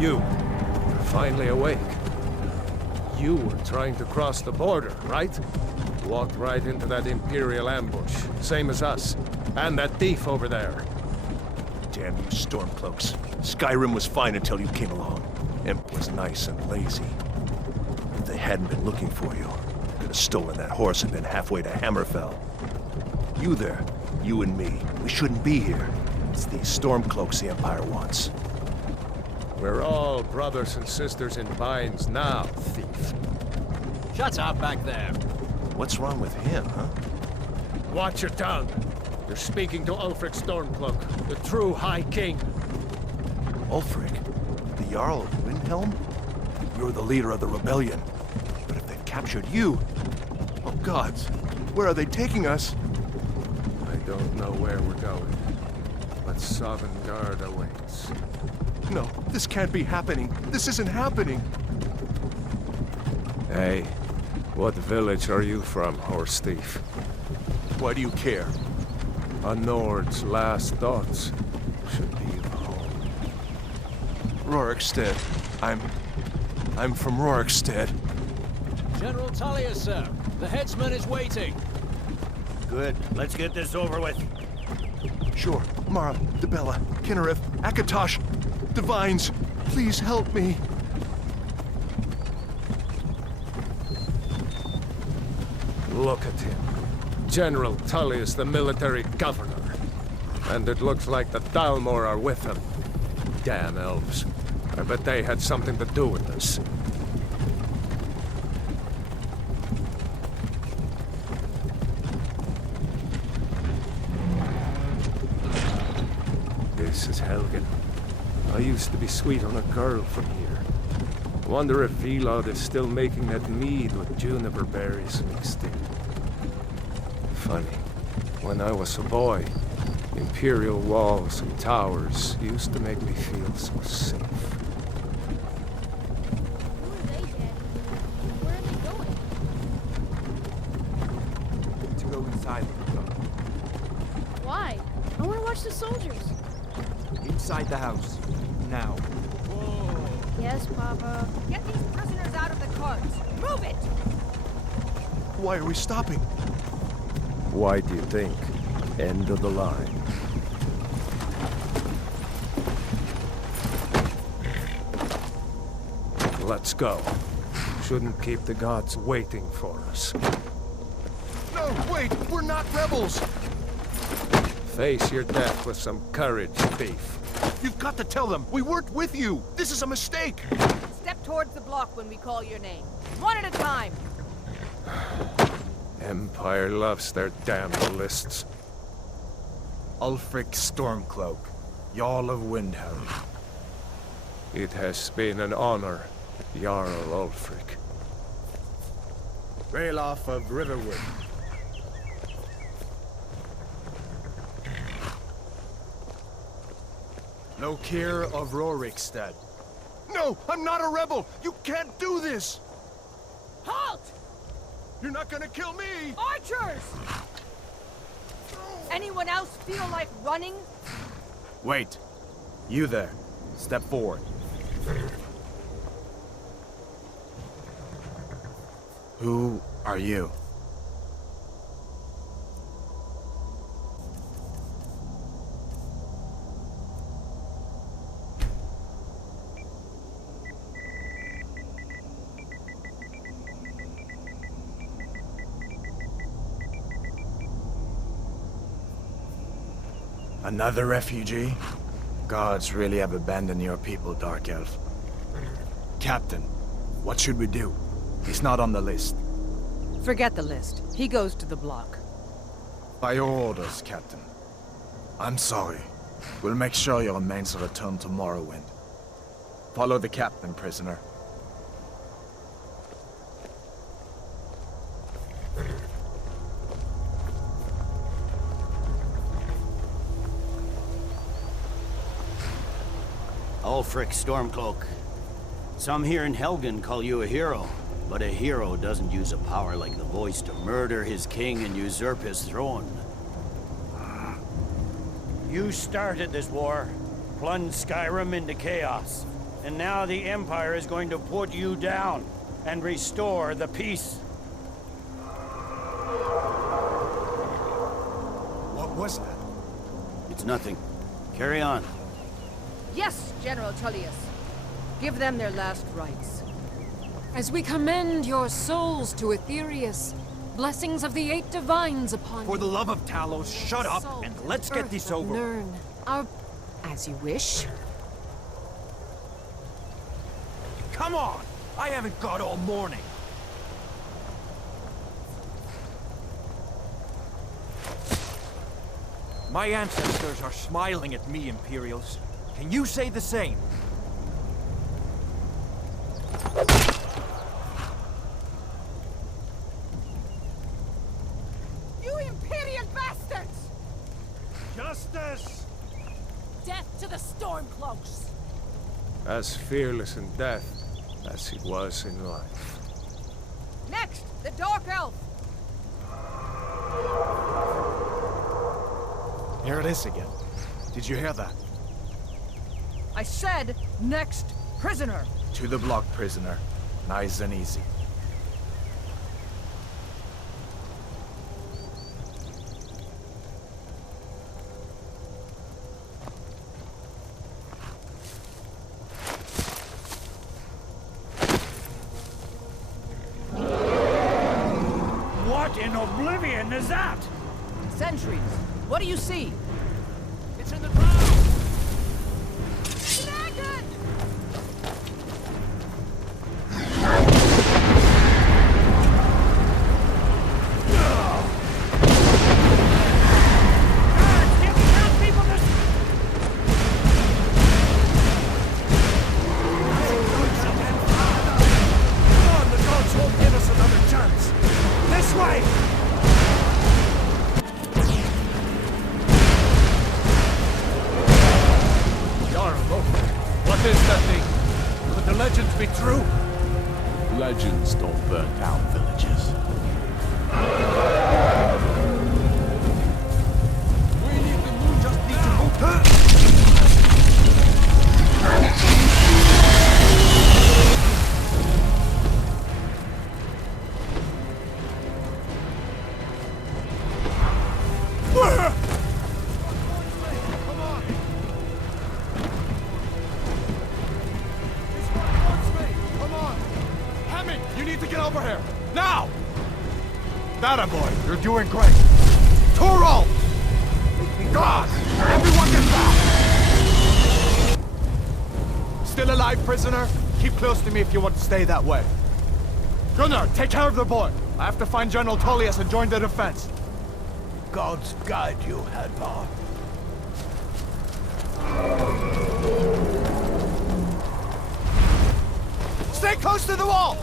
You're finally awake. You were trying to cross the border, right? Walked right into that Imperial ambush, same as us. And that thief over there. Damn you Stormcloaks. Skyrim was fine until you came along. Imp was nice and lazy. If they hadn't been looking for you, they could have stolen that horse and been halfway to Hammerfell. You there, you and me, we shouldn't be here. It's these Stormcloaks the Empire wants. We're all brothers and sisters in binds now, thief. Shut up back there. What's wrong with him, huh? Watch your tongue. You're speaking to Ulfric Stormcloak, the true High King. Ulfric? The Jarl of Windhelm? You're the leader of the rebellion. But if they've captured you... Oh gods, where are they taking us? I don't know where we're going, but Sovngarde awaits. No, this can't be happening. This isn't happening. Hey, what village are you from, horse thief? Why do you care? A Nord's last thoughts should be of home. Rorikstead. I'm from Rorikstead. General Talia, sir. The headsman is waiting. Good. Let's get this over with. Sure. Mara, Dibella, Kinnereth, Akatosh, Divines, please help me. Look at him. General Tullius, the military governor. And it looks like the Thalmor are with him. Damn elves. I bet they had something to do with this. This is Helgen. I used to be sweet on a girl from here. Wonder if Vilod is still making that mead with juniper berries mixed in. Funny. When I was a boy, Imperial walls and towers used to make me feel so safe. Who are they, Daddy? Where are they going? To go inside. Why? I want to watch the soldiers. Inside the house. Now. Yes, Papa. Get these prisoners out of the carts. Move it! Why are we stopping? Why do you think? End of the line. Let's go. Shouldn't keep the gods waiting for us. No, wait! We're not rebels! Face your death with some courage, thief. You've got to tell them! We weren't with you! This is a mistake! Step towards the block when we call your name. One at a time. Empire loves their damn lists. Ulfric Stormcloak, Jarl of Windhelm. It has been an honor, Jarl Ulfric. Ralof of Riverwood. Lokir of Rorikstead. No! I'm not a rebel! You can't do this! Halt! You're not gonna kill me! Archers! Anyone else feel like running? Wait. You there. Step forward. Who are you? Another refugee? Gods really have abandoned your people, Dark Elf. Captain, what should we do? He's not on the list. Forget the list. He goes to the block. By your orders, Captain. I'm sorry. We'll make sure your remains are returned to Morrowind. Follow the captain, prisoner. Ulfric Stormcloak. Some here in Helgen call you a hero, but a hero doesn't use a power like the voice to murder his king and usurp his throne. You started this war, plunged Skyrim into chaos, And now the Empire is going to put you down and restore the peace. What was that? It's nothing. Carry on. Yes, General Tullius. Give them their last rites. As we commend your souls to Aetherius, blessings of the 8 divines upon For you. the love of Talos, shut up Salt, and let's get earth, this over. Learn our... As you wish. Come on! I haven't got all morning. My ancestors are smiling at me, Imperials. Can you say the same? You Imperial bastards! Justice! Death to the Stormcloaks! As fearless in death as he was in life. Next, the Dark Elf! Here it is again. Did you hear that? I said, next prisoner! To the block, prisoner. Nice and easy. What in oblivion is that? Sentries, what do you see? It's in the ground! Dragon! Come on, the gods won't give us another chance! This way! Jarl, what is that thing? Could the legends be true? Legends don't burn down villages. We need to move, just need to move. Come on! Hemming, you need to get over here! Now! That boy, you're doing great! Toro! God! Everyone get back! Still alive, prisoner? Keep close to me if you want to stay that way. Gunnar, take care of the boy! I have to find General Tullius and join the defense. Gods guide you, Hadvar. Stay close to the wall!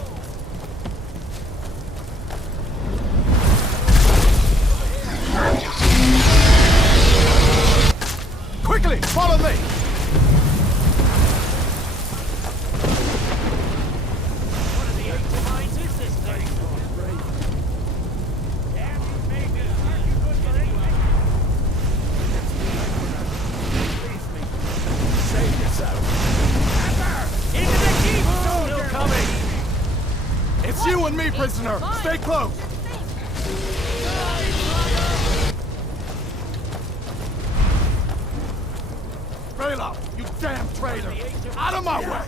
Quickly, follow me! It's you and me, prisoner! Stay close! Rayla, you damn traitor! Out of my way!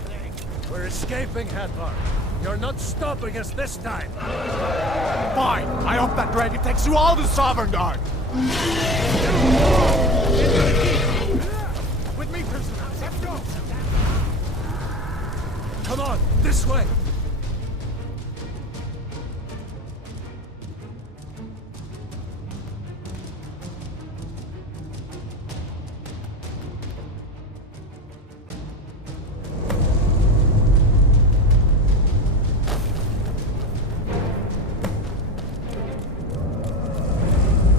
We're escaping, Hadvar. You're not stopping us this time. Fine! I hope that dragon takes you all to Sovngarde! With me, prisoner! Let's go! Come on, this way.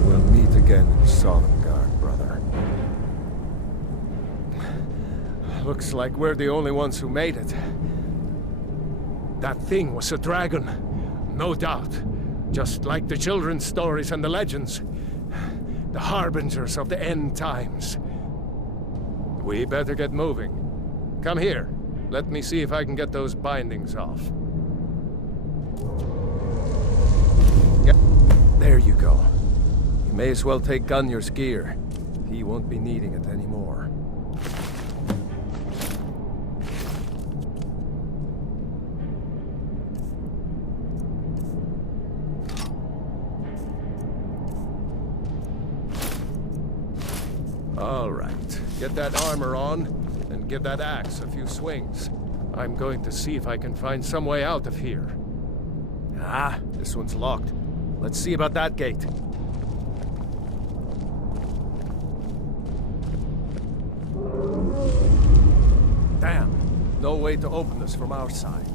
We'll meet again in Sovngarde, brother. Looks like we're the only ones who made it. That thing was a dragon, no doubt. Just like the children's stories and the legends. The harbingers of the end times. We better get moving. Come here. Let me see if I can get those bindings off. There you go. You may as well take Gunnar's gear. He won't be needing it anymore. All right. Get that armor on, and give that axe a few swings. I'm going to see if I can find some way out of here. Ah, this one's locked. Let's see about that gate. Damn. No way to open this from our side.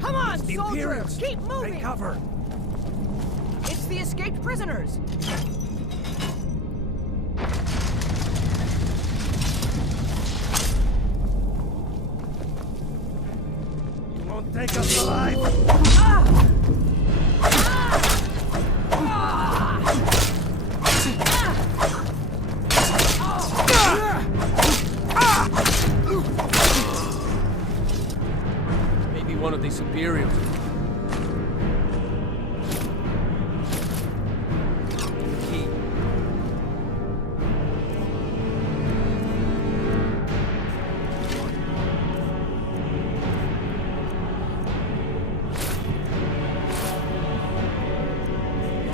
Come on, The soldiers! Imperials! Keep moving! Take cover! It's the escaped prisoners! You won't take us alive! Maybe one of these Imperials. Key.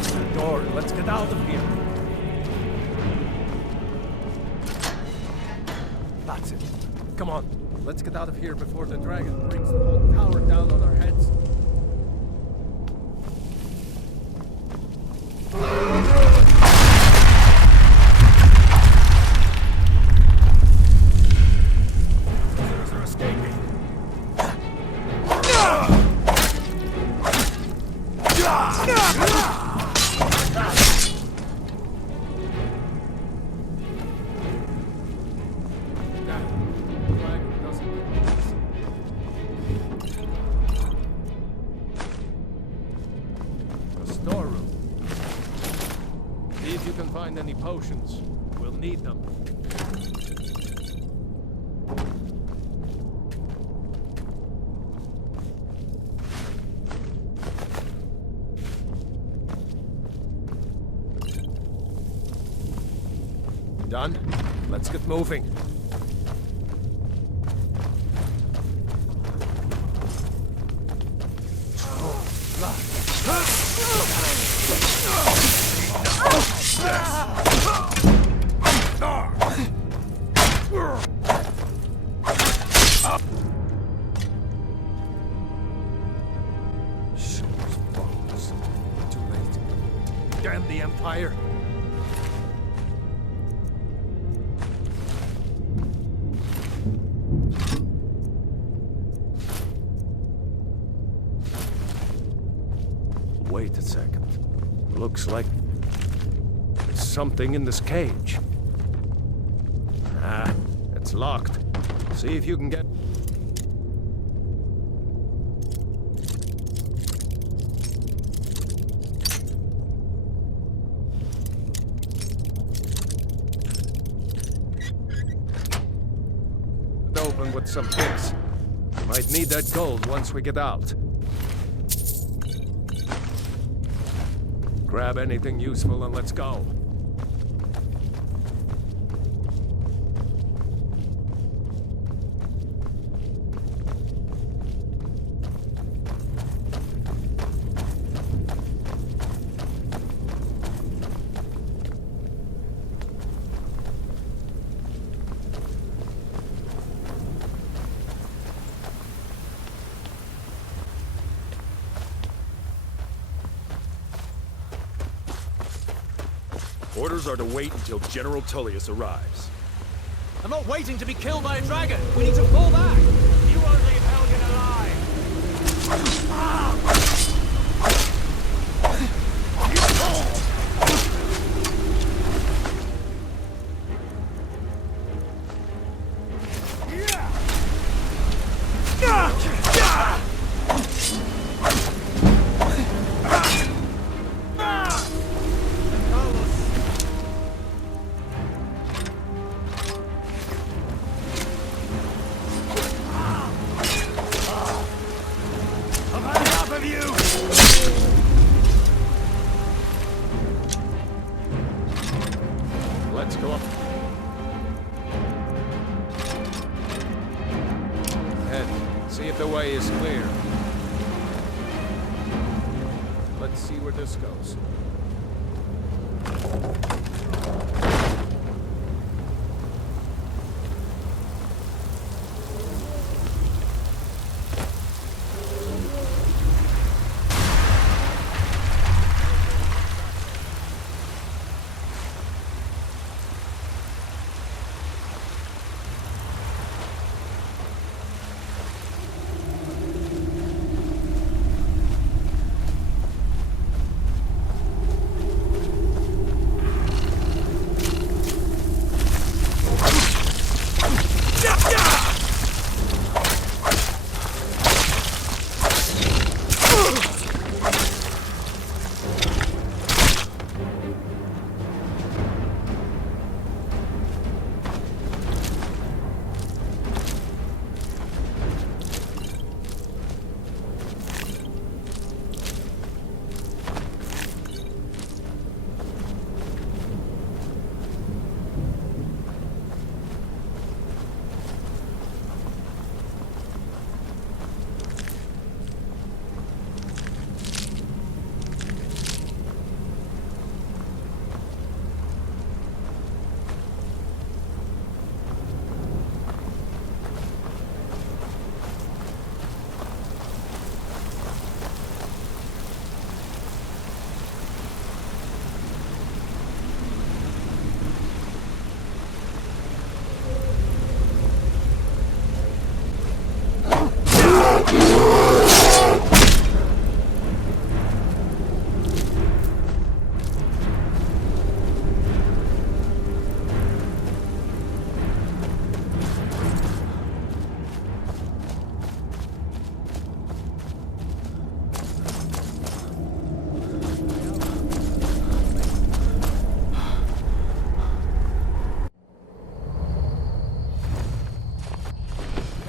The door. Let's get out of here. That's it. Come on. Let's get out of here before the dragon brings the whole tower down on our heads. Prisoners are escaping. The storeroom. See if you can find any potions. We'll need them. Done? Let's get moving. Shoulders bones. Too late. Damn the Empire. Wait a second. Looks like there's something in this cage. Ah, it's locked. See if you can get... Open with some picks. Might need that gold once we get out. Grab anything useful and let's go. Orders are to wait until General Tullius arrives. I'm not waiting to be killed by a dragon! We need to pull back! You won't leave Helgen alive! See if the way is clear. Let's see where this goes.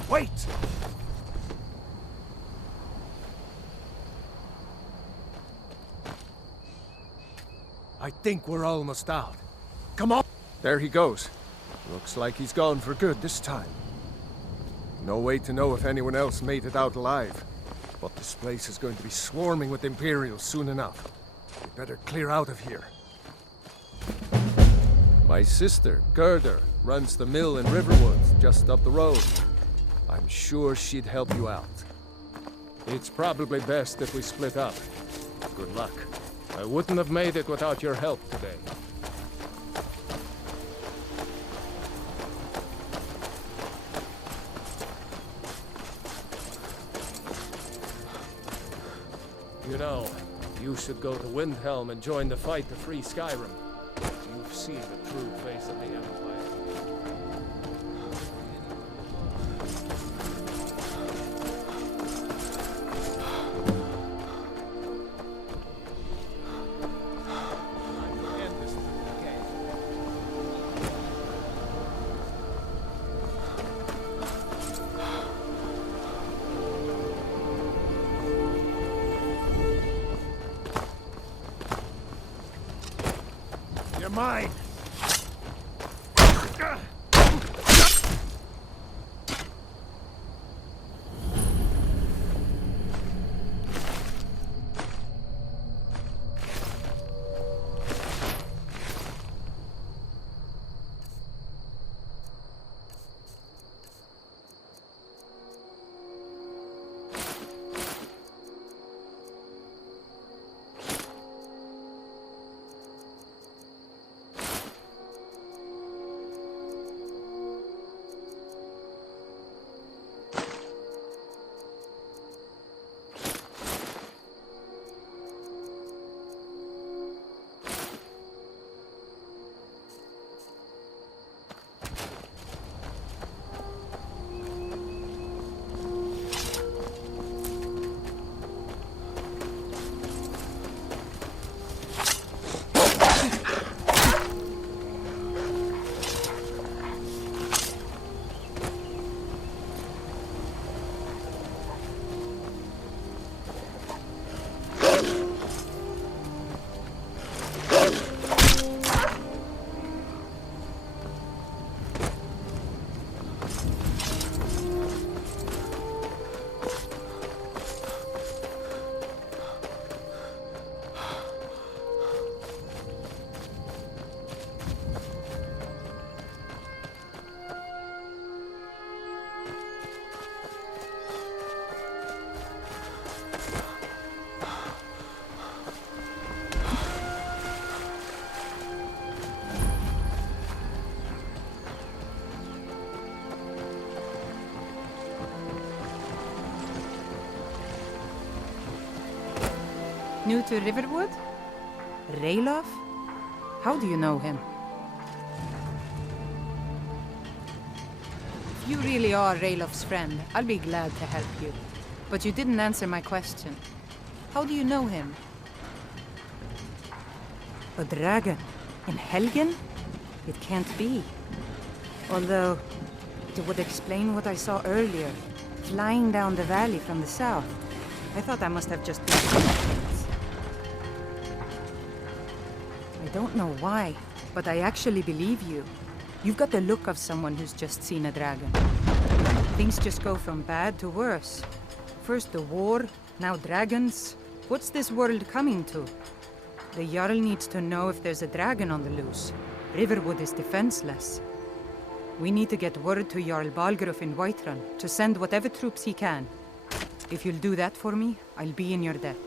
Wait! I think we're almost out. Come on! There he goes. Looks like he's gone for good this time. No way to know if anyone else made it out alive. But this place is going to be swarming with Imperials soon enough. We better clear out of here. My sister, Gerda, runs the mill in Riverwoods, just up the road. I'm sure she'd help you out. It's probably best if we split up. Good luck. I wouldn't have made it without your help today. You know, you should go to Windhelm and join the fight to free Skyrim. You've seen the true face of the Empire. You're mine! New to Riverwood? Ralof? How do you know him? If you really are Ralof's friend, I'll be glad to help you. But you didn't answer my question. How do you know him? A dragon? In Helgen? It can't be. Although, it would explain what I saw earlier, flying down the valley from the south. I thought I must have just been things. I don't know why, but I actually believe you. You've got the look of someone who's just seen a dragon. Things just go from bad to worse. First the war, now dragons. What's this world coming to? The Jarl needs to know if there's a dragon on the loose. Riverwood is defenseless. We need to get word to Jarl Balgruuf in Whiterun to send whatever troops he can. If you'll do that for me, I'll be in your debt.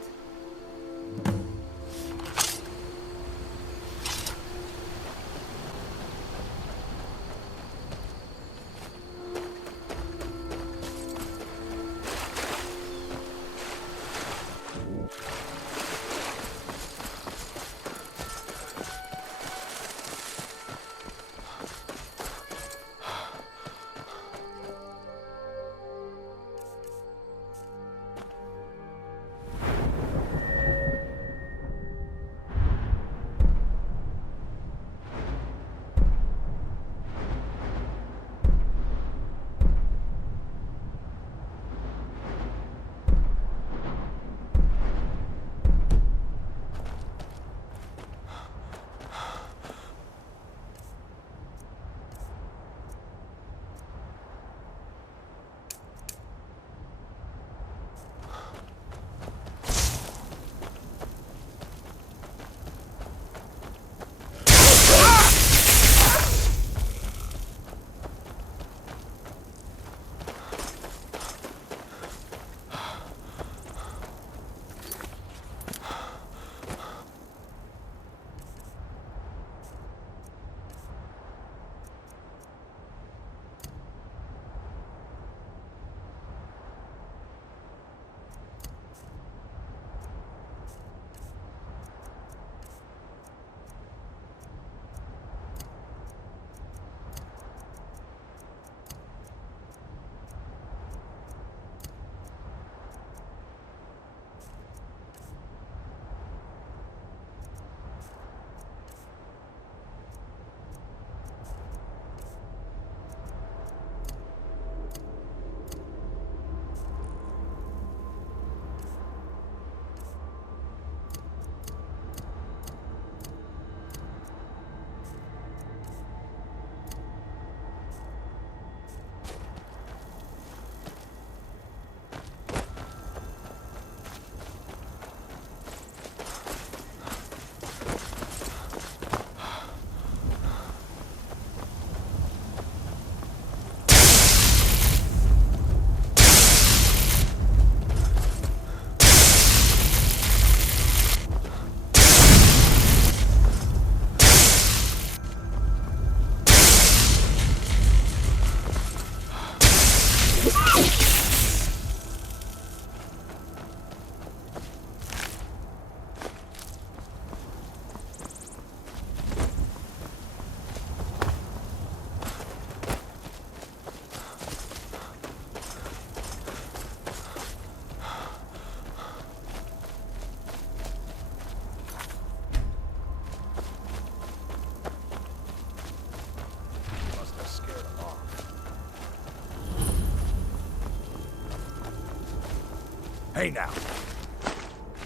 Hey now.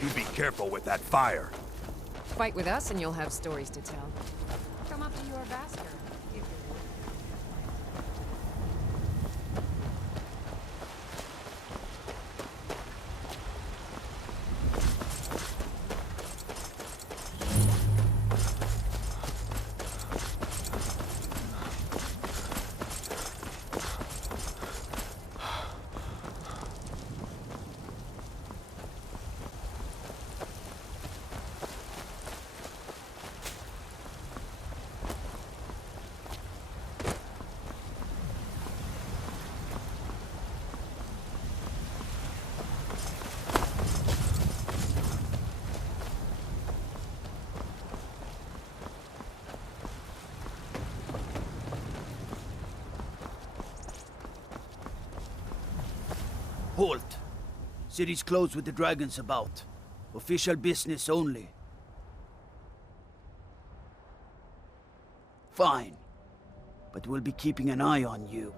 You be careful with that fire. Fight with us and you'll have stories to tell. Come up to your Vasker. Halt! City's closed with the dragons about. Official business only. Fine. But we'll be keeping an eye on you.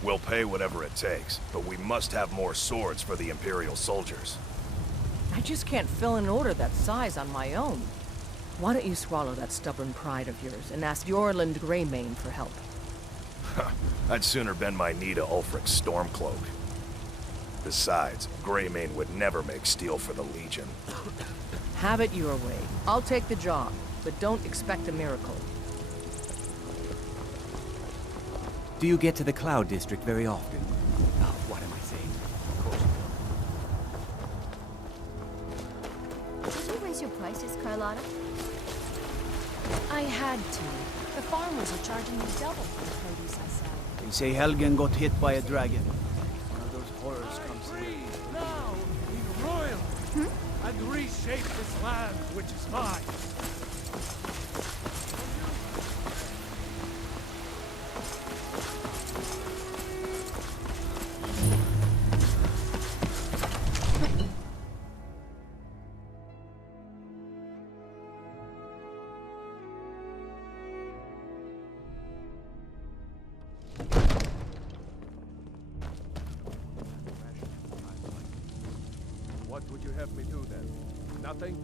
We'll pay whatever it takes, but we must have more swords for the Imperial soldiers. I just can't fill an order that size on my own. Why don't you swallow that stubborn pride of yours and ask Yorland Greymane for help? I'd sooner bend my knee to Ulfric's Stormcloak. Besides, Greymane would never make steel for the Legion. Have it your way. I'll take the job, but don't expect a miracle. Do you get to the Cloud District very often? Oh, what am I saying? Of course. Did you raise your prices, Carlotta? I had to. The farmers are charging me double for the produce I sell. They say Helgen got hit by a dragon. One of those horrors comes here. Now, be royal, and reshape this land, which is mine. What would you have me do then? Nothing?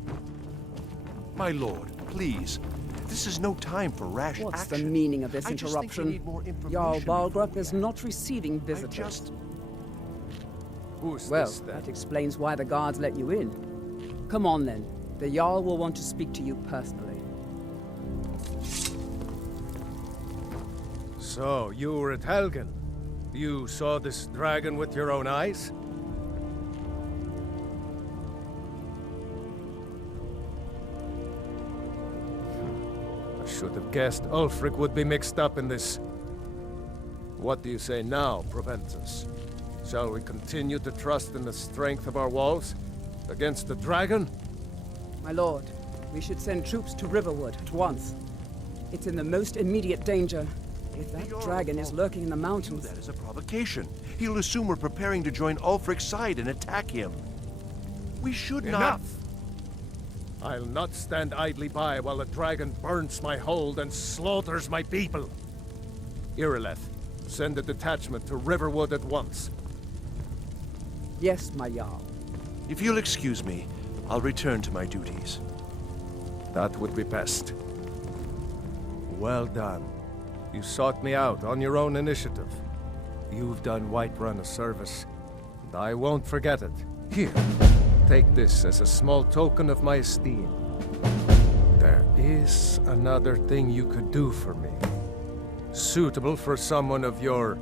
My lord, please. This is no time for rash What's action. the meaning of this I just think we interruption? need more information Jarl before Balgrup we is act. not receiving visitors. Who's Well, this then? that explains why the guards let you in. Come on then. The Jarl will want to speak to you personally. So, you were at Helgen. You saw this dragon with your own eyes? I should have guessed Ulfric would be mixed up in this. What do you say now, Proventus? Shall we continue to trust in the strength of our walls against the dragon? My lord, we should send troops to Riverwood at once. It's in the most immediate danger. If that dragon is lurking in the mountains... That is a provocation. He'll assume we're preparing to join Ulfric's side and attack him. We should not... Enough! I'll not stand idly by while the dragon burns my hold and slaughters my people. Irileth, send a detachment to Riverwood at once. Yes, my Jarl. If you'll excuse me, I'll return to my duties. That would be best. Well done. You sought me out on your own initiative. You've done Whiterun a service, and I won't forget it. Here, take this as a small token of my esteem. There is another thing you could do for me. Suitable for someone of your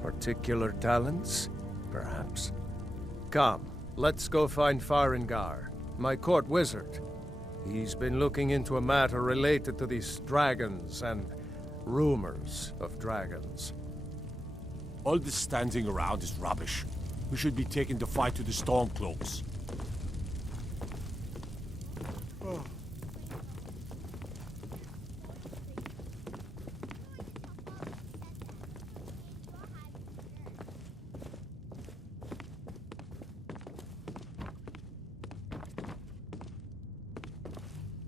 particular talents, perhaps. Come, let's go find Farengar, my court wizard. He's been looking into a matter related to these dragons and rumors of dragons. All this standing around is rubbish. We should be taking the fight to the Stormcloaks.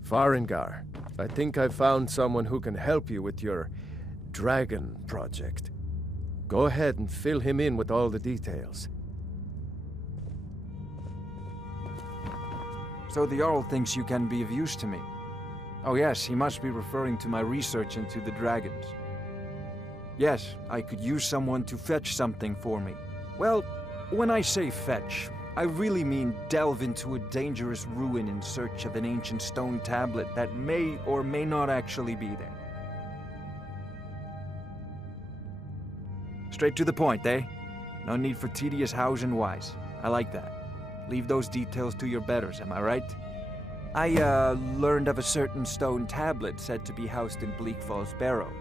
Farengar, I think I've found someone who can help you with your dragon project. Go ahead and fill him in with all the details. So the Jarl thinks you can be of use to me. Oh yes, he must be referring to my research into the dragons. Yes, I could use someone to fetch something for me. Well, when I say fetch, I really mean delve into a dangerous ruin in search of an ancient stone tablet that may or may not actually be there. Straight to the point, eh? No need for tedious hows and whys. I like that. Leave those details to your betters, am I right? I, learned of a certain stone tablet said to be housed in Bleak Falls Barrow.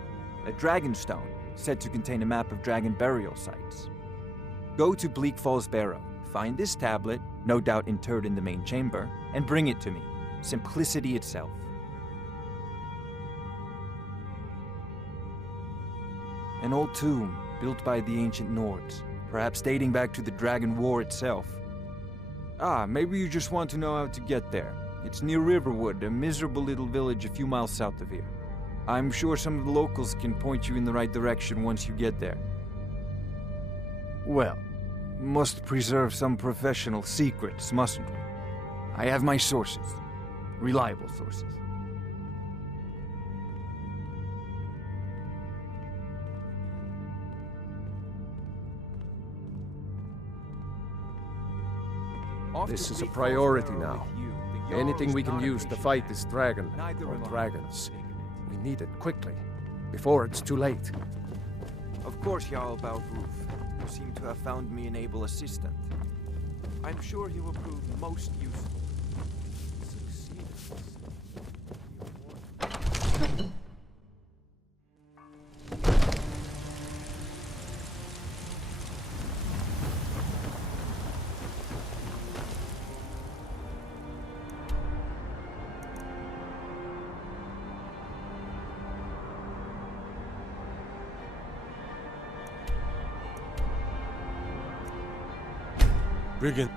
A Dragonstone, said to contain a map of dragon burial sites. Go to Bleak Falls Barrow, find this tablet, no doubt interred in the main chamber, and bring it to me. Simplicity itself. An old tomb, built by the ancient Nords, perhaps dating back to the Dragon War itself. Ah, maybe you just want to know how to get there. It's near Riverwood, a miserable little village a few miles south of here. I'm sure some of the locals can point you in the right direction once you get there. Well, must preserve some professional secrets, mustn't we? I have my sources. Reliable sources. This is a priority now. Anything we can use to fight this dragon, or dragons. We need it quickly, before it's too late. Of course, Jarl Balgruf. You seem to have found me an able assistant. I'm sure he will prove most useful. Brigand.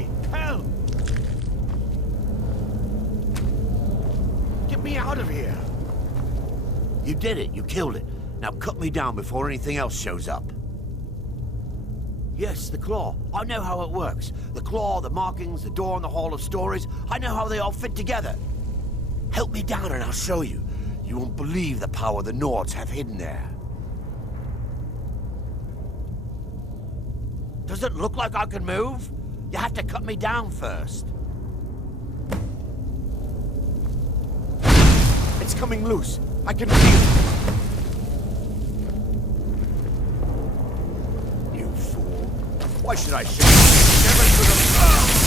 me! Help! Get me out of here! You did it. You killed it. Now cut me down before anything else shows up. Yes, the claw. I know how it works. The claw, the markings, the door in the Hall of Stories. I know how they all fit together. Help me down and I'll show you. You won't believe the power the Nords have hidden there. Does it look like I can move? You have to cut me down first. It's coming loose. I can feel it. You fool. Why should I shoot you? Never could have...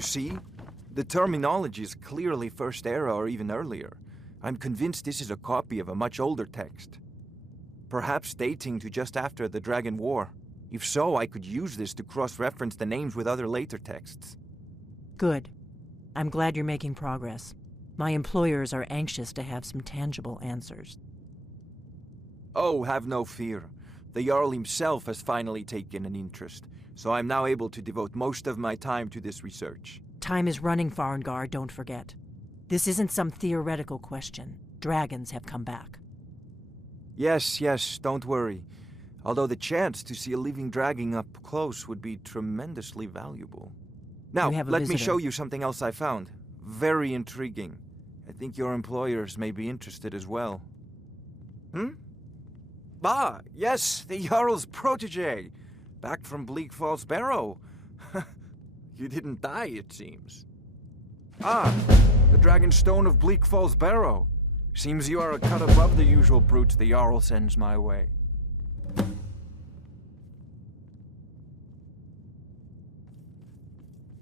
You see? The terminology is clearly First Era or even earlier. I'm convinced this is a copy of a much older text. Perhaps dating to just after the Dragon War. If so, I could use this to cross-reference the names with other later texts. Good. I'm glad you're making progress. My employers are anxious to have some tangible answers. Oh, have no fear. The Jarl himself has finally taken an interest, so I'm now able to devote most of my time to this research. Time is running, Sovngarde, don't forget. This isn't some theoretical question. Dragons have come back. Yes, don't worry. Although the chance to see a living dragon up close would be tremendously valuable. Now, let me show you something else I found. Very intriguing. I think your employers may be interested as well. Ah, yes, the Jarl's protege. Back from Bleak Falls Barrow. You didn't die, it seems. Ah, the Dragonstone of Bleak Falls Barrow. Seems you are a cut above the usual brutes the Jarl sends my way.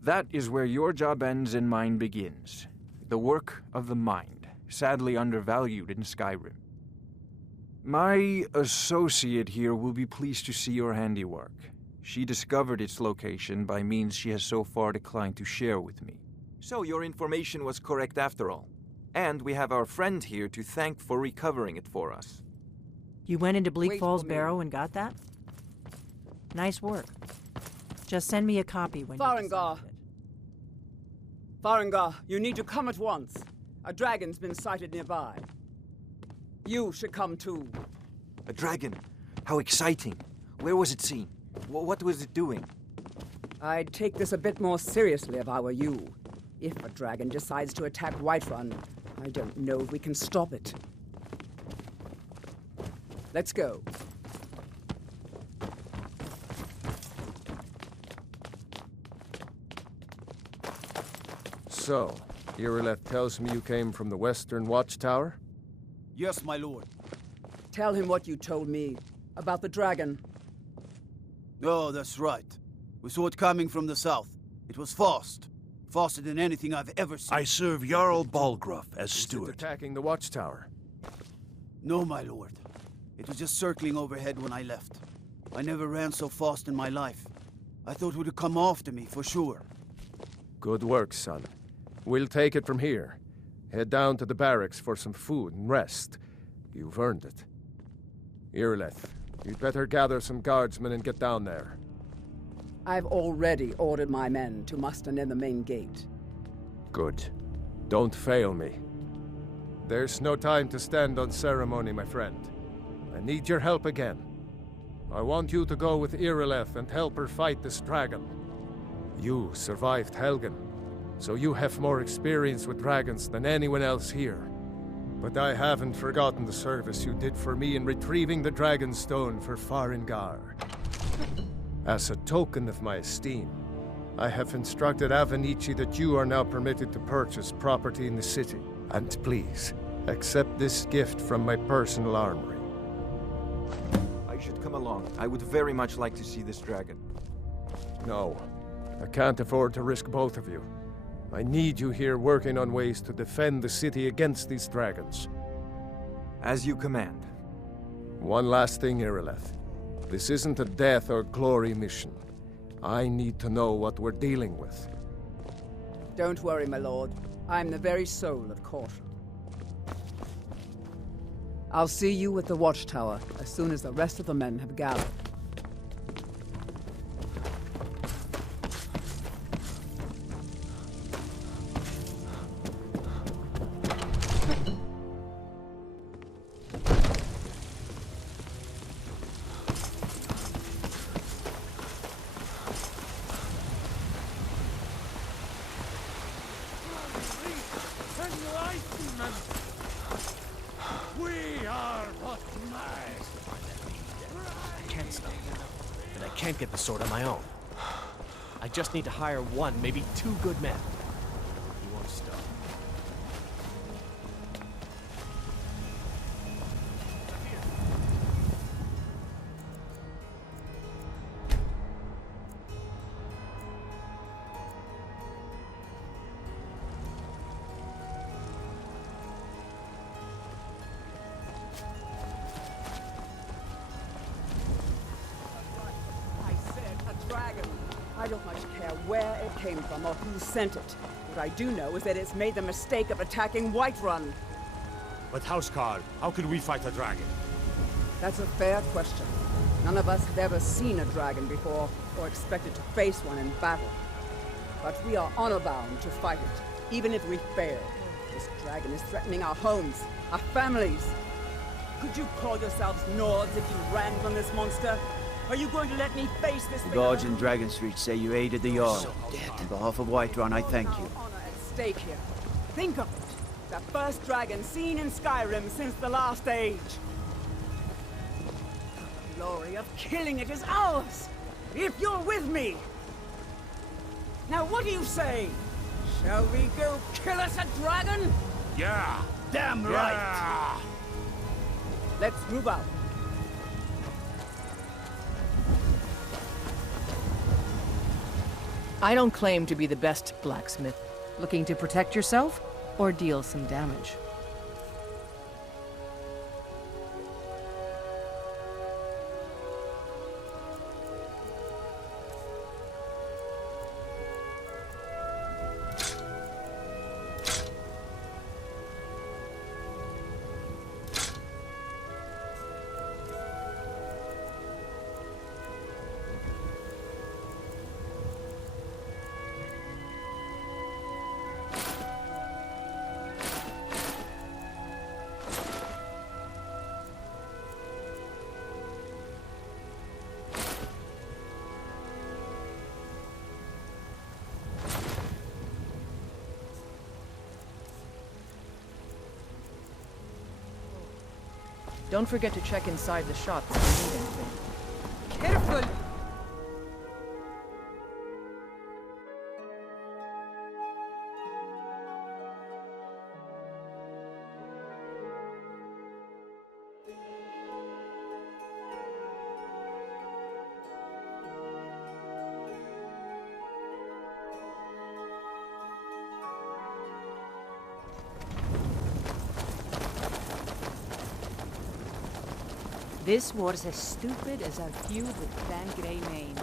That is where your job ends and mine begins. The work of the mind, sadly undervalued in Skyrim. My associate here will be pleased to see your handiwork. She discovered its location by means she has so far declined to share with me. So your information was correct after all. And we have our friend here to thank for recovering it for us. You went into Bleak Falls Barrow and got that? Nice work. Just send me a copy when Sovngarde. Sovngarde, you need to come at once. A dragon's been sighted nearby. You should come too. A dragon? How exciting. Where was it seen? What was it doing? I'd take this a bit more seriously if I were you. If a dragon decides to attack Whiterun, I don't know if we can stop it. Let's go. So, Irileth tells me you came from the Western Watchtower? Yes, my lord. Tell him what you told me about the dragon. Oh, that's right. We saw it coming from the south. It was fast. Faster than anything I've ever seen. I serve Jarl Balgruuf as Is it steward. attacking the Watchtower? No, my lord. It was just circling overhead when I left. I never ran so fast in my life. I thought it would come after me, for sure. Good work, son. We'll take it from here. Head down to the barracks for some food and rest. You've earned it. Irileth, you'd better gather some guardsmen and get down there. I've already ordered my men to muster near the main gate. Good. Don't fail me. There's no time to stand on ceremony, my friend. I need your help again. I want you to go with Irileth and help her fight this dragon. You survived Helgen, so you have more experience with dragons than anyone else here. But I haven't forgotten the service you did for me in retrieving the Dragonstone for Farengar. As a token of my esteem, I have instructed Avenici that you are now permitted to purchase property in the city. And please, accept this gift from my personal armory. I should come along. I would very much like to see this dragon. No, I can't afford to risk both of you. I need you here working on ways to defend the city against these dragons. As you command. One last thing, Irileth. This isn't a death or glory mission. I need to know what we're dealing with. Don't worry, my lord. I'm the very soul of caution. I'll see you at the Watchtower as soon as the rest of the men have gathered. Can't get the sword on my own. I just need to hire one, maybe two good men. You won't stop. don't much care where it came from or who sent it. What I do know is that it's made the mistake of attacking Whiterun. But Housecarl, how can we fight a dragon? That's a fair question. None of us have ever seen a dragon before, or expected to face one in battle. But we are honor-bound to fight it, even if we fail. This dragon is threatening our homes, our families. Could you call yourselves Nords if you ran from this monster? Are you going to let me face this The thing guards in alone? Dragonstreet say you aided the Jarl. On behalf of Whiterun, I thank you. Honor at stake here. Think of it. The first dragon seen in Skyrim since the last age. The glory of killing it is ours, if you're with me. Now what do you say? Shall we go kill us a dragon? Yeah! Damn right! Let's move out. I don't claim to be the best blacksmith. Looking to protect yourself or deal some damage? Don't forget to check inside the shop if you need anything. Careful! This war's as stupid as our feud with Clan Greymane.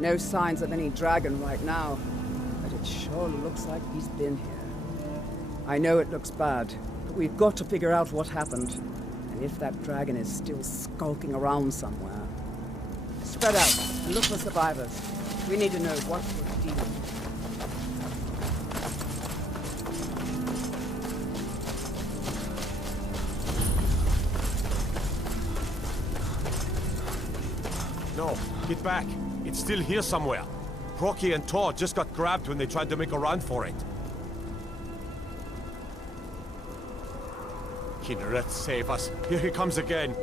No signs of any dragon right now, but it sure looks like he's been here. I know it looks bad, but we've got to figure out what happened, and if that dragon is still skulking around somewhere. Spread out and look for survivors. We need to know what we're dealing with. No, get back. It's still here somewhere. Procky and Tor just got grabbed when they tried to make a run for it. Kinneret, save us. Here he comes again.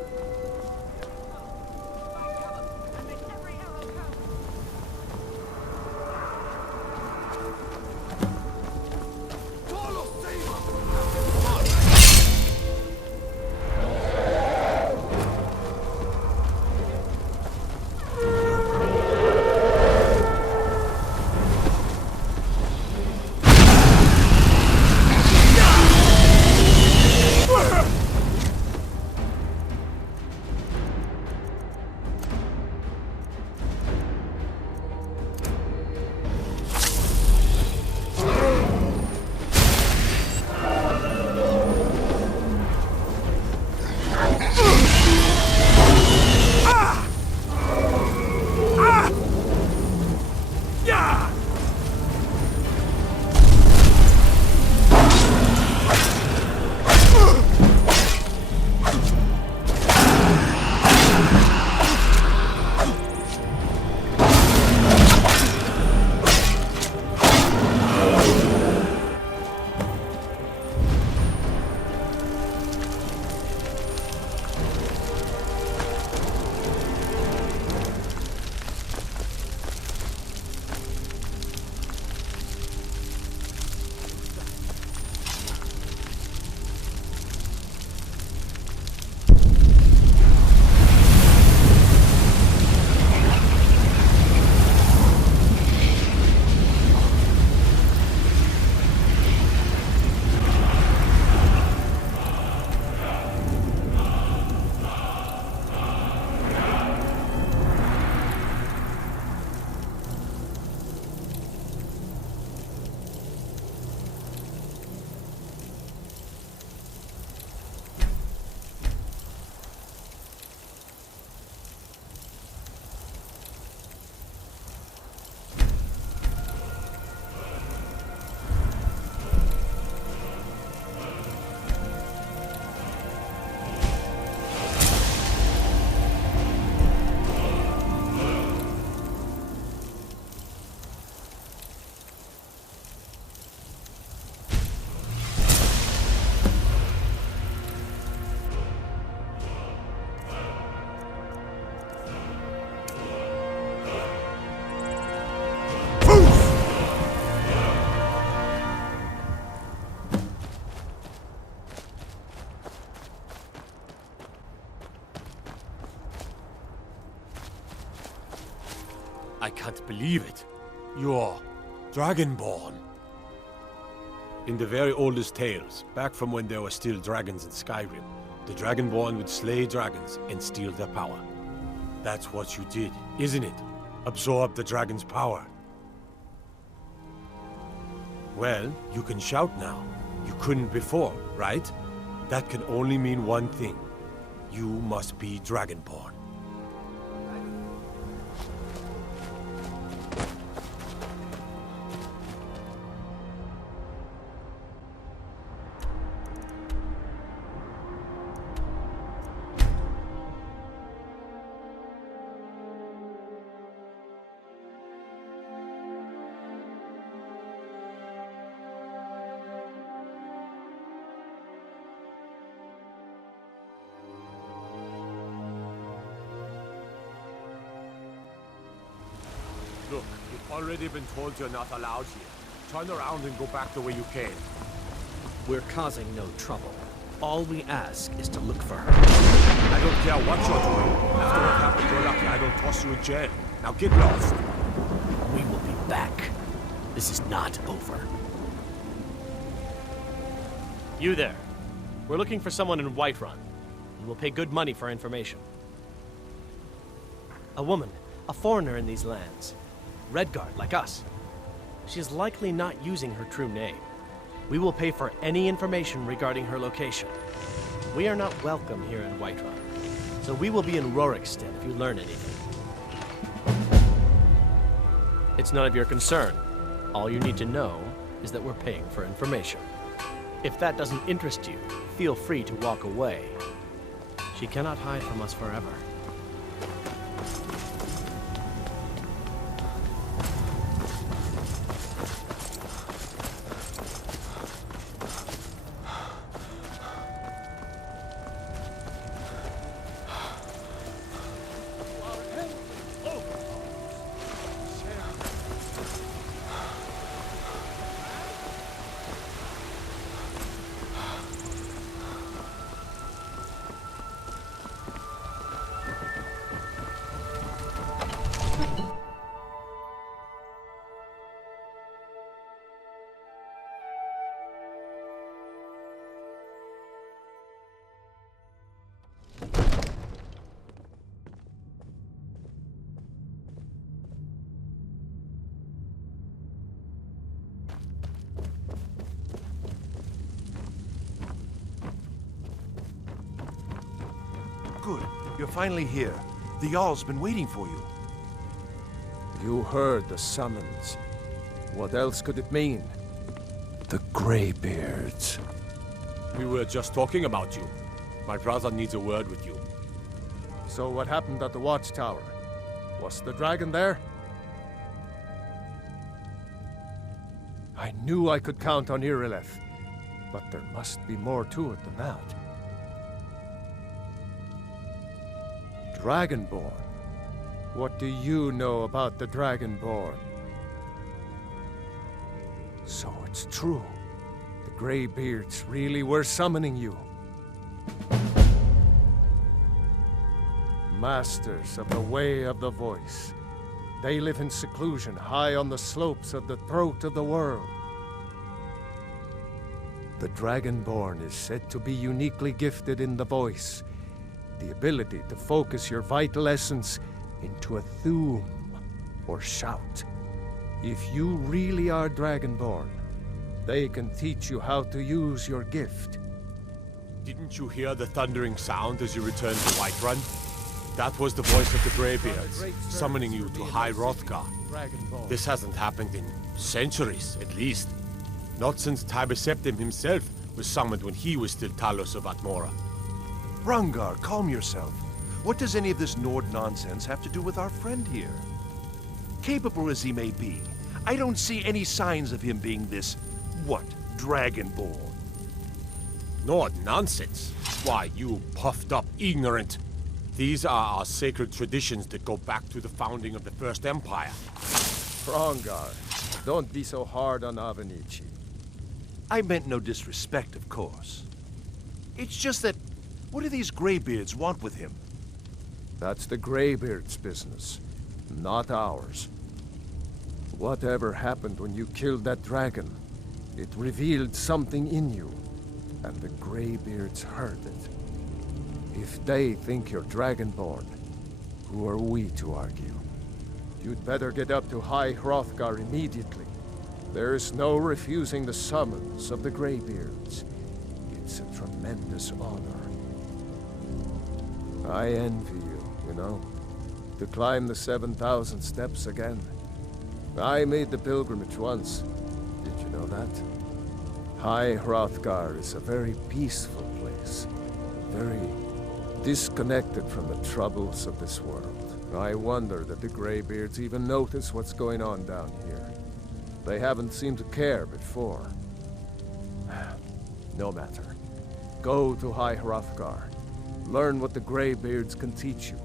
can't believe it. You're Dragonborn. In the very oldest tales, back from when there were still dragons in Skyrim, the Dragonborn would slay dragons and steal their power. That's what you did, isn't it? Absorb the dragon's power. Well, you can shout now. You couldn't before, right? That can only mean one thing. You must be Dragonborn. Look, you've already been told you're not allowed here. Turn around and go back the way you came. We're causing no trouble. All we ask is to look for her. I don't care what you're doing. After what happened, you're lucky I don't toss you in jail. Now get lost. We will be back. This is not over. You there. We're looking for someone in Whiterun. We will pay good money for information. A woman, a foreigner in these lands. Redguard, like us. She is likely not using her true name. We will pay for any information regarding her location. We are not welcome here in Whiterun, so we will be in Rorikstead if you learn anything. It's none of your concern. All you need to know is that we're paying for information. If that doesn't interest you, feel free to walk away. She cannot hide from us forever. Good. You're finally here. The Jarl's been waiting for you. You heard the summons. What else could it mean? The Greybeards. We were just talking about you. My brother needs a word with you. So what happened at the watchtower? Was the dragon there? I knew I could count on Irileth, but there must be more to it than that. Dragonborn? What do you know about the Dragonborn? So it's true. The Greybeards really were summoning you. Masters of the Way of the Voice. They live in seclusion high on the slopes of the throat of the world. The Dragonborn is said to be uniquely gifted in the voice, the ability to focus your vital essence into a thum, or shout. If you really are Dragonborn, they can teach you how to use your gift. Didn't you hear the thundering sound as you returned to Whiterun? That was the voice of the Greybeards, summoning you to High Hrothgar. This hasn't happened in centuries, at least. Not since Tiber Septim himself was summoned when he was still Talos of Atmora. Hrongar, calm yourself. What does any of this Nord nonsense have to do with our friend here? Capable as he may be, I don't see any signs of him being this, Dragonborn. Nord nonsense? Why, you puffed up ignorant. These are our sacred traditions that go back to the founding of the First Empire. Hrongar, don't be so hard on Avenici. I meant no disrespect, of course. It's just that, what do these Greybeards want with him? That's the Greybeards' business, not ours. Whatever happened when you killed that dragon, it revealed something in you, and the Greybeards heard it. If they think you're Dragonborn, who are we to argue? You'd better get up to High Hrothgar immediately. There's no refusing the summons of the Greybeards. It's a tremendous honor. I envy you know, to climb the 7,000 steps again. I made the pilgrimage once. Did you know that? High Hrothgar is a very peaceful place. Very disconnected from the troubles of this world. I wonder that the Greybeards even notice what's going on down here. They haven't seemed to care before. No matter. Go to High Hrothgar. Learn what the Greybeards can teach you.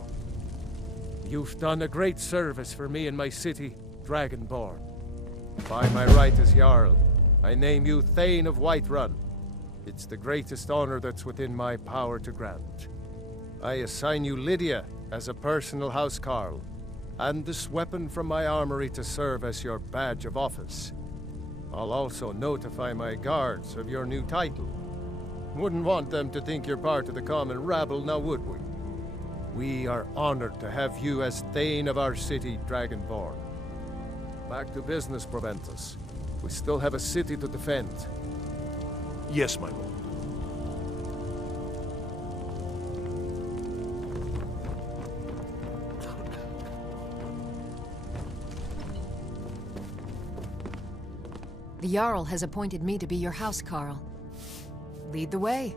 You've done a great service for me and my city, Dragonborn. By my right as Jarl, I name you Thane of Whiterun. It's the greatest honor that's within my power to grant. I assign you Lydia as a personal housecarl, and this weapon from my armory to serve as your badge of office. I'll also notify my guards of your new title. Wouldn't want them to think you're part of the common rabble, now would we? We are honored to have you as Thane of our city, Dragonborn. Back to business, Proventus. We still have a city to defend. Yes, my lord. The Jarl has appointed me to be your housecarl. Lead the way.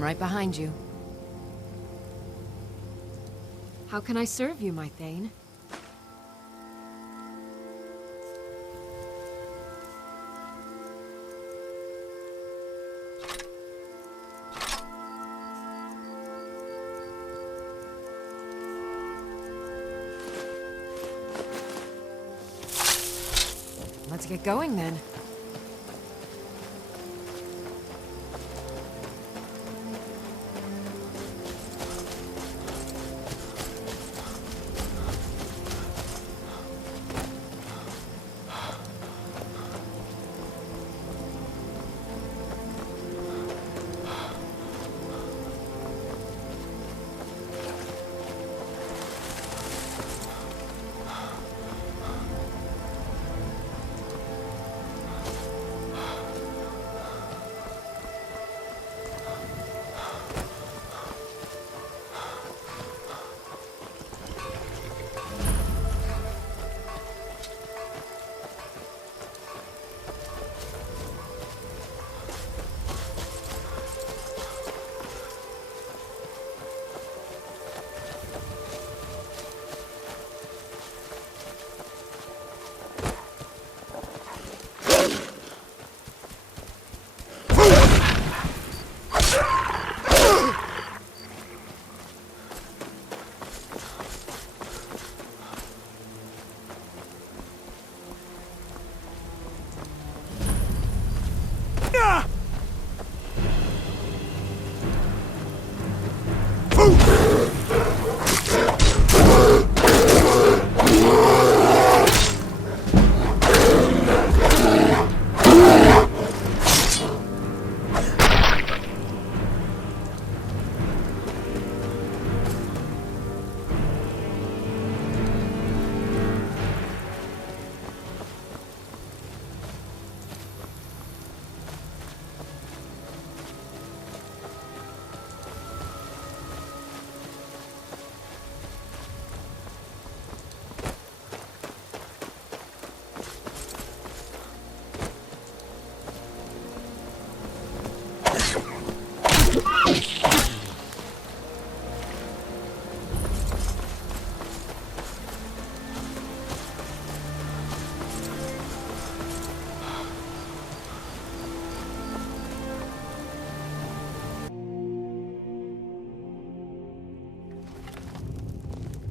I'm right behind you. How can I serve you, my Thane? Let's get going then.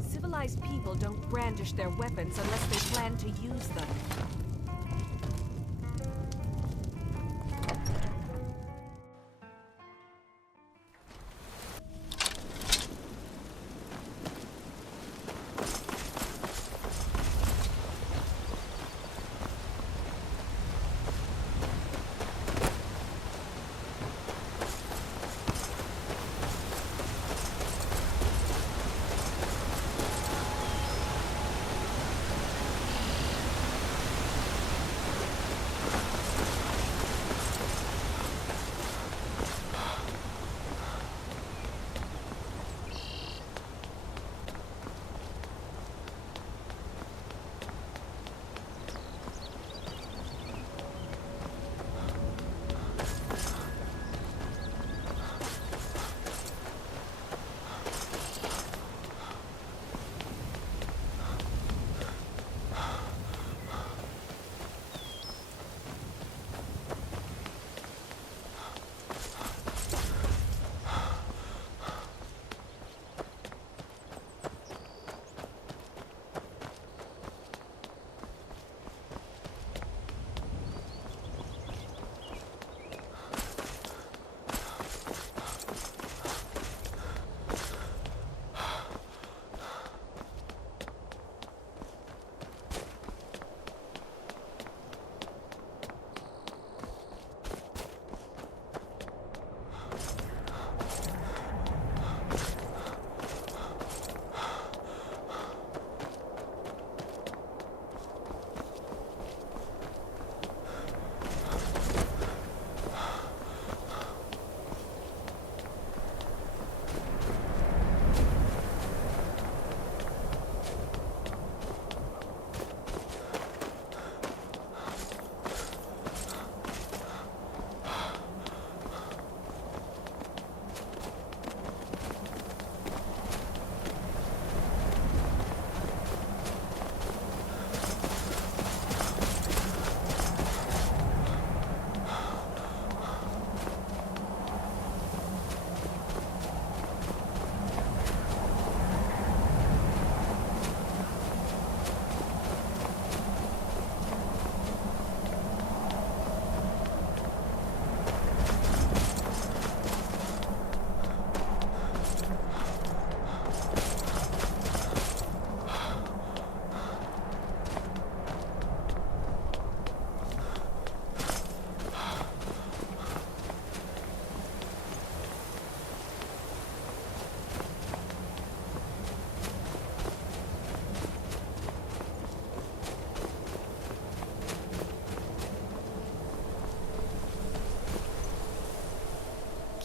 Civilized people don't brandish their weapons unless they plan to use them.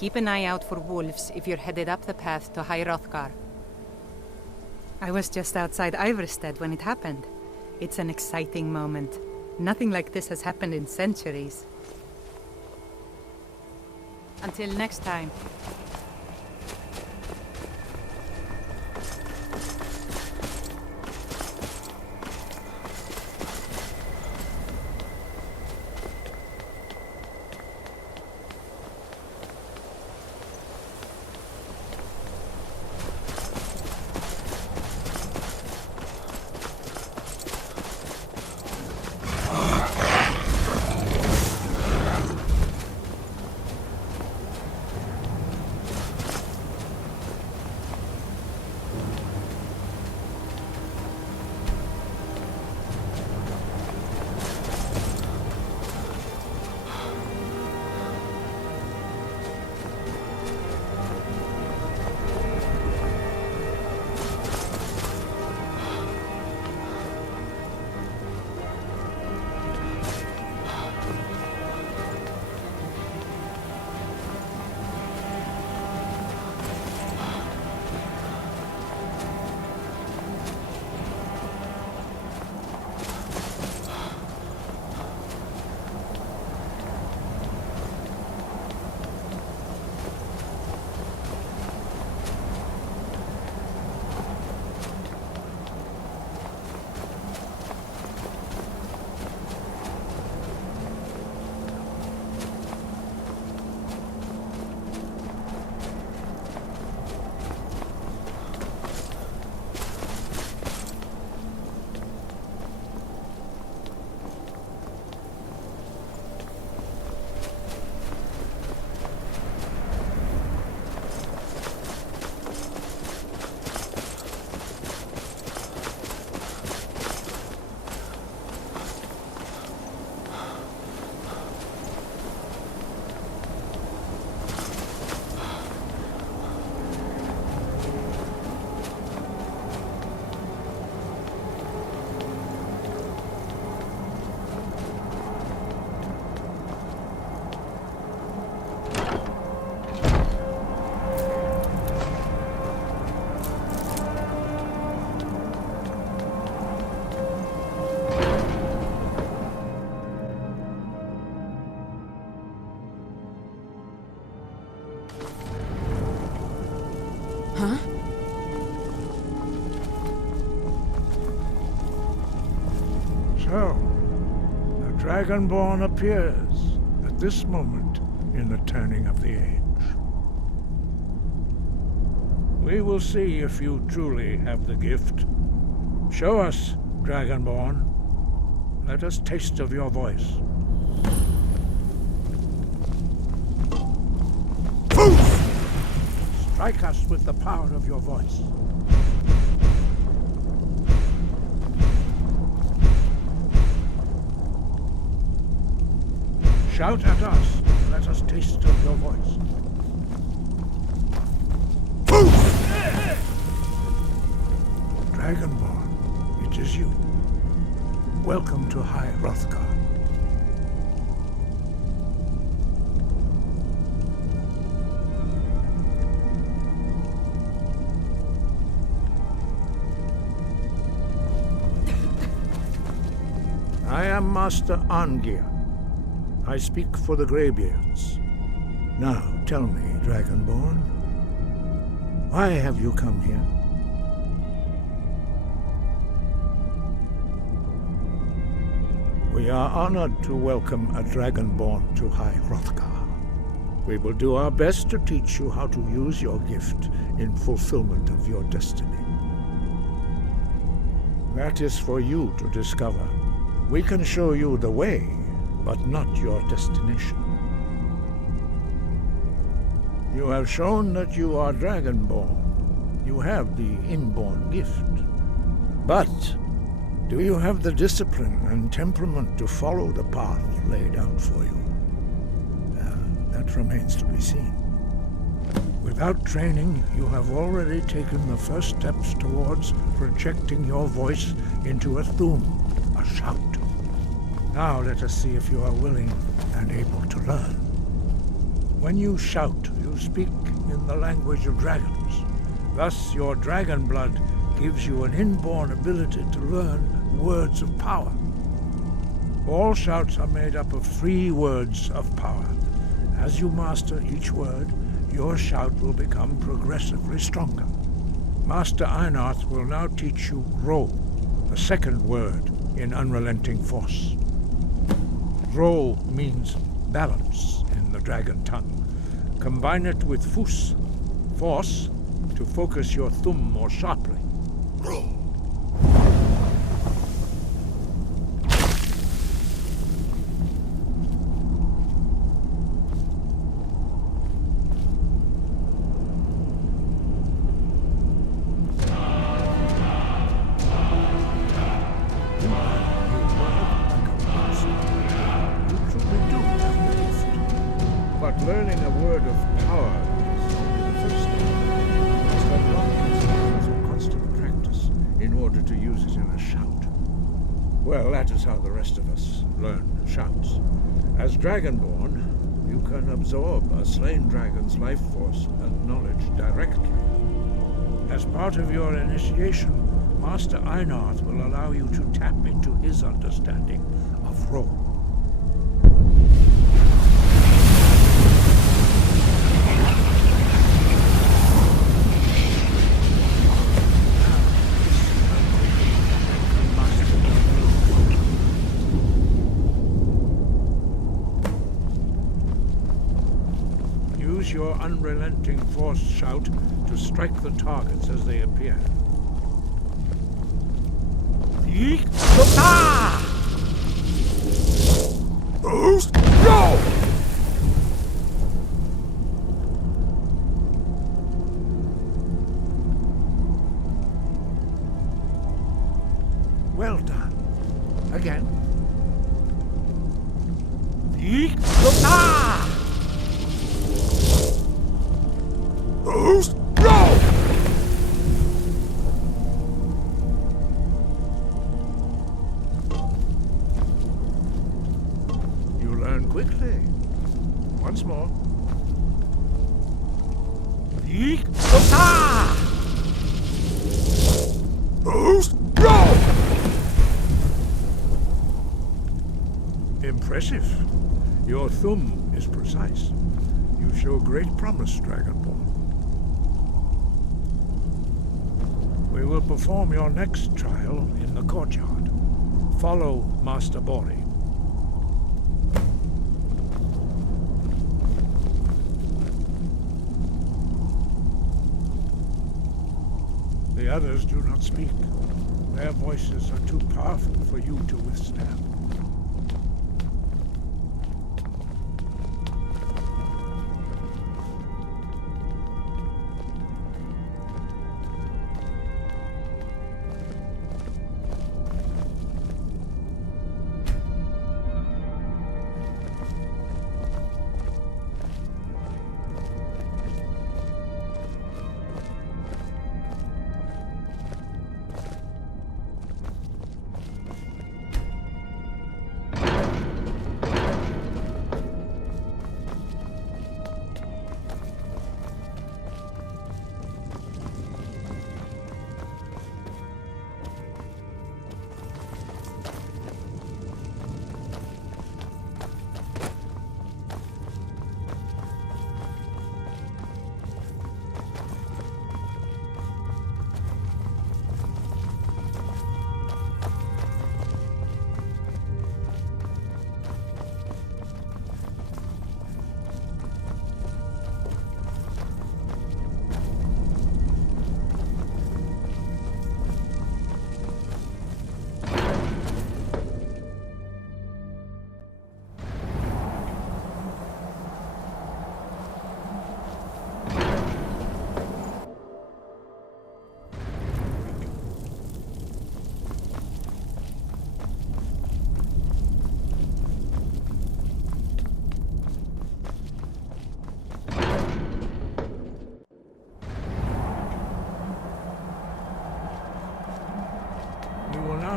Keep an eye out for wolves if you're headed up the path to High Hrothgar. I was just outside Iverstead when it happened. It's an exciting moment. Nothing like this has happened in centuries. Until next time. So, the Dragonborn appears at this moment in the turning of the age. We will see if you truly have the gift. Show us, Dragonborn. Let us taste of your voice. Strike us with the power of your voice. Shout at us, and let us taste of your voice. Dragonborn, it is you. Welcome to High Hrothgar. I am Master Arngeir. I speak for the Greybeards. Now, tell me, Dragonborn, why have you come here? We are honored to welcome a Dragonborn to High Hrothgar. We will do our best to teach you how to use your gift in fulfillment of your destiny. That is for you to discover. We can show you the way, but not your destination. You have shown that you are Dragonborn. You have the inborn gift. But do you have the discipline and temperament to follow the path laid out for you? That remains to be seen. Without training, you have already taken the first steps towards projecting your voice into a thum, a shout. Now let us see if you are willing and able to learn. When you shout, you speak in the language of dragons. Thus, your dragon blood gives you an inborn ability to learn words of power. All shouts are made up of 3 words of power. As you master each word, your shout will become progressively stronger. Master Einarth will now teach you Ro, the 2nd word in Unrelenting Force. Ro means balance in the dragon tongue. Combine it with Fus, force, to focus your thumb more sharply. Ro. Learning a word of power is only the first step. You must unlock its power through constant practice in order to use it in a shout. Well, that is how the rest of us learn shouts. As Dragonborn, you can absorb a slain dragon's life force and knowledge directly. As part of your initiation, Master Einarth will allow you to tap into his understanding of Ro. Your unrelenting force shout to strike the targets as they appear. Go! Well done. Again. Go! You learn quickly. Once more. Go! Impressive. Your thumb is precise. You show great promise, Dragonborn. We will perform your next trial in the courtyard. Follow Master Bori. The others do not speak. Their voices are too powerful for you to withstand.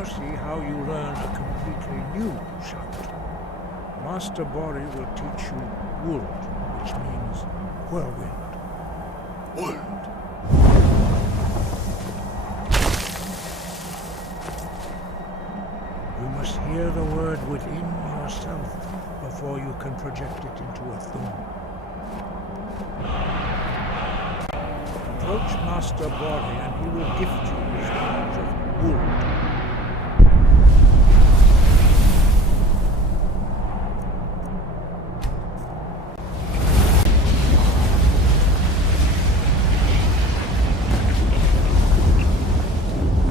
See how you learn a completely new shout. Master Bori will teach you Wuld, which means whirlwind. You must hear the word within yourself before you can project it into a thum. Approach Master Bori and he will gift you his knowledge of wood.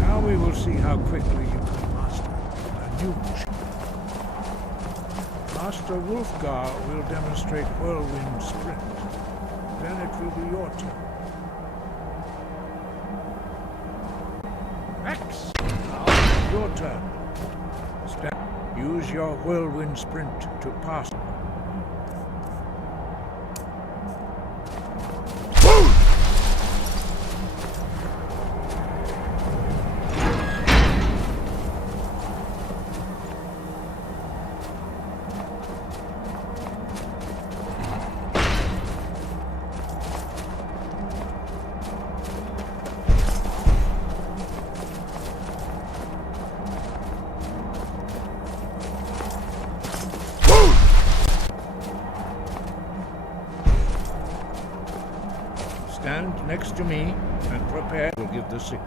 Now we will see how quickly you can master a new machine. Master Wulfgar will demonstrate whirlwind sprint. Then it will be your turn. X! Now your turn. Use your whirlwind sprint to pass. Stand next to me and prepare to give the signal.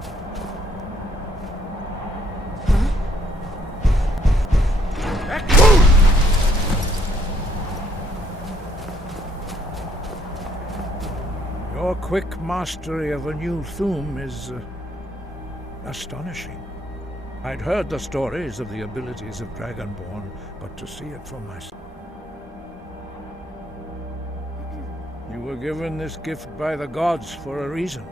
Your quick mastery of a new thum is astonishing. I'd heard the stories of the abilities of Dragonborn, but to see it for myself. You were given this gift by the gods for a reason.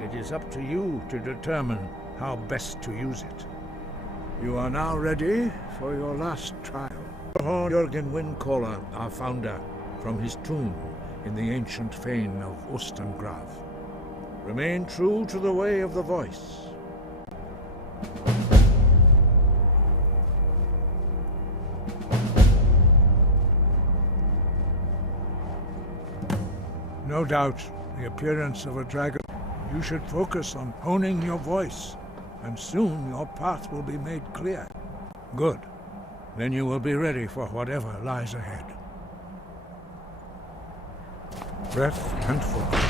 It is up to you to determine how best to use it. You are now ready for your last trial. Jürgen Windcaller, our founder, from his tomb in the ancient fane of Ustengrav. Remain true to the way of the voice. No doubt, the appearance of a dragon. You should focus on honing your voice, and soon your path will be made clear. Good. Then you will be ready for whatever lies ahead. Breath and focus.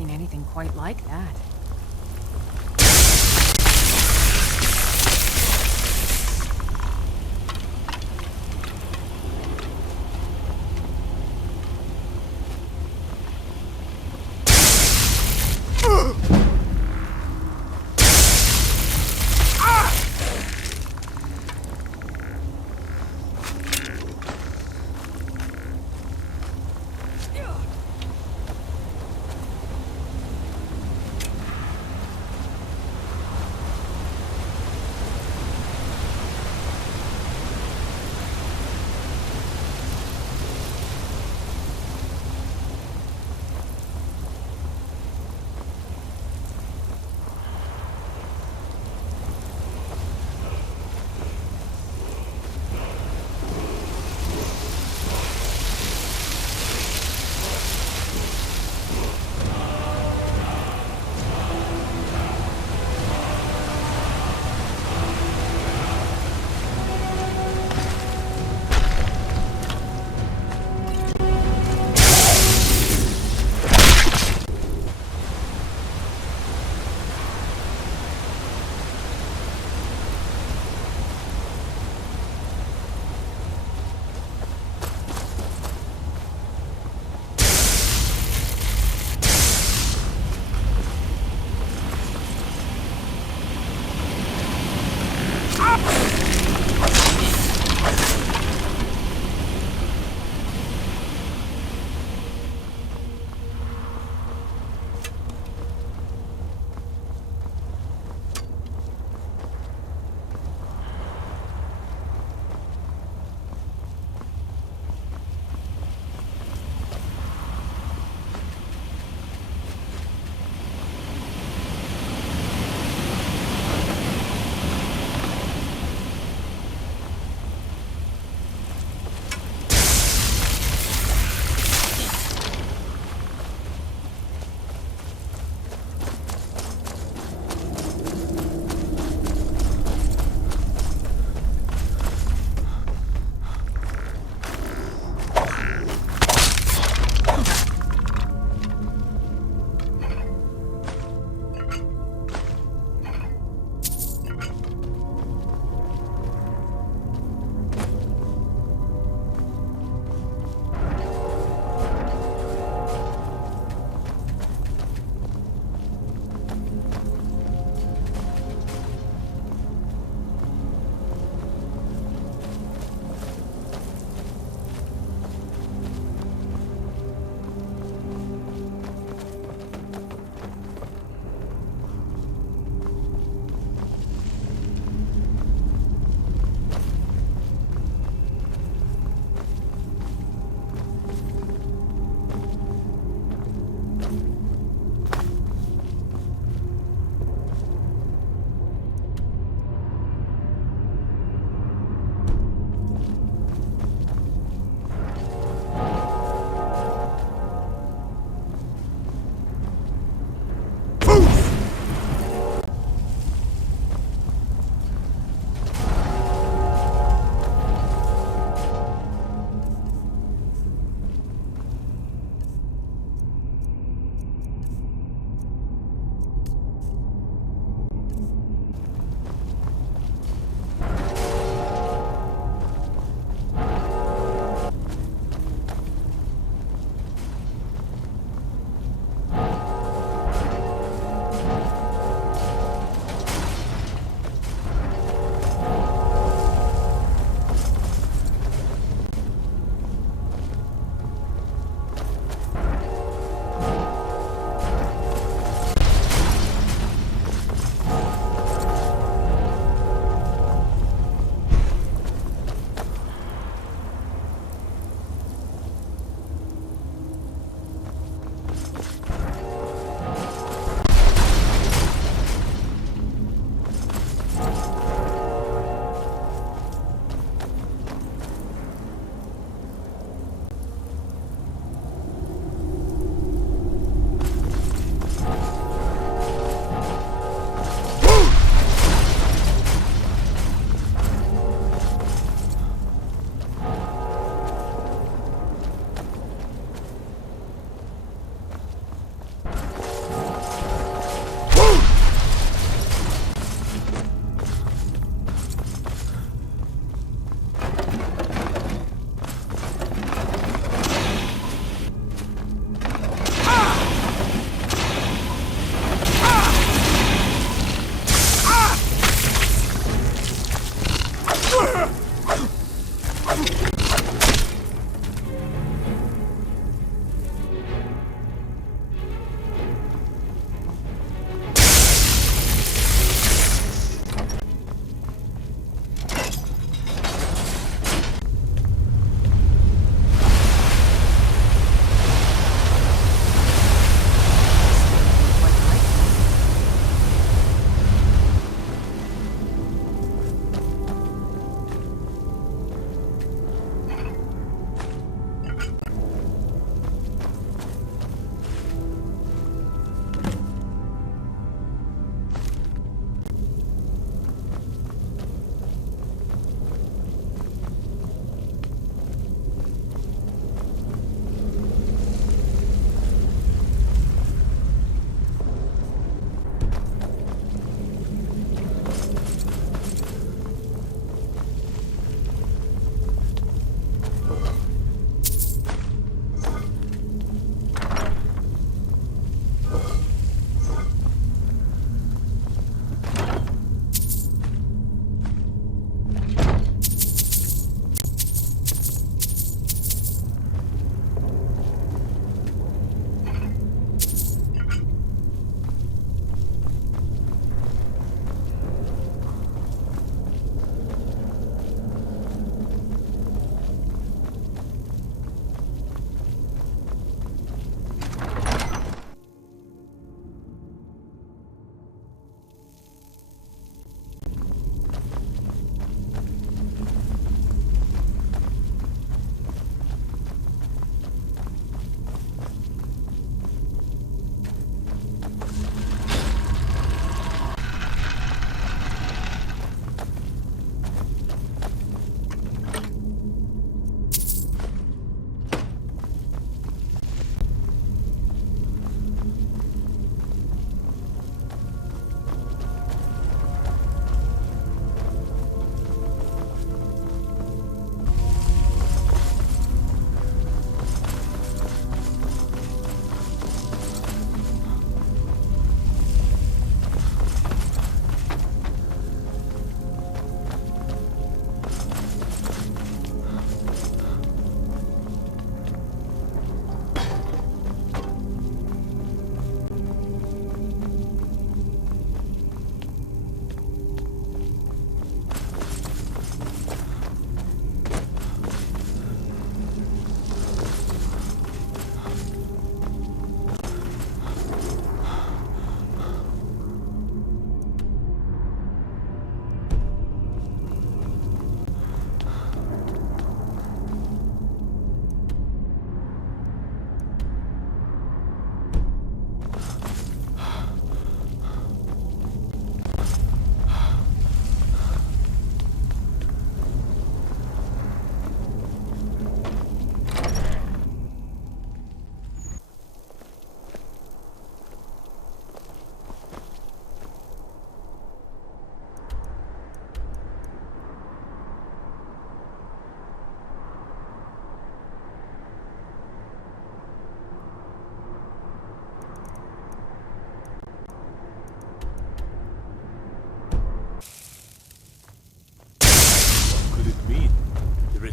seen anything quite like that.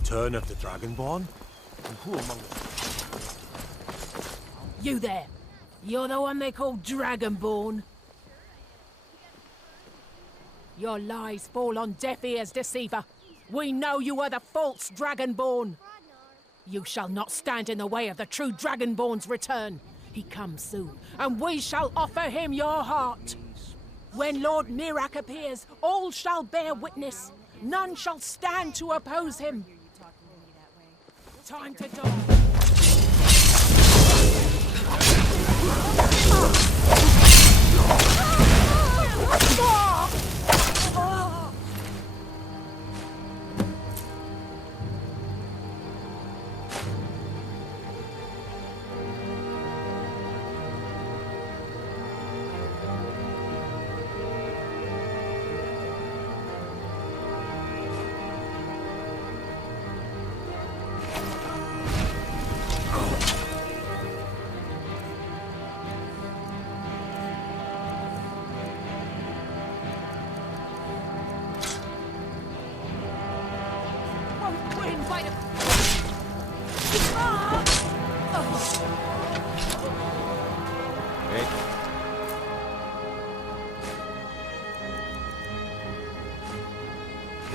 return of the Dragonborn? And who among us? You there! You're the one they call Dragonborn. Your lies fall on deaf ears, deceiver. We know you are the false Dragonborn. You shall not stand in the way of the true Dragonborn's return. He comes soon, and we shall offer him your heart. When Lord Mirak appears, all shall bear witness. None shall stand to oppose him. Time to die.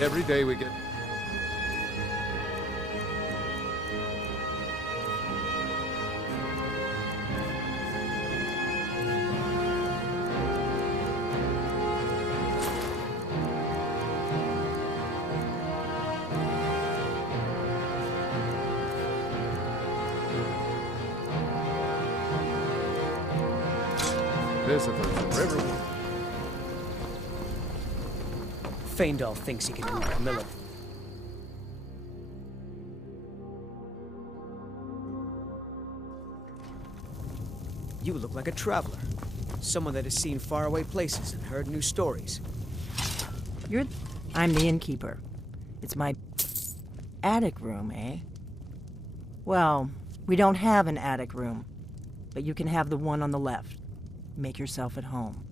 Every day we get... visitors from Riverwood. Faendal thinks he can do what Miller. You look like a traveler. Someone that has seen faraway places and heard new stories. I'm the innkeeper. It's my attic room, eh? Well, we don't have an attic room, but you can have the one on the left. Make yourself at home.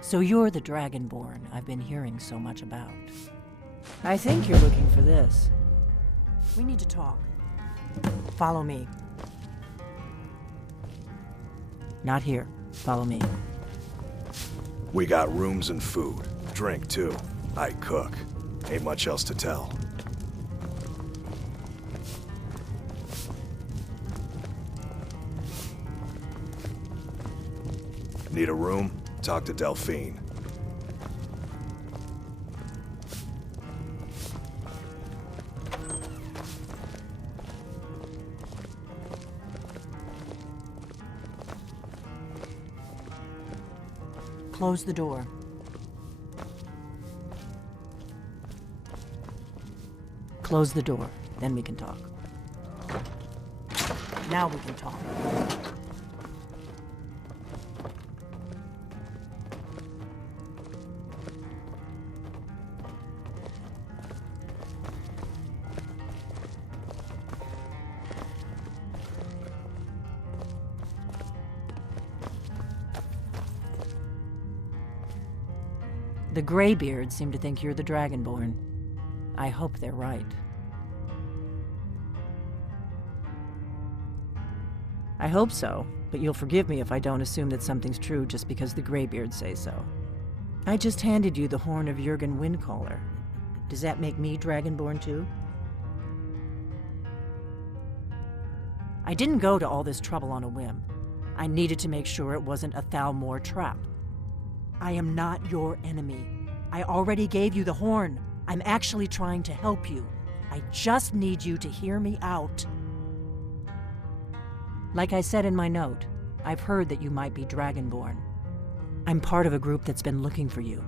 So you're the Dragonborn I've been hearing so much about. I think you're looking for this. We need to talk. Follow me. Not here. Follow me. We got rooms and food. Drink, too. I cook. Ain't much else to tell. Need a room? Talk to Delphine. Close the door. Close the door, then we can talk. Now we can talk. The Greybeards seem to think you're the Dragonborn. I hope they're right. I hope so, but you'll forgive me if I don't assume that something's true just because the Greybeards say so. I just handed you the horn of Jurgen Windcaller. Does that make me Dragonborn too? I didn't go to all this trouble on a whim. I needed to make sure it wasn't a Thalmor trap. I am not your enemy. I already gave you the horn. I'm actually trying to help you. I just need you to hear me out. Like I said in my note, I've heard that you might be Dragonborn. I'm part of a group that's been looking for you.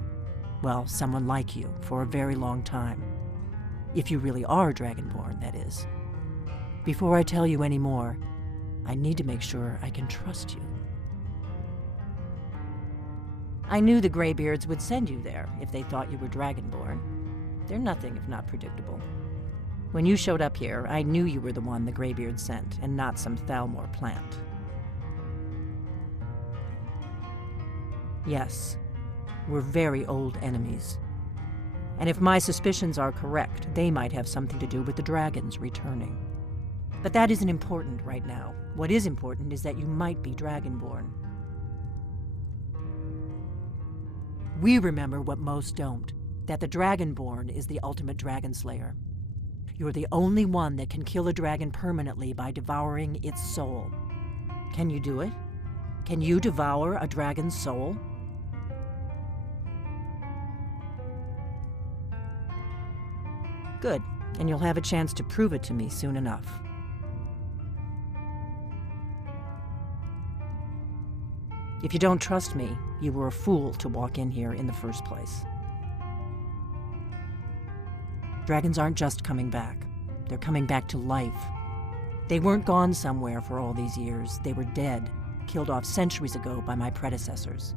Well, someone like you, for a very long time. If you really are Dragonborn, that is. Before I tell you any more, I need to make sure I can trust you. I knew the Greybeards would send you there if they thought you were Dragonborn. They're nothing if not predictable. When you showed up here, I knew you were the one the Greybeards sent, and not some Thalmor plant. Yes, we're very old enemies. And if my suspicions are correct, they might have something to do with the dragons returning. But that isn't important right now. What is important is that you might be Dragonborn. We remember what most don't, that the Dragonborn is the ultimate dragon slayer. You're the only one that can kill a dragon permanently by devouring its soul. Can you do it? Can you devour a dragon's soul? Good, and you'll have a chance to prove it to me soon enough. If you don't trust me, you were a fool to walk in here in the first place. Dragons aren't just coming back. They're coming back to life. They weren't gone somewhere for all these years. They were dead, killed off centuries ago by my predecessors.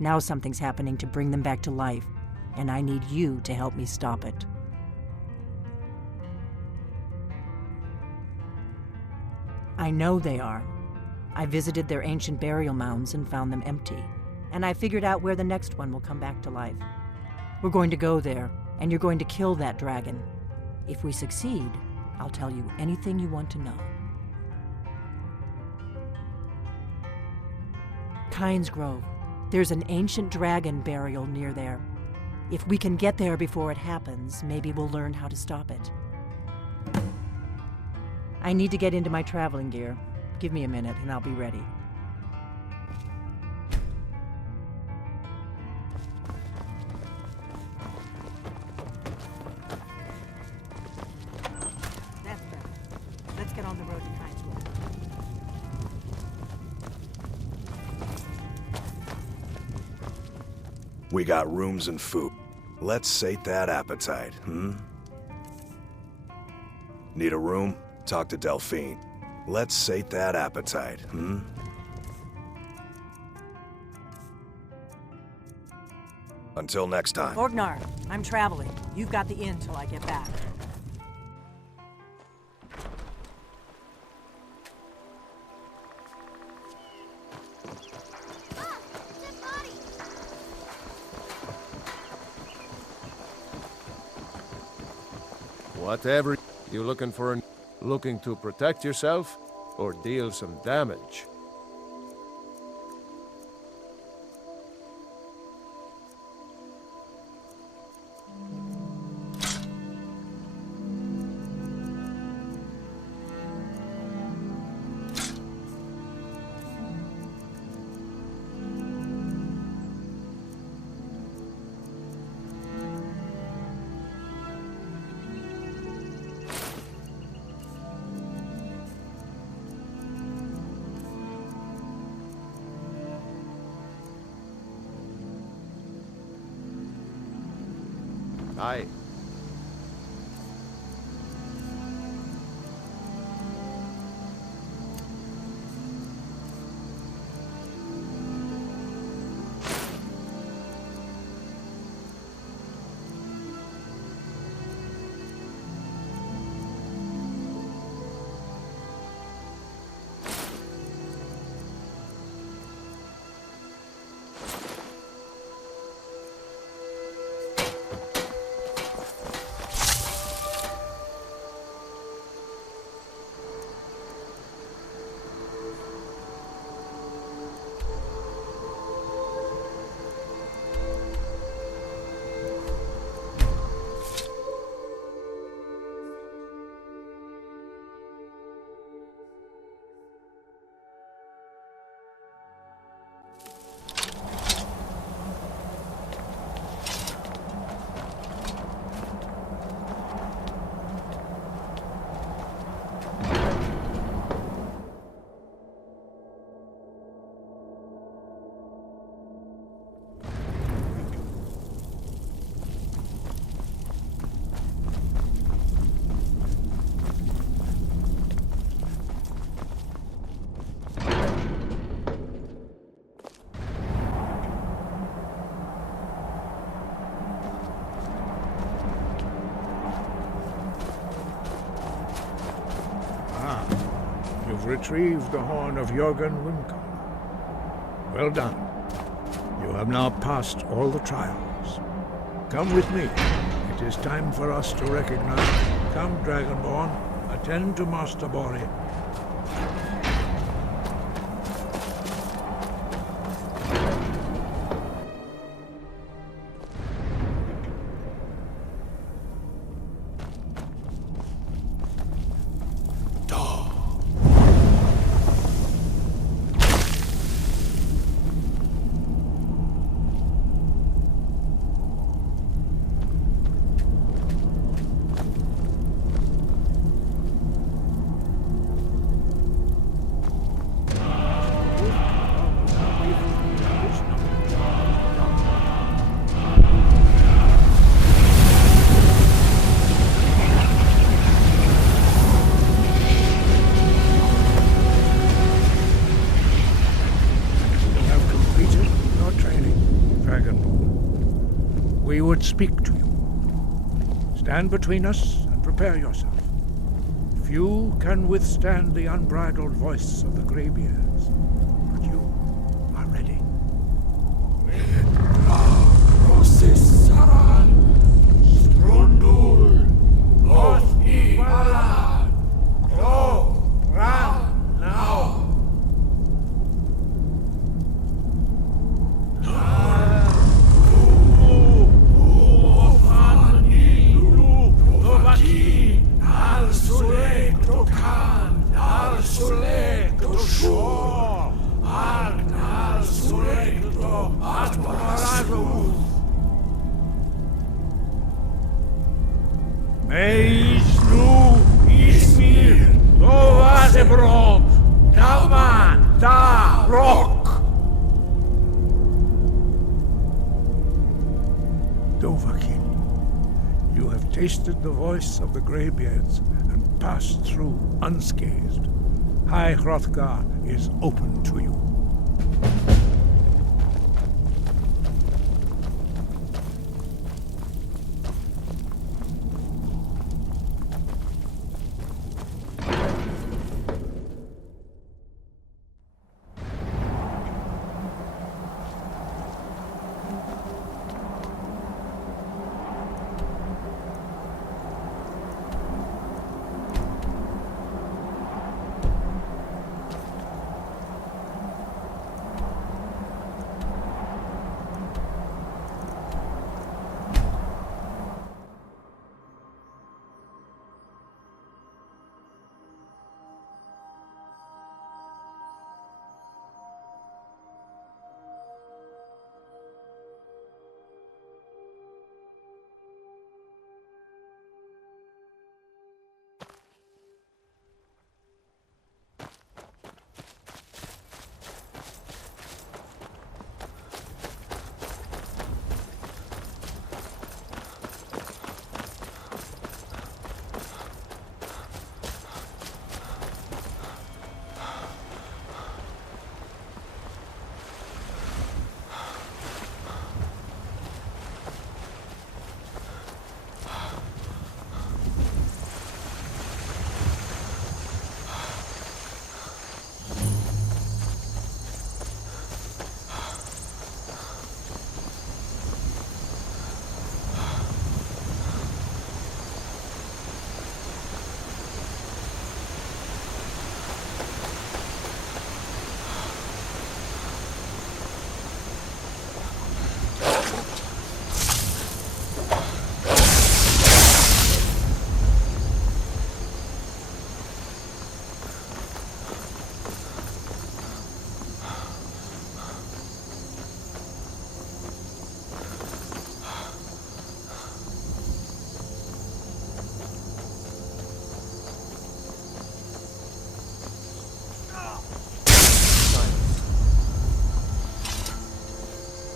Now something's happening to bring them back to life, and I need you to help me stop it. I know they are. I visited their ancient burial mounds and found them empty, and I figured out where the next one will come back to life. We're going to go there, and you're going to kill that dragon. If we succeed, I'll tell you anything you want to know. Kynes Grove. There's an ancient dragon burial near there. If we can get there before it happens, maybe we'll learn how to stop it. I need to get into my traveling gear. Give me a minute and I'll be ready. That's better. Let's get on the road to Kynes Grove. We got rooms and food. Let's sate that appetite, Need a room? Talk to Delphine. Let's sate that appetite, Until next time. Orgnar, I'm traveling. You've got the inn till I get back. Whatever you looking to protect yourself or deal some damage? Aye. have retrieved the horn of Jorgen Wimkum. Well done. You have now passed all the trials. Come with me. It is time for us to recognize. Come, Dragonborn. Attend to Master Bori. Speak to you. Stand between us and prepare yourself. Few can withstand the unbridled voice of the Greybeards, but you are ready. Tasted the voice of the Greybeards and passed through unscathed. High Hrothgar is open to you.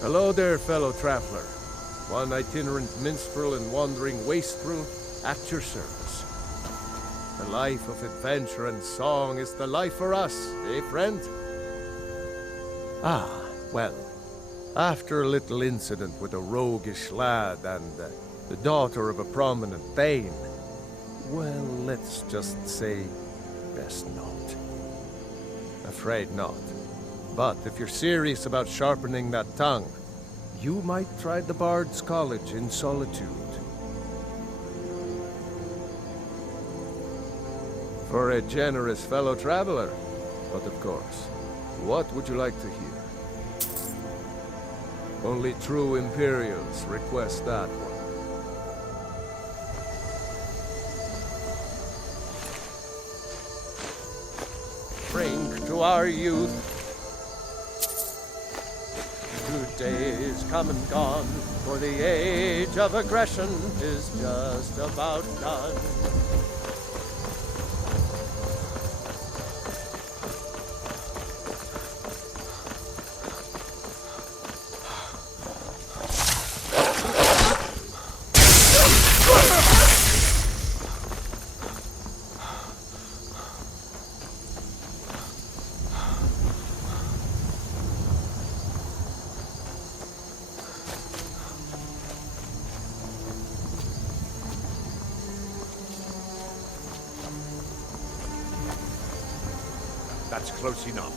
Hello there, fellow traveler. One itinerant minstrel and wandering wastrel at your service. The life of adventure and song is the life for us, eh, friend? Ah, well, after a little incident with a roguish lad and the daughter of a prominent thane, well, let's just say best not. Afraid not. But if you're serious about sharpening that tongue, you might try the Bard's College in Solitude. For a generous fellow traveler. But of course, what would you like to hear? Only true Imperials request that one. Drink to our youth. Good days come and gone, for the age of aggression is just about done. That's close enough.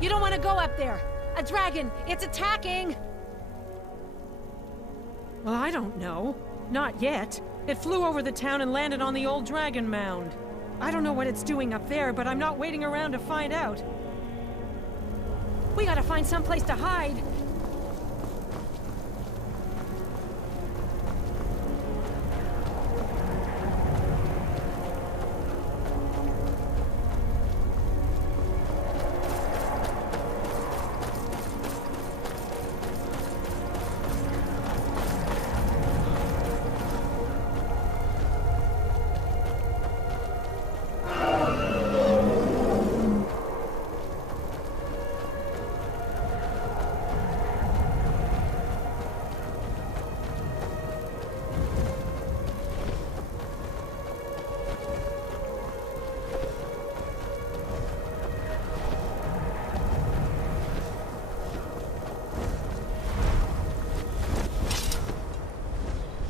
You don't want to go up there! A dragon! It's attacking! Well, I don't know. Not yet. It flew over the town and landed on the old dragon mound. I don't know what it's doing up there, but I'm not waiting around to find out. We gotta find someplace to hide.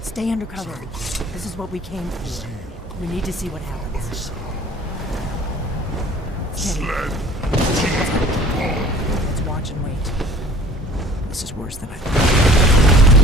Stay under cover. This is what we came for. We need to see what happens. Steady. Let's watch and wait. This is worse than I thought.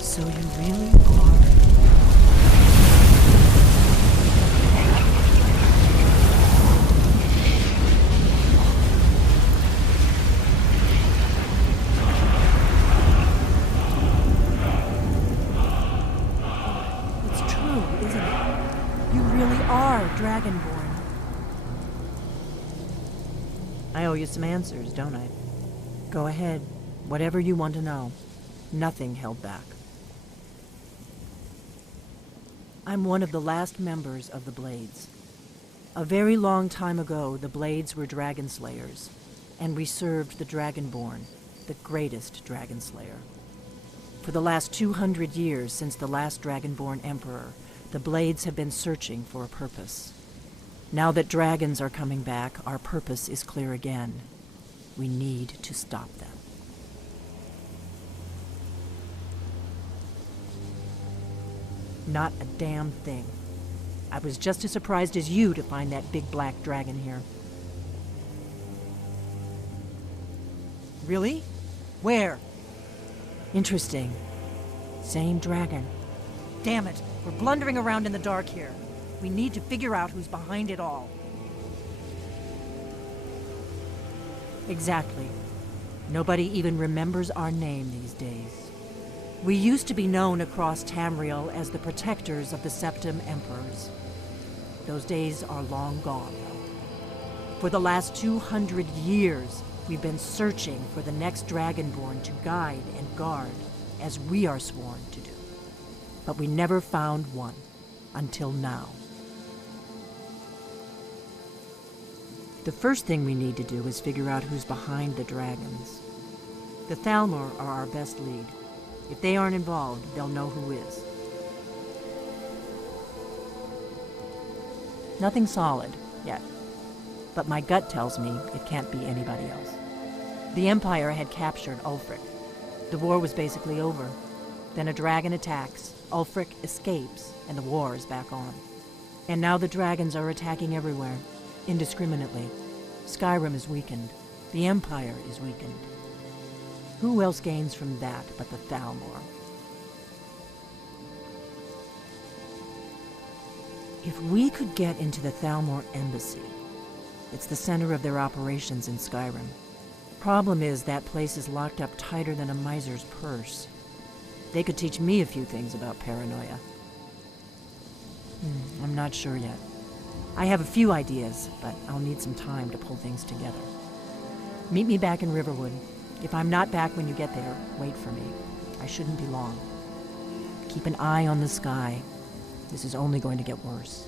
So you really are... It's true, isn't it? You really are Dragonborn. I owe you some answers, don't I? Go ahead. Whatever you want to know. Nothing held back. I'm one of the last members of the Blades. A very long time ago, the Blades were dragon slayers, and we served the Dragonborn, the greatest dragon slayer. For the last 200 years since the last Dragonborn Emperor, the Blades have been searching for a purpose. Now that dragons are coming back, our purpose is clear again. We need to stop them. Not a damn thing. I was just as surprised as you to find that big black dragon here. Really? Where? Interesting. Same dragon. Damn it, we're blundering around in the dark here. We need to figure out who's behind it all. Exactly. Nobody even remembers our name these days. We used to be known across Tamriel as the protectors of the Septim Emperors. Those days are long gone, though. For the last 200 years, we've been searching for the next Dragonborn to guide and guard, as we are sworn to do. But we never found one, until now. The first thing we need to do is figure out who's behind the dragons. The Thalmor are our best lead. If they aren't involved, they'll know who is. Nothing solid, yet. But my gut tells me it can't be anybody else. The Empire had captured Ulfric. The war was basically over. Then a dragon attacks, Ulfric escapes, and the war is back on. And now the dragons are attacking everywhere, indiscriminately. Skyrim is weakened. The Empire is weakened. Who else gains from that but the Thalmor? If we could get into the Thalmor embassy, it's the center of their operations in Skyrim. Problem is, that place is locked up tighter than a miser's purse. They could teach me a few things about paranoia. I'm not sure yet. I have a few ideas, but I'll need some time to pull things together. Meet me back in Riverwood. If I'm not back when you get there, wait for me. I shouldn't be long. Keep an eye on the sky. This is only going to get worse.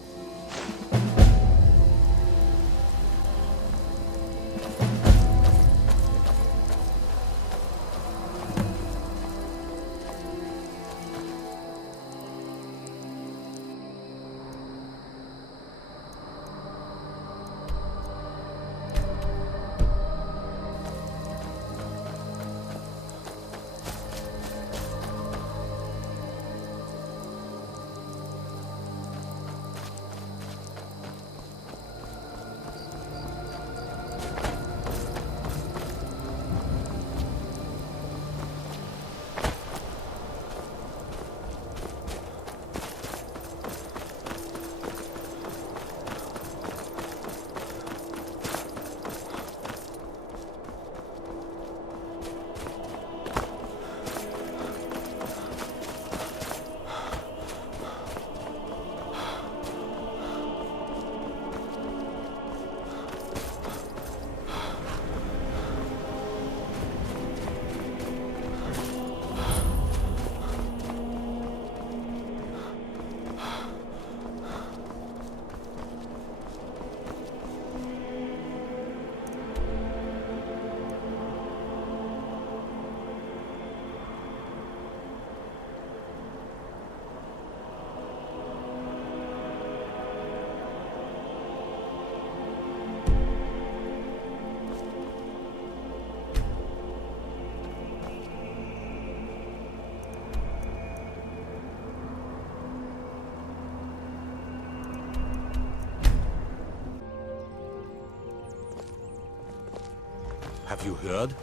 Have you heard?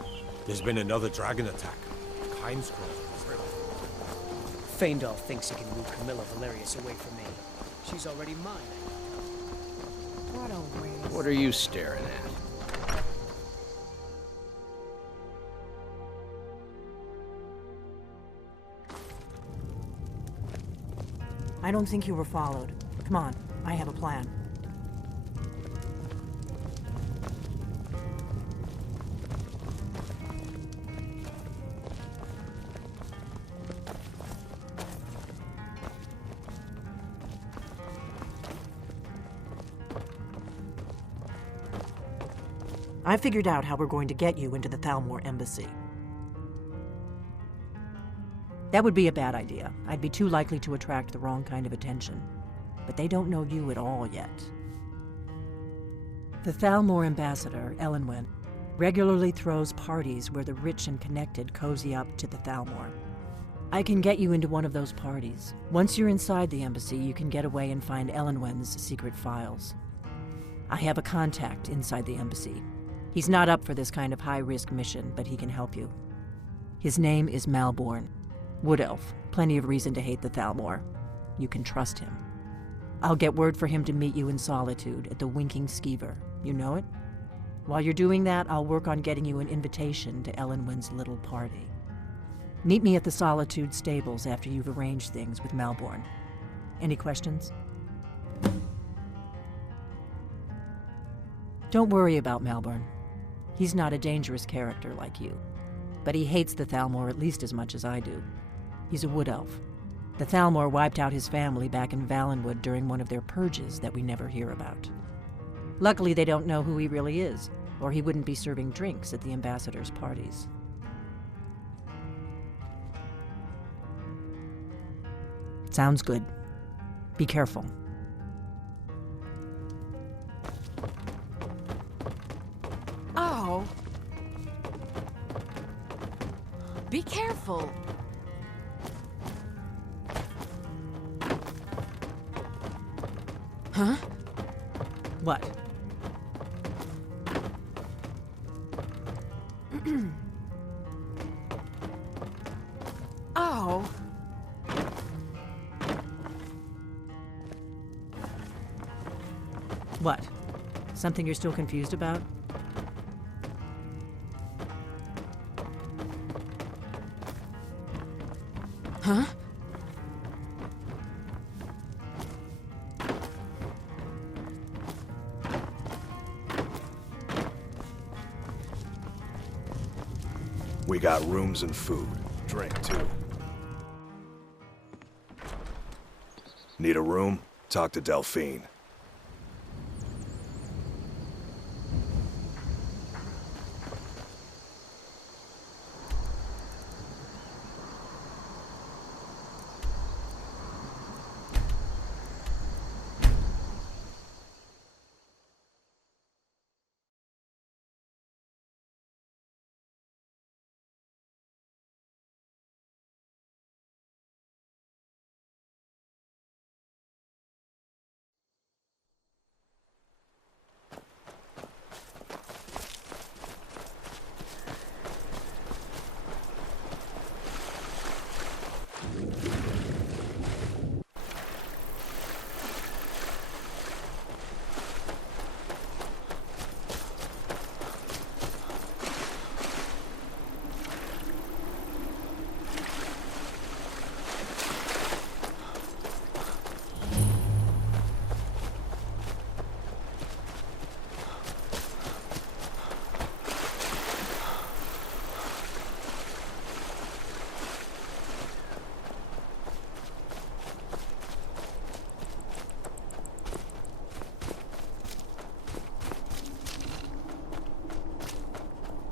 There's been another dragon attack. Feindal thinks he can move Camilla Valerius away from me. She's already mine. What a waste. What are you staring at? I don't think you were followed. Come on, I have a plan. I figured out how we're going to get you into the Thalmor embassy. That would be a bad idea. I'd be too likely to attract the wrong kind of attention. But they don't know you at all yet. The Thalmor ambassador, Elenwen, regularly throws parties where the rich and connected cozy up to the Thalmor. I can get you into one of those parties. Once you're inside the embassy, you can get away and find Elenwen's secret files. I have a contact inside the embassy. He's not up for this kind of high-risk mission, but he can help you. His name is Malborn. Wood Elf. Plenty of reason to hate the Thalmor. You can trust him. I'll get word for him to meet you in Solitude at the Winking Skeever. You know it? While you're doing that, I'll work on getting you an invitation to Elenwen's little party. Meet me at the Solitude stables after you've arranged things with Malborn. Any questions? Don't worry about Malborn. He's not a dangerous character like you. But he hates the Thalmor at least as much as I do. He's a wood elf. The Thalmor wiped out his family back in Valenwood during one of their purges that we never hear about. Luckily, they don't know who he really is, or he wouldn't be serving drinks at the ambassador's parties. Sounds good. Be careful. Oh. Be careful. Huh? What? Oh. What? Something you're still confused about? Huh? We got rooms and food. Drink, too. Need a room? Talk to Delphine.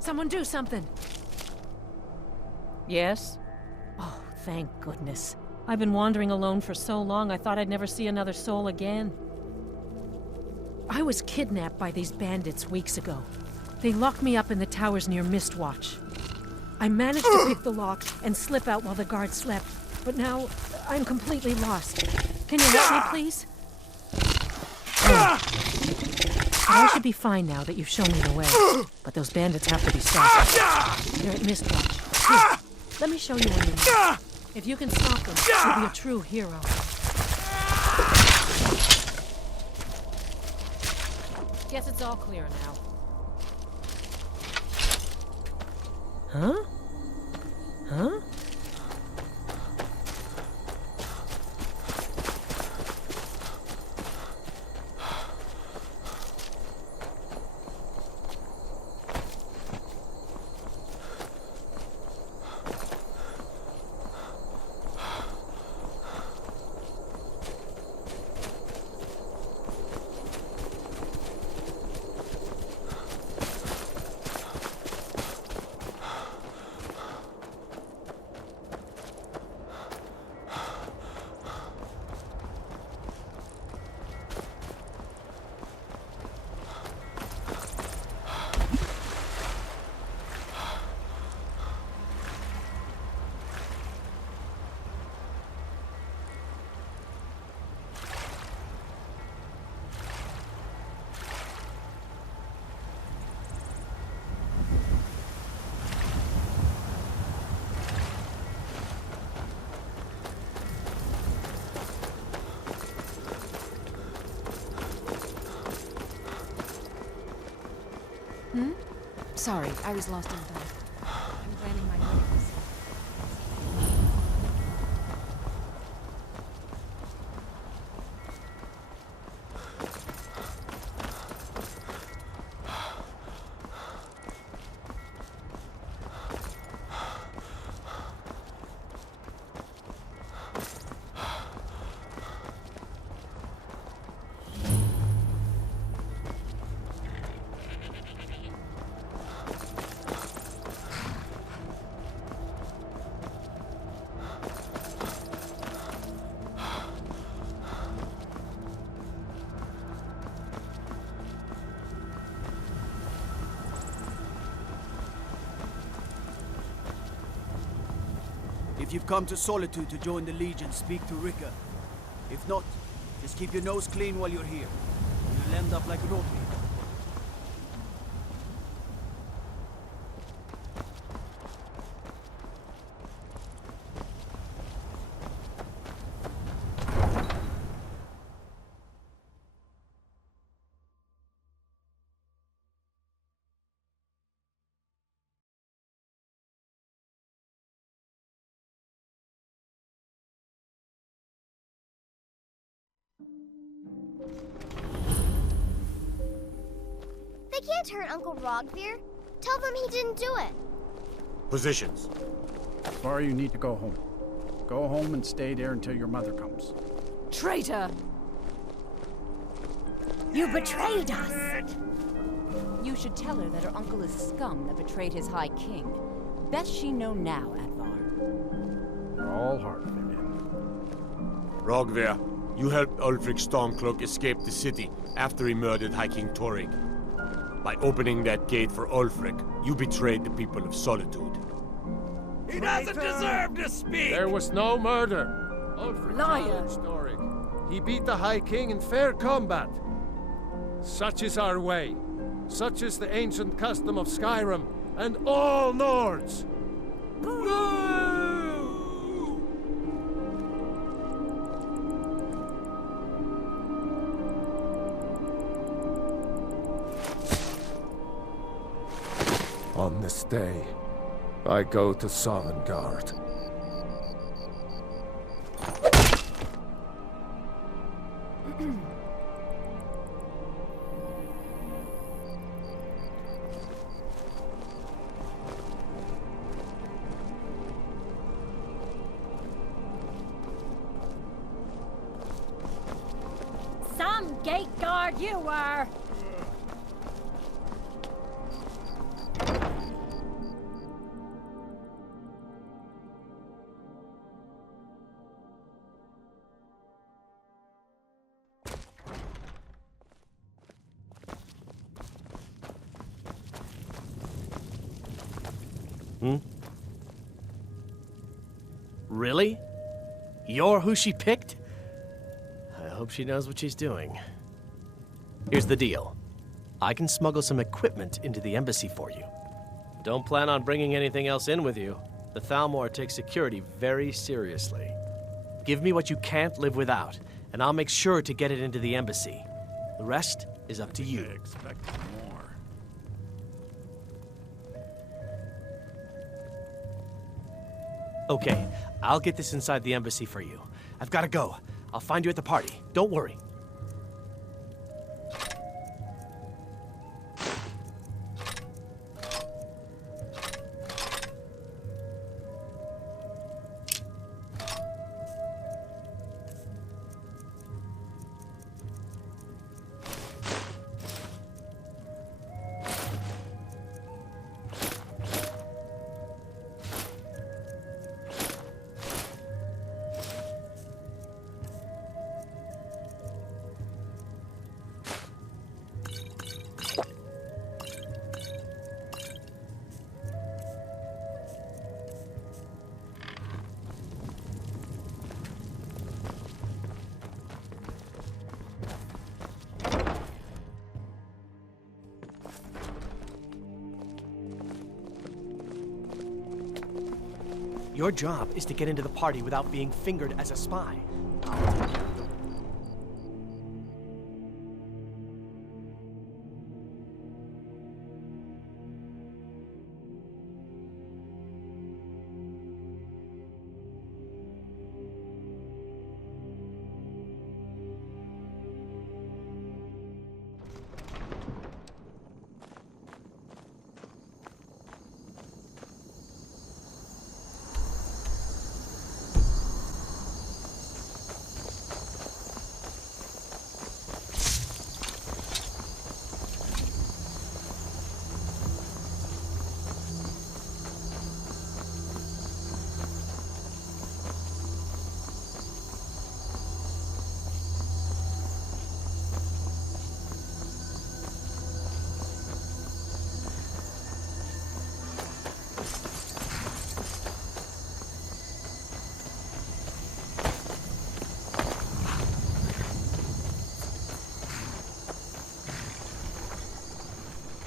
Someone do something! Yes? Oh, thank goodness. I've been wandering alone for so long, I thought I'd never see another soul again. I was kidnapped by these bandits weeks ago. They locked me up in the towers near Mistwatch. I managed to pick the lock and slip out while the guards slept, but now I'm completely lost. Can you help me, please? I should be fine now that you've shown me the way, but those bandits have to be stopped. They're at Mistwatch. Here, let me show you where you are. If you can stop them, you'll be a true hero. Guess it's all clear now. Huh? Huh? Sorry, I was lost in thought. I'm planning my moves. If you've come to Solitude to join the Legion, speak to Rika. If not, just keep your nose clean while you're here. You'll end up like Roti. They can't hurt Uncle Rogvir. Tell them he didn't do it. Positions. Or you need to go home. Go home and stay there until your mother comes. Traitor! You betrayed us! You should tell her that her uncle is scum that betrayed his High King. Best she know now, Advar. You're all hard, Vivian. Rogvir, you helped Ulfric Stormcloak escape the city after he murdered High King Torrig. By opening that gate for Ulfric, you betrayed the people of Solitude. He doesn't deserve to speak! There was no murder. Ulfric challenged Torrig. He beat the High King in fair combat. Such is our way. Such is the ancient custom of Skyrim and all Nords. On this day, I go to Sovngarde. Some gate guard you were! Really? You're who she picked? I hope she knows what she's doing. Here's the deal. I can smuggle some equipment into the embassy for you. Don't plan on bringing anything else in with you. The Thalmor take security very seriously. Give me what you can't live without, and I'll make sure to get it into the embassy. The rest is up to you. Expect more. Okay, I'll get this inside the embassy for you. I've got to go. I'll find you at the party. Don't worry. Your job is to get into the party without being fingered as a spy.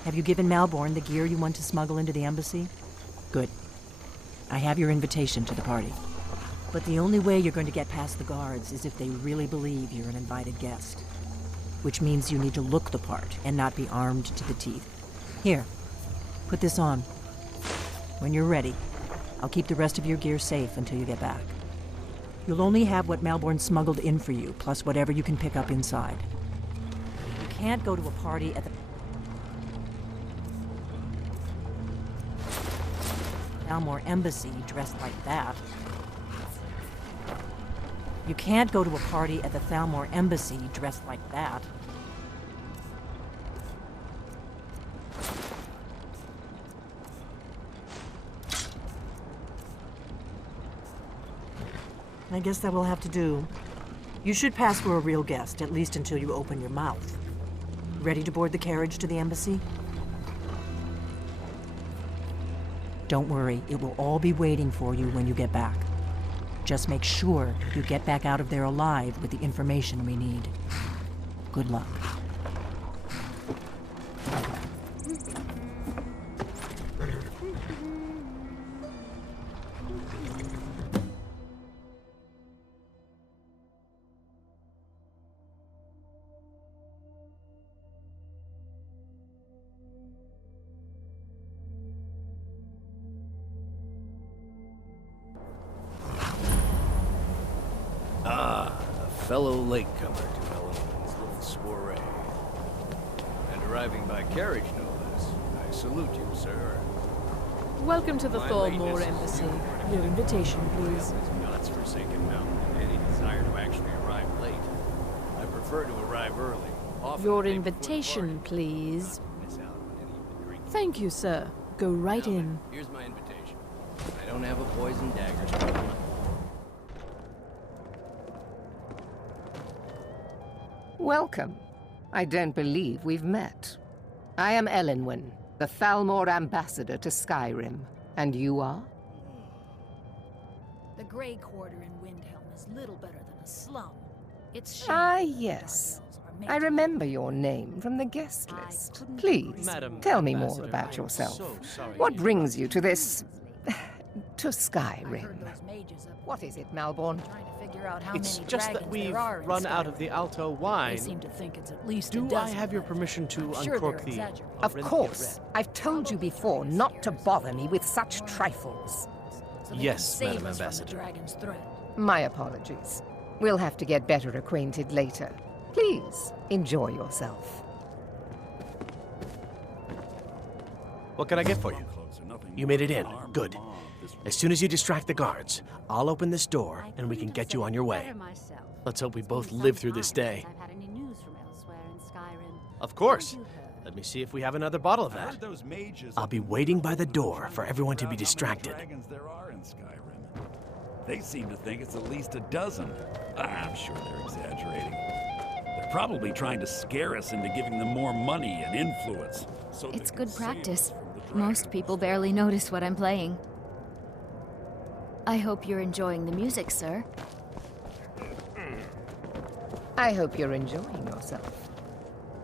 Have you given Malborn the gear you want to smuggle into the embassy? Good. I have your invitation to the party. But the only way you're going to get past the guards is if they really believe you're an invited guest. Which means you need to look the part and not be armed to the teeth. Here, put this on. When you're ready, I'll keep the rest of your gear safe until you get back. You'll only have what Malborn smuggled in for you, plus whatever you can pick up inside. can't go to a party at the Thalmor embassy dressed like that. You can't go to a party at the Thalmor embassy dressed like that. I guess that will have to do. You should pass for a real guest, at least until you open your mouth. Ready to board the carriage to the embassy? Don't worry, it will all be waiting for you when you get back. Just make sure you get back out of there alive with the information we need. Good luck. Fellow latecomer to Alduin's little soiree. And arriving by carriage, no less. I salute you, sir. Welcome to the Thalmor embassy. Your invitation, please. God's forsaken mountain and any desire to actually arrive late. I prefer to arrive early. Your invitation, please. Thank you, sir. Go right in. Here's my invitation. I don't have a poison dagger. Welcome. I don't believe we've met. I am Elenwen, the Thalmor ambassador to Skyrim. And you are? The Grey Quarter in Windhelm is little better than a slum. It's Ah, yes. I remember your name from the guest list. Please, tell me more about yourself. What brings you to this... to Skyrim? What is it, Malborn? It's just that we've run out of the Alto wine. They seem to think it's at least Do I have your permission to uncork the... Of course. I've told you before not to bother me with such trifles. Yes, Madam Ambassador. My apologies. We'll have to get better acquainted later. Please, enjoy yourself. What can I get for you? You made it in. Good. As soon as you distract the guards, I'll open this door and we can get you on your way. Let's hope we both live through this day. Of course. Let me see if we have another bottle of that. I'll be waiting by the door for everyone to be distracted. There are in Skyrim. They seem to think it's at least a dozen. I'm sure they're exaggerating. They're probably trying to scare us into giving them more money and influence. So it's good practice. Most people barely notice what I'm playing. I hope you're enjoying the music, sir. I hope you're enjoying yourself.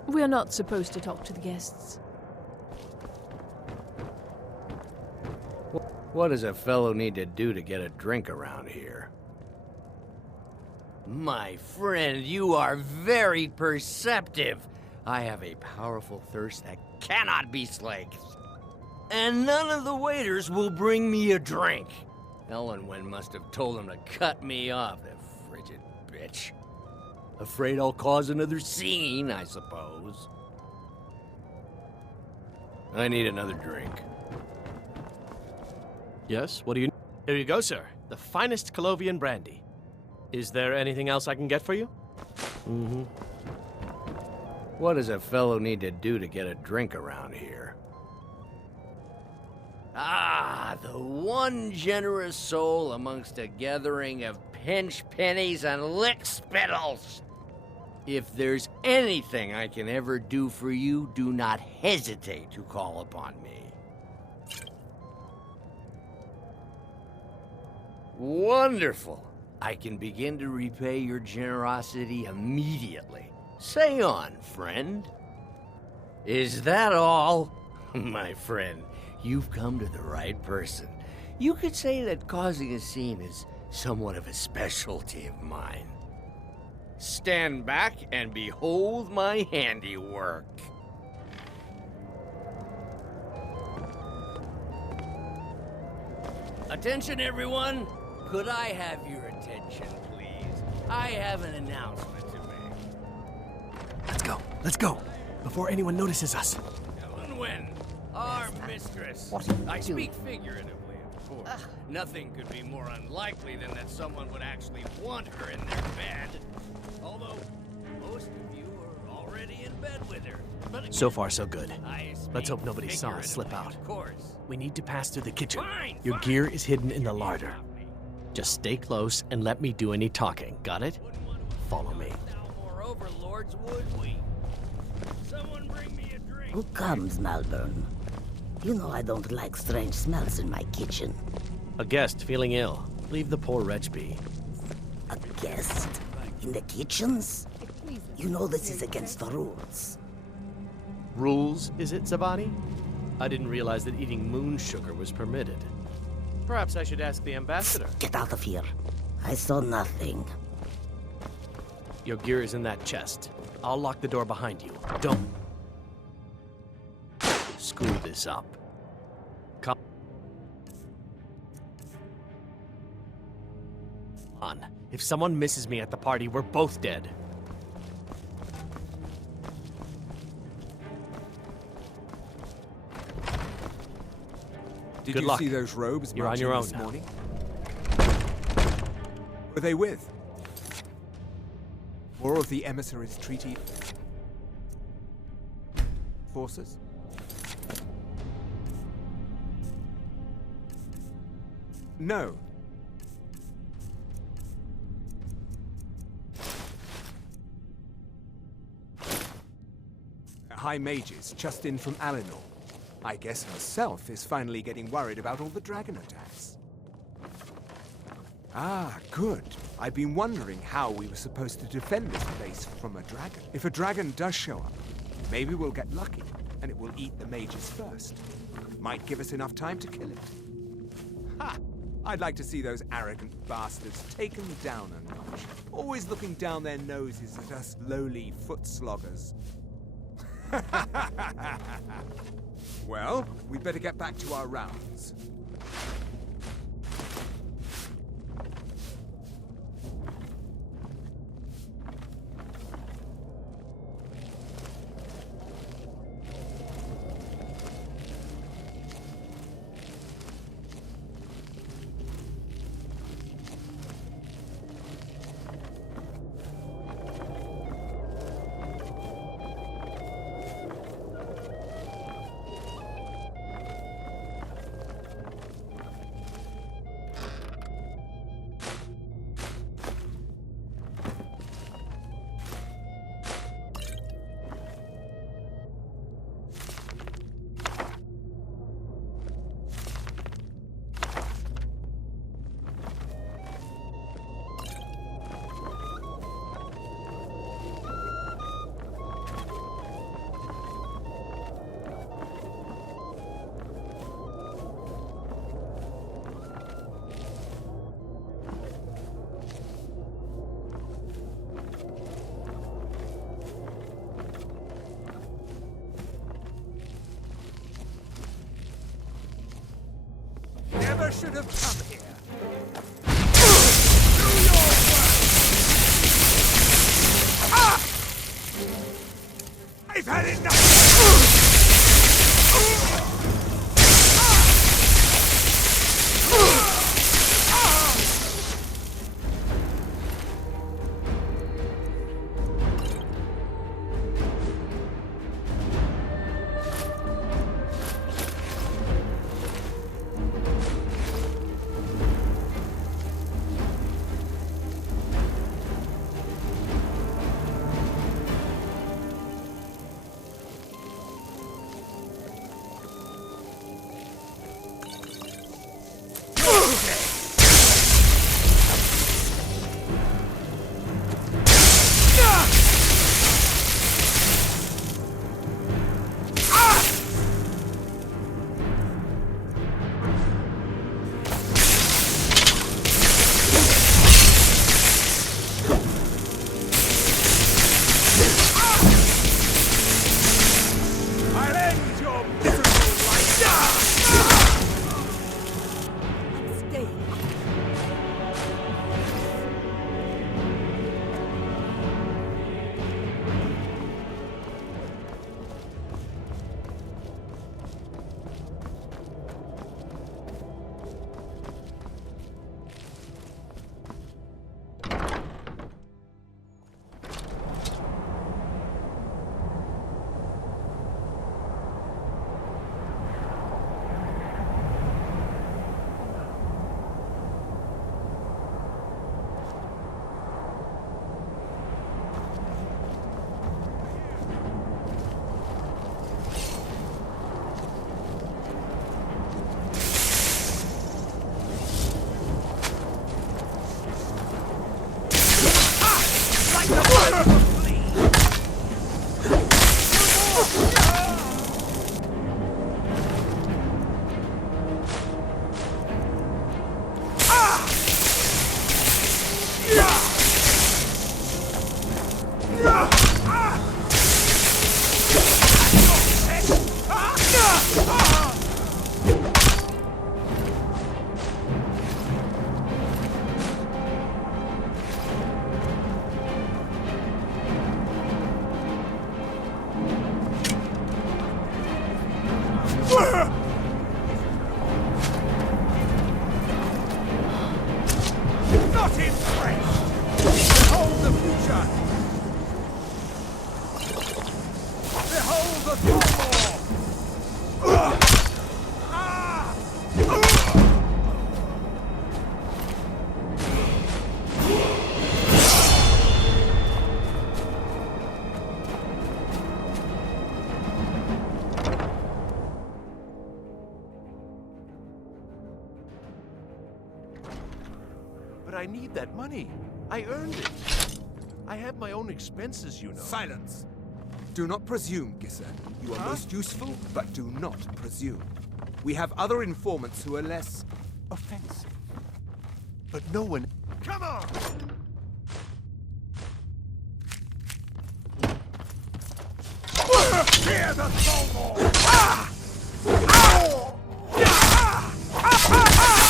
We're not supposed to talk to the guests. What does a fellow need to do to get a drink around here? My friend, you are very perceptive. I have a powerful thirst that cannot be slaked. And none of the waiters will bring me a drink. Elenwen must have told them to cut me off, the frigid bitch. Afraid I'll cause another scene, I suppose. I need another drink. Yes, what do you need? Here you go, sir. The finest Colovian brandy. Is there anything else I can get for you? Mm-hmm. What does a fellow need to do to get a drink around here? Ah, the one generous soul amongst a gathering of pinch pennies and lick spittles. If there's anything I can ever do for you, do not hesitate to call upon me. Wonderful. I can begin to repay your generosity immediately. Say on, friend. Is that all? My friend, you've come to the right person. You could say that causing a scene is somewhat of a specialty of mine. Stand back and behold my handiwork. Attention, everyone. Could I have your attention, please? I have an announcement to make. Let's go. Let's go, before anyone notices us. When our mistress. What I do? speak figuratively, of course. Nothing could be more unlikely than that someone would actually want her in their bed. Although, most of you are already in bed with her. But again, So far, so good. I Let's speak hope nobody saw us slip out. Of course. We need to pass through the kitchen. Fine, Your gear is hidden in the larder. Just stay close and let me do any talking. Got it? Follow me. Thalmor overlords, would we? Someone bring me a drink. Who comes, Malvern? You know I don't like strange smells in my kitchen. A guest feeling ill. Leave the poor wretch be. A guest? In the kitchens? You know this is against the rules. Rules, is it, Zabani? I didn't realize that eating moon sugar was permitted. Perhaps I should ask the ambassador. Get out of here. I saw nothing. Your gear is in that chest. I'll lock the door behind you. Don't screw this up. Come on. If someone misses me at the party, we're both dead. Did Good you luck. see those robes You're on marching your own this now. morning? Were they with? More of the emissaries' treaty forces? No. High mages just in from Alinor. I guess herself is finally getting worried about all the dragon attacks. Ah, good. I've been wondering how we were supposed to defend this place from a dragon. If a dragon does show up, maybe we'll get lucky, and it will eat the mages first. Might give us enough time to kill it. Ha! I'd like to see those arrogant bastards taken down a notch. Always looking down their noses at us lowly foot sloggers. Well, we'd better get back to our rounds. Never should have come here. Do your work. Ah! I've had enough. Not impressed! Behold the future! Behold the Thalmor! But I need that money. I earned it. I have my own expenses, you know. Silence! Do not presume, Gisser. You are most useful, but do not presume. We have other informants who are less offensive. But no one... Come on! Fear the Thalmor! Ah! Ow! Ah! Ah! Ah!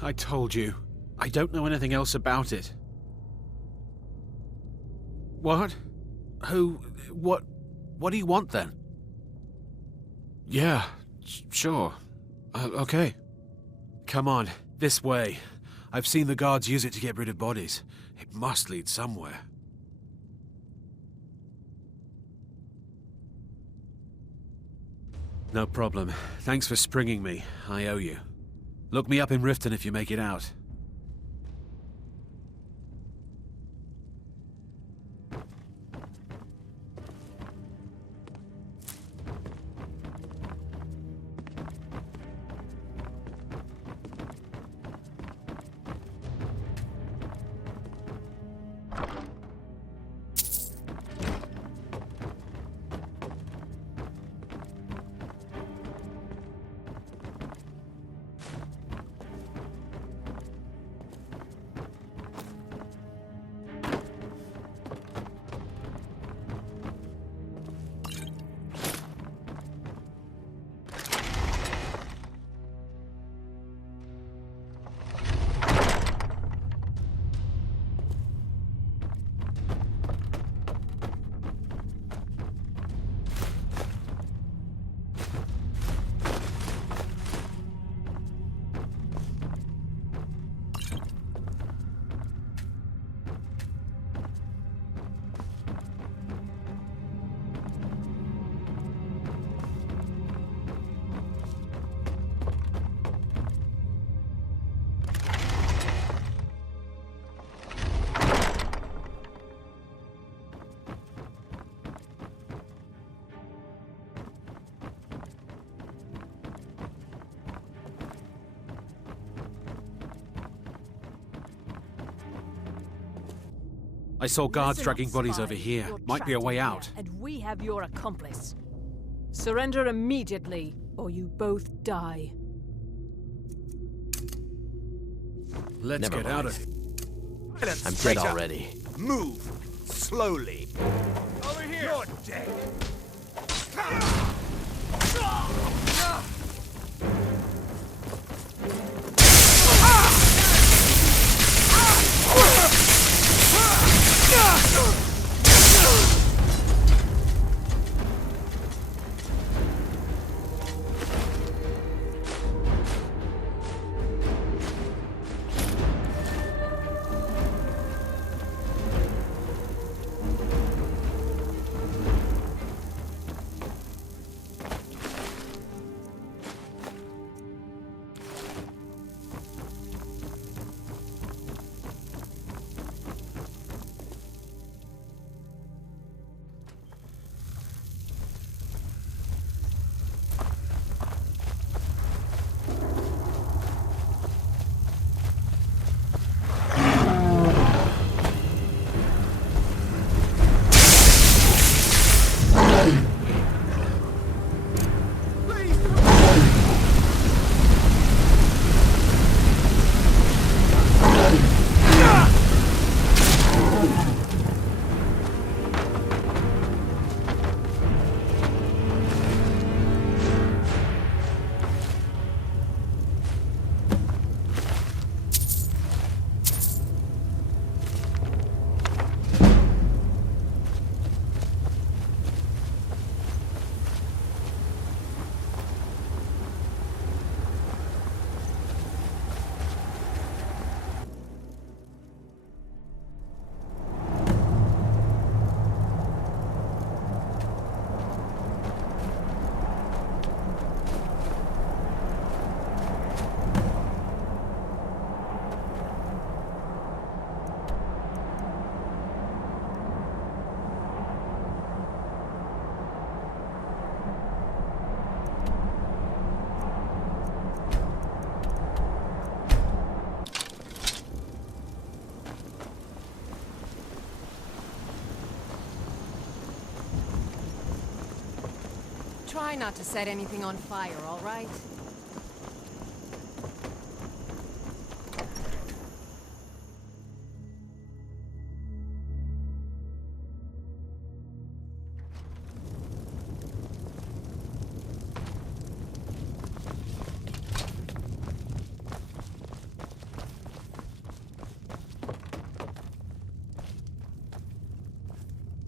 I told you. I don't know anything else about it. What? Who? What do you want then? Yeah, sure. Okay. Come on, this way. I've seen the guards use it to get rid of bodies. It must lead somewhere. No problem. Thanks for springing me. I owe you. Look me up in Riften if you make it out. I saw guards Listen dragging up, bodies spy. over here. You're Might be a trapped way in out. here, and we have your accomplice. Surrender immediately, or you both die. Let's Never get mind. out of here. I'm dead already. Move slowly. Over here! You're dead. Try not to set anything on fire, all right?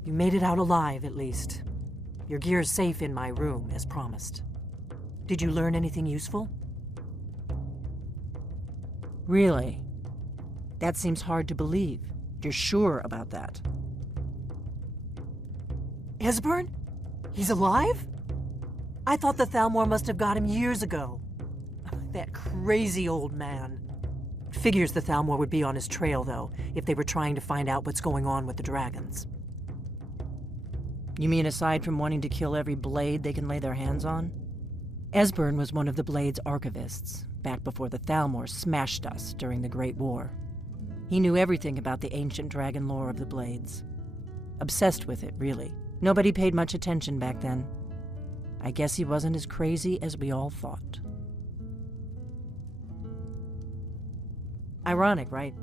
You made it out alive, at least. Your gear's safe in my room, as promised. Did you learn anything useful? Really? That seems hard to believe. You're sure about that? Esbern? He's alive? I thought the Thalmor must have got him years ago. That crazy old man. Figures the Thalmor would be on his trail, though, if they were trying to find out what's going on with the dragons. You mean aside from wanting to kill every blade they can lay their hands on? Esbern was one of the Blade's archivists, back before the Thalmor smashed us during the Great War. He knew everything about the ancient dragon lore of the Blades. Obsessed with it, really. Nobody paid much attention back then. I guess he wasn't as crazy as we all thought. Ironic, right?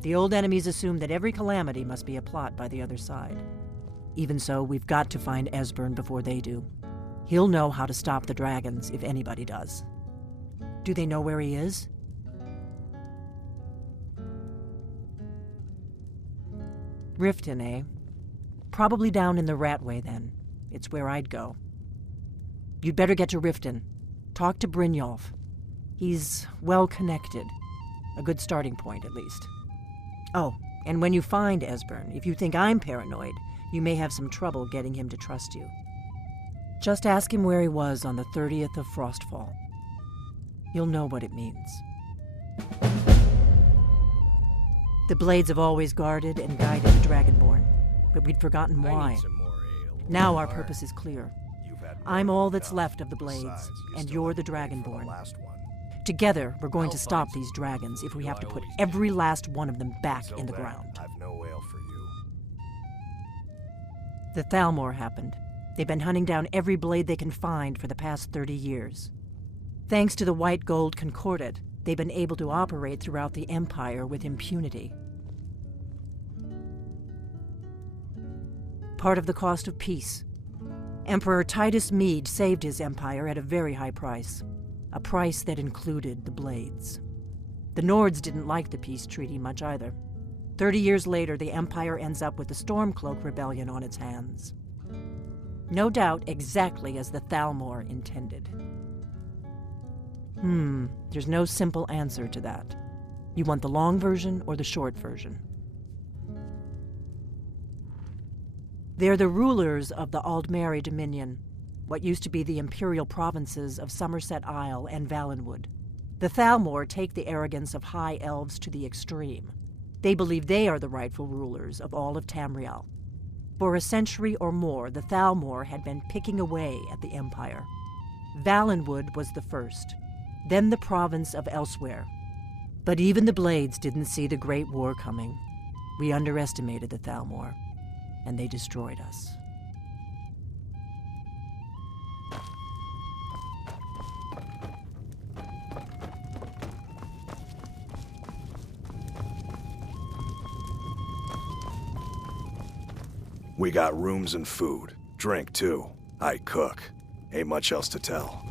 The old enemies assumed that every calamity must be a plot by the other side. Even so, we've got to find Esbern before they do. He'll know how to stop the dragons if anybody does. Do they know where he is? Riften, eh? Probably down in the Ratway, then. It's where I'd go. You'd better get to Riften. Talk to Brynjolf. He's well-connected. A good starting point, at least. Oh, and when you find Esbern, if you think I'm paranoid, you may have some trouble getting him to trust you. Just ask him where he was on the 30th of Frostfall. You'll know what it means. The Blades have always guarded and guided the Dragonborn, but we'd forgotten why. Now our purpose is clear. I'm all that's left of the Blades, and you're the Dragonborn. Together, we're going to stop these dragons if we have to put every last one of them back in the ground. I've no ale for you. The Thalmor happened. They've been hunting down every blade they can find for the past 30 years. Thanks to the white gold concordat, they've been able to operate throughout the Empire with impunity. Part of the cost of peace. Emperor Titus Mede saved his empire at a very high price. A price that included the blades. The Nords didn't like the peace treaty much either. 30 years later, the Empire ends up with the Stormcloak Rebellion on its hands. No doubt exactly as the Thalmor intended. There's no simple answer to that. You want the long version or the short version? They're the rulers of the Aldmeri Dominion, what used to be the imperial provinces of Somerset Isle and Valenwood. The Thalmor take the arrogance of high elves to the extreme. They believe they are the rightful rulers of all of Tamriel. For a century or more, the Thalmor had been picking away at the Empire. Valenwood was the first, then the province of Elsewhere. But even the Blades didn't see the Great War coming. We underestimated the Thalmor, and they destroyed us. We got rooms and food. Drink, too. I cook. Ain't much else to tell.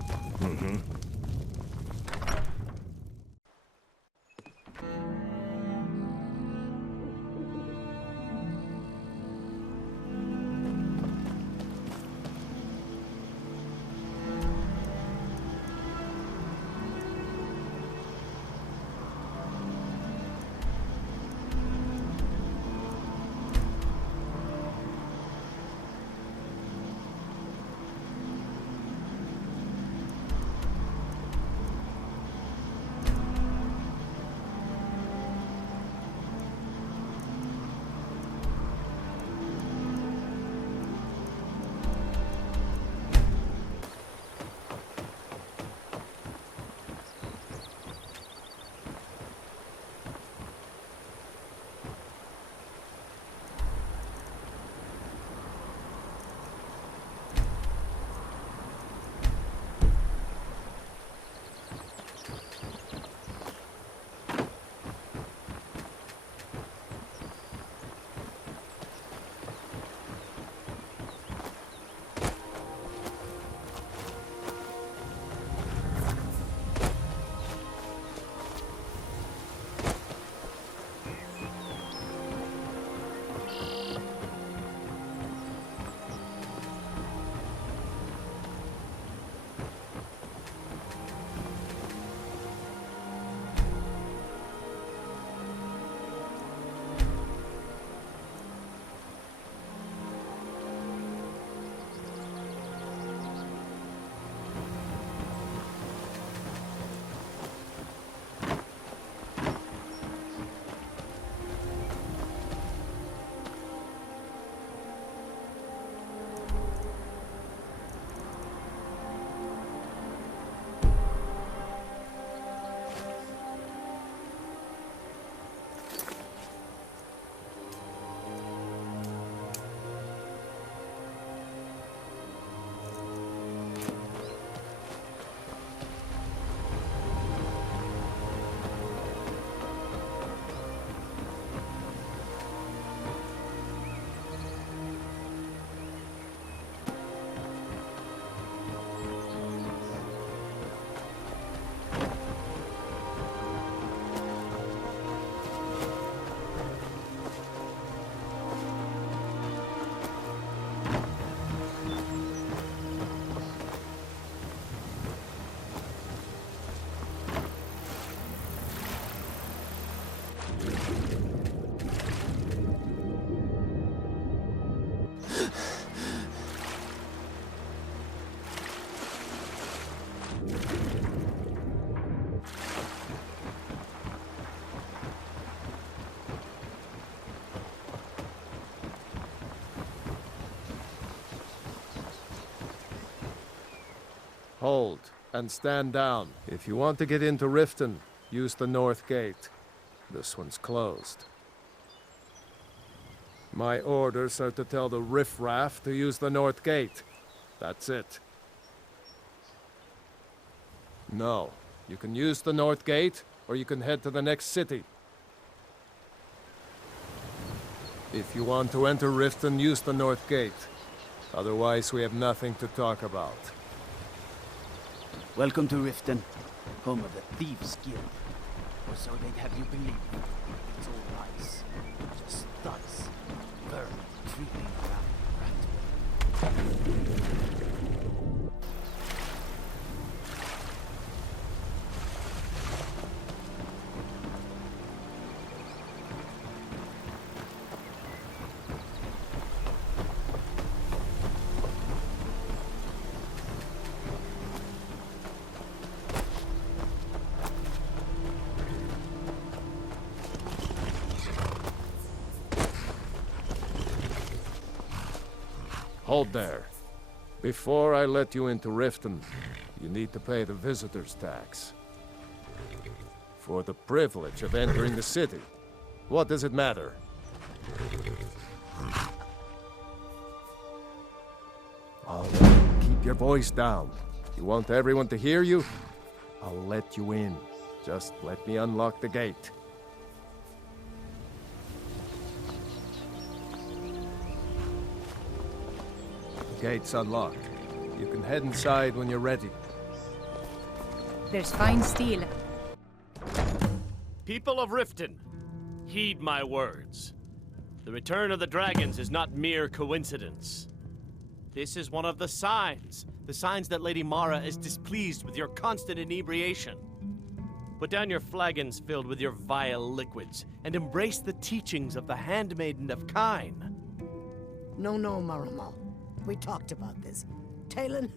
Hold, and stand down. If you want to get into Riften, use the north gate. This one's closed. My orders are to tell the riffraff to use the North Gate. That's it. No. You can use the North Gate, or you can head to the next city. If you want to enter Riften, use the North Gate. Otherwise, we have nothing to talk about. Welcome to Riften, home of the Thieves' Guild. Or so they'd have you believe. It's all lies. Just thugs. Vermin creeping around the rat. Hold there. Before I let you into Riften, you need to pay the visitor's tax. For the privilege of entering the city. What does it matter? All right, keep your voice down. You want everyone to hear you? I'll let you in. Just let me unlock the gate. Gate's unlocked. You can head inside when you're ready. There's fine steel. People of Riften, heed my words. The return of the dragons is not mere coincidence. This is one of the signs that Lady Mara is displeased with your constant inebriation. Put down your flagons filled with your vile liquids, and embrace the teachings of the Handmaiden of Kine. No, Maramal. We talked about this. Talon?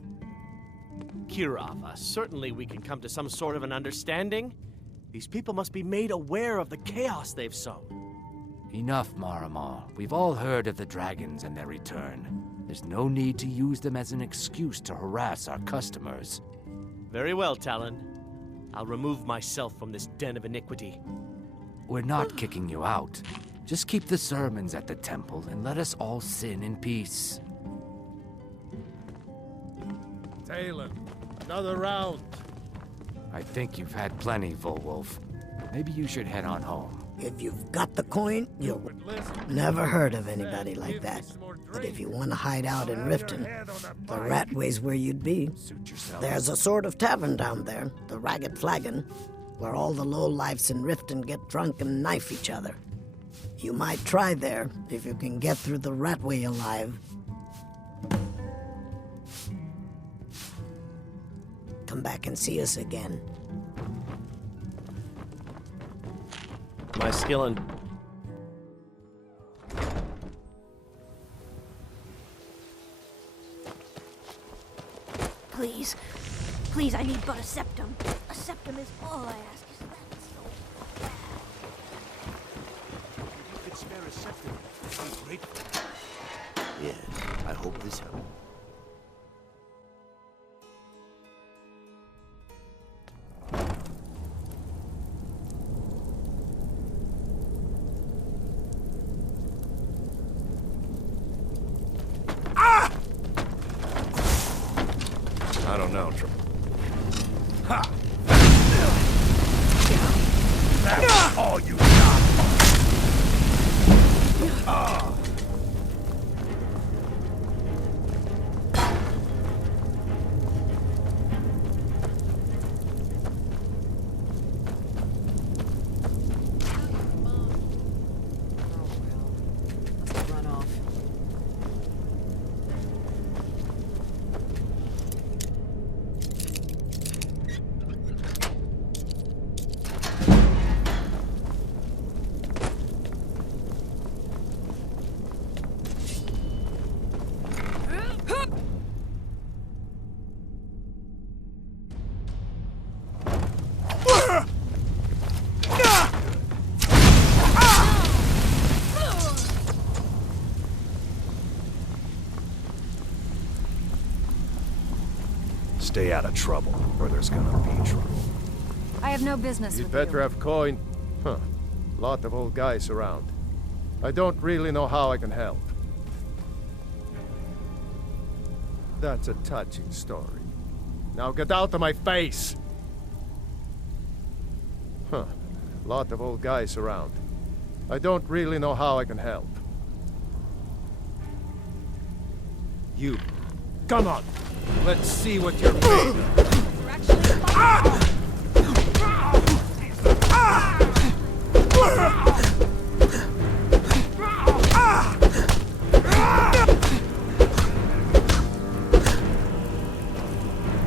Kirava, certainly we can come to some sort of an understanding. These people must be made aware of the chaos they've sown. Enough, Maramal. We've all heard of the dragons and their return. There's no need to use them as an excuse to harass our customers. Very well, Talon. I'll remove myself from this den of iniquity. We're not kicking you out. Just keep the sermons at the temple and let us all sin in peace. Talon, another round. I think you've had plenty, Volwolf. Maybe you should head on home. If you've got the coin, you'll... Never heard of anybody like that. But if you want to hide out in Riften, the Ratway's where you'd be. There's a sort of tavern down there, the Ragged Flagon, where all the lowlifes in Riften get drunk and knife each other. You might try there, if you can get through the Ratway alive. Come back and see us again. My skill in... Please. Please, I need but a septum. A septum is all I ask. Isn't that so bad? If you could spare a septum, I'm grateful. Yeah, I hope this helps. I don't know, Ha! That's all you got! Ah! Run off. Stay out of trouble, or there's gonna be trouble. I have no business You'd with better you. have coin. Huh. Lot of old guys around. I don't really know how I can help. That's a touching story. Now get out of my face! Huh. Lot of old guys around. I don't really know how I can help. You. Come on! Let's see what you're made of.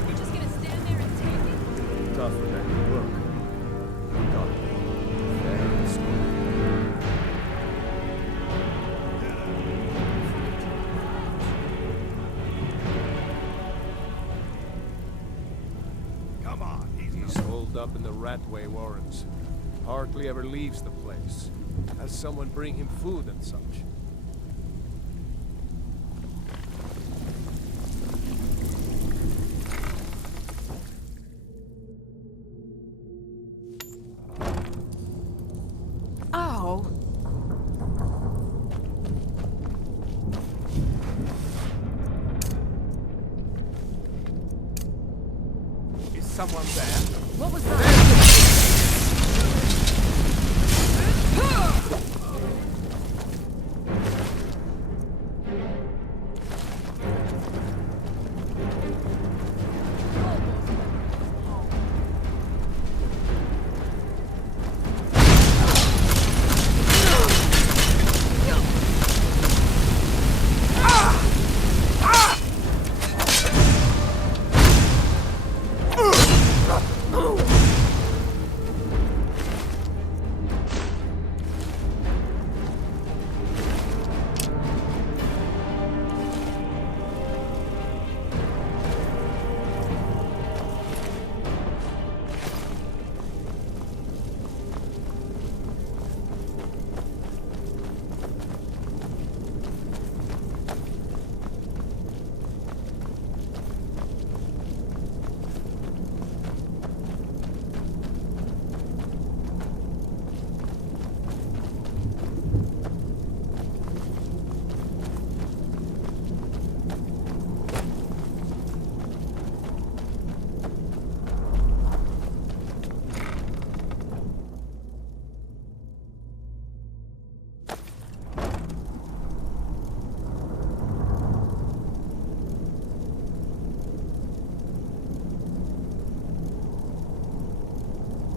You're just gonna stand there and take it? Tougher than you look. Got it. Very strong. Come on, He's holed up in the Ratway Warrens. Hardly ever leaves the place. Has someone bring him food and such. Ow! Is someone there? What was that?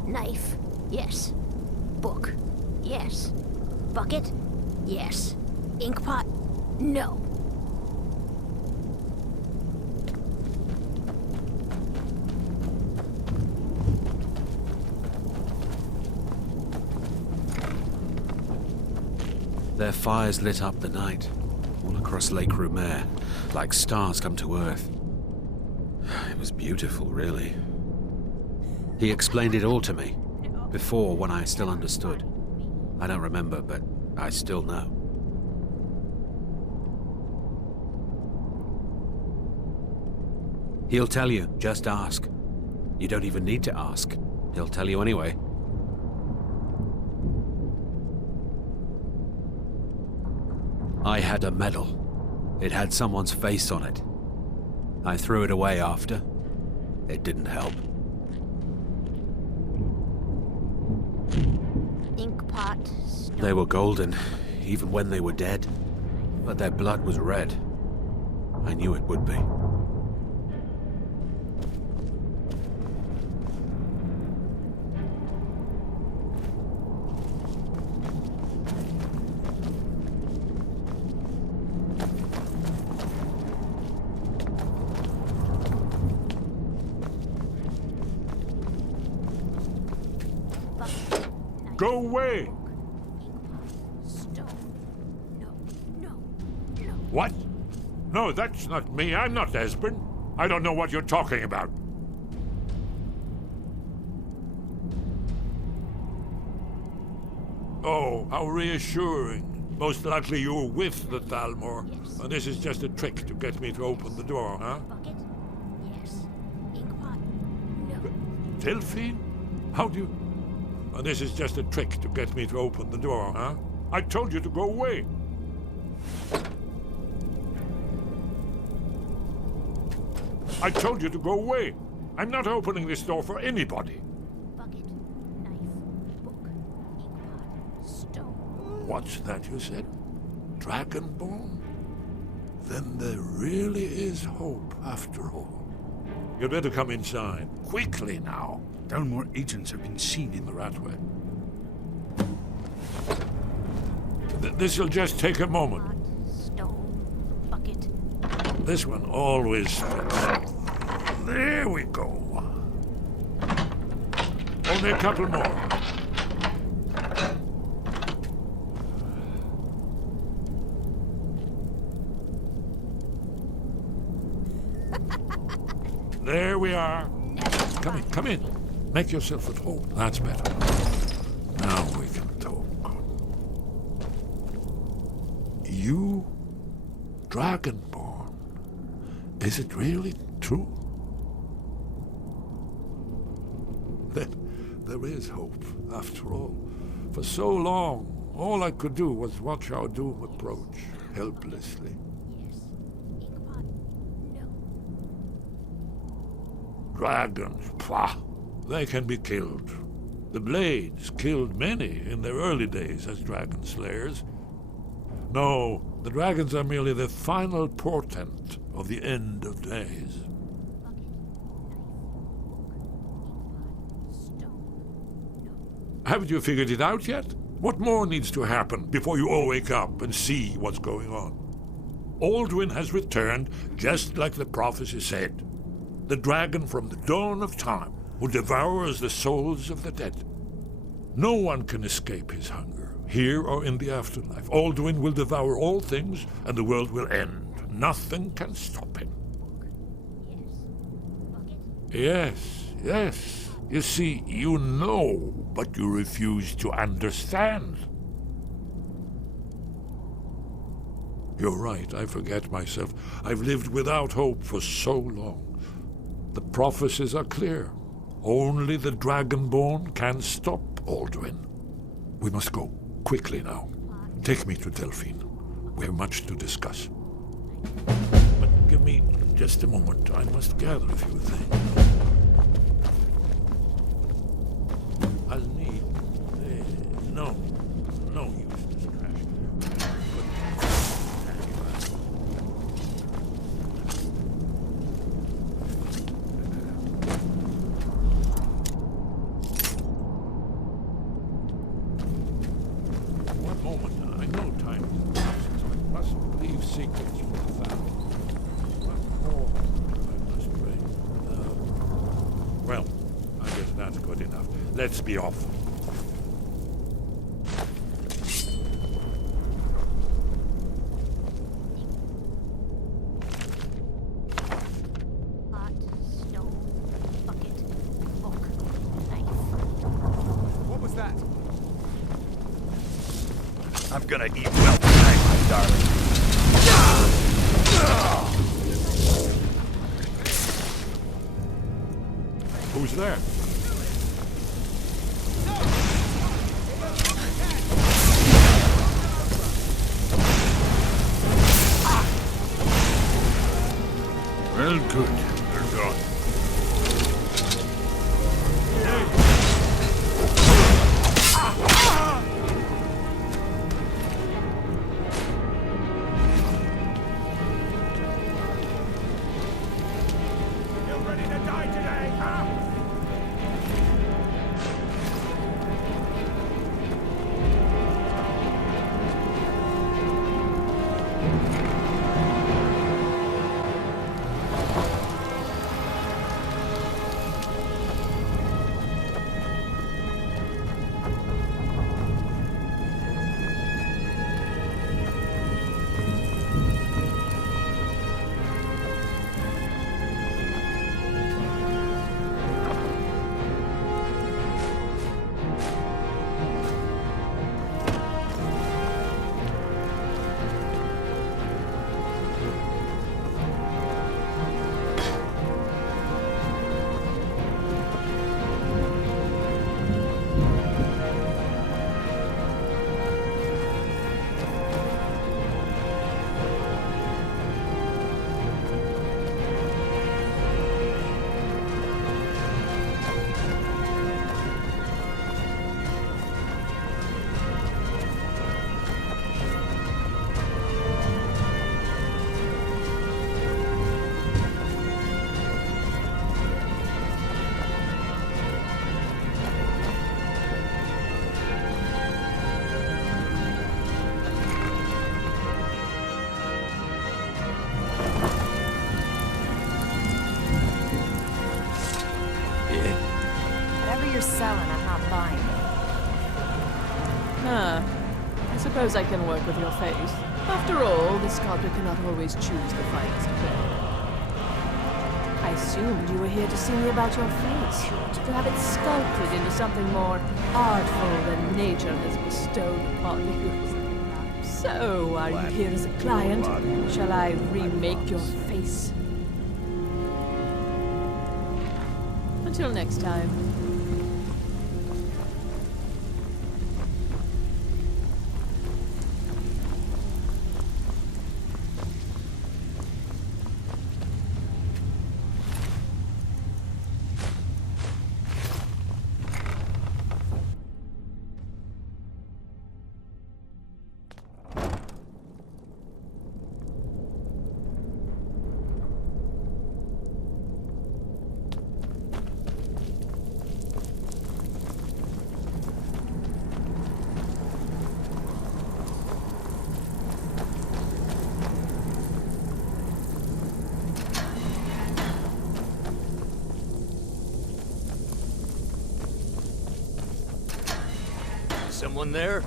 Knife, yes. Book, yes. Bucket, yes. Inkpot, no. Their fires lit up the night, all across Lake Rumer, like stars come to Earth. It was beautiful, really. He explained it all to me, before when I still understood. I don't remember, but I still know. He'll tell you, just ask. You don't even need to ask. He'll tell you anyway. I had a medal. It had someone's face on it. I threw it away after. It didn't help. Inkpot. They were golden, even when they were dead. But their blood was red. I knew it would be. Go away! What? No, that's not me. I'm not Esbern. I don't know what you're talking about. Oh, how reassuring. Most likely you were with the Thalmor. Yes. And this is just a trick to get me to open the door, huh? Bucket? Yes. Inkpot? No. Delphine? How do you... And this is just a trick to get me to open the door, huh? I told you to go away. I told you to go away. I'm not opening this door for anybody. Bucket, knife, book, inkpot, stone. What's that you said? Dragonborn? Then there really is hope after all. You'd better come inside. Quickly now. Thalmor agents have been seen in the Ratway. This'll just take a moment. Stone, bucket. This one always fits. There we go. Only a couple more. There we are. Come in. Make yourself at home. That's better. Now we can talk. You, Dragonborn. Is it really true? Then there is hope, after all. For so long, all I could do was watch our doom approach, helplessly. Dragons, pah! They can be killed. The Blades killed many in their early days as dragon slayers. No, the dragons are merely the final portent of the end of days. Haven't you figured it out yet? What more needs to happen before you all wake up and see what's going on? Alduin has returned just like the prophecy said. The dragon from the dawn of time who devours the souls of the dead. No one can escape his hunger, here or in the afterlife. Alduin will devour all things, and the world will end. Nothing can stop him. Yes. You see, you know, but you refuse to understand. You're right, I forget myself. I've lived without hope for so long. The prophecies are clear. Only the Dragonborn can stop Alduin. We must go, quickly now. Take me to Delphine. We have much to discuss. But give me just a moment. I must gather a few things. I'll need... no use this trash. One moment. I know time is precious. I mustn't leave secrets without. What more I must bring? Well, I guess that's good enough. Let's be off. Pot, stone, bucket, book, knife. What was that? I'm gonna eat well tonight, my darling. Who's there? Well, good. They're gone. You ready to die today, huh? selling, I'm not buying. I suppose I can work with your face. After all, the sculptor cannot always choose the finest clay. I assumed you were here to see me about your face, to have it sculpted into something more artful than nature has bestowed upon you. So, are you here as a client? Shall I remake your face? Until next time. Someone there?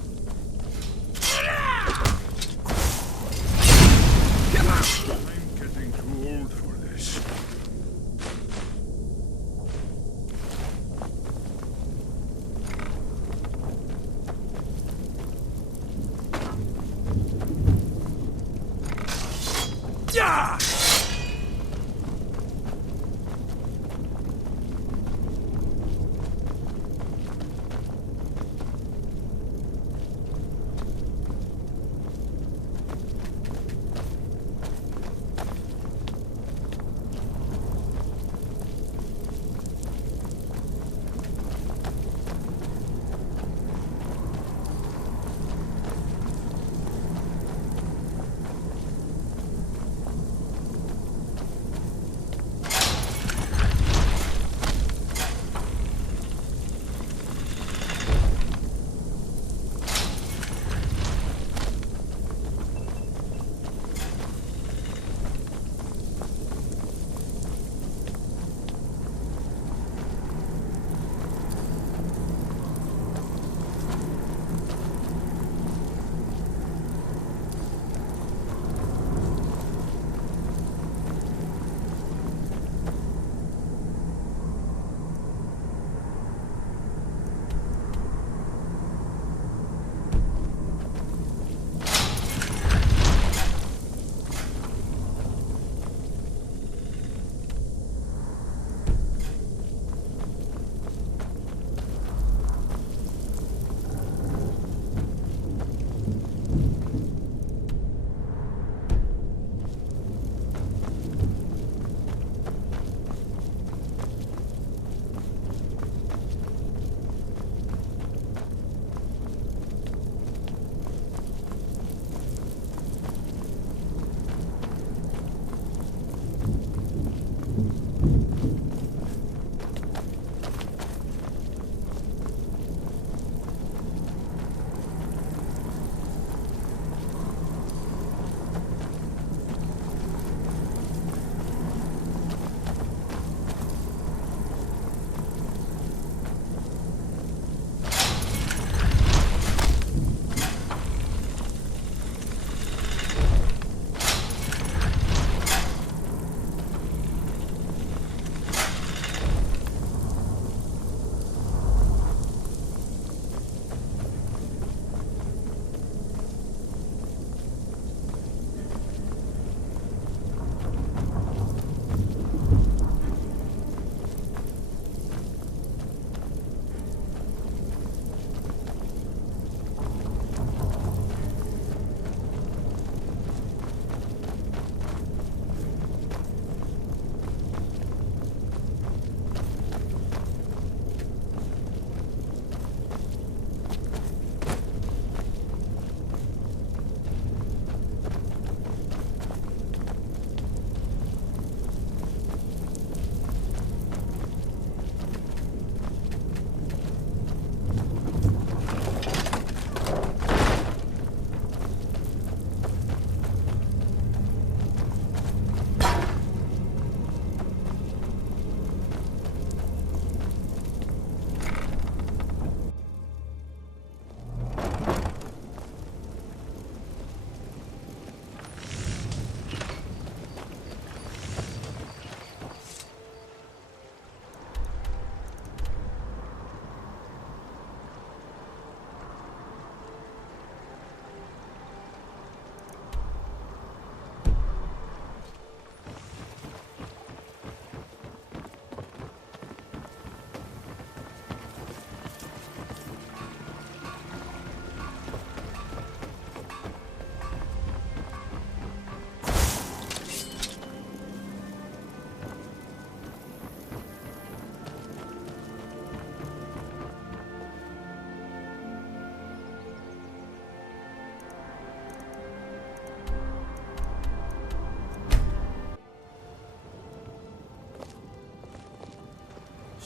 I'm getting too old for this. Yeah!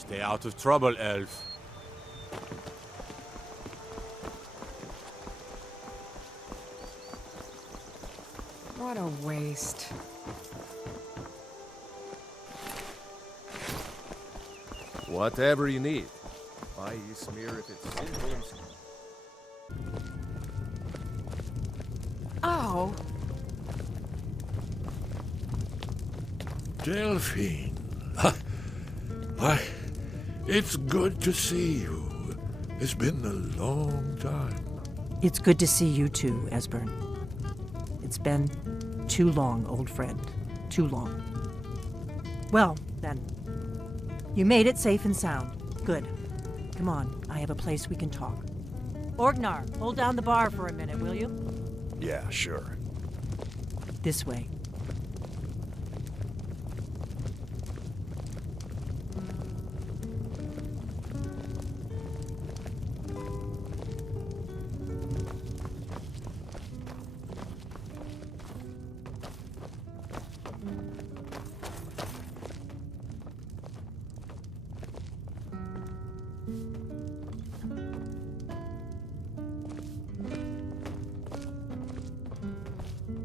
Stay out of trouble, elf. What a waste. Whatever you need. Buy you smear if it's simple and Oh. Delphine. Why, it's good to see you. It's been a long time. It's good to see you too, Esbern. It's been too long, old friend. Too long. Well, then. You made it safe and sound. Good. Come on, I have a place we can talk. Orgnar, hold down the bar for a minute, will you? Yeah, sure. This way.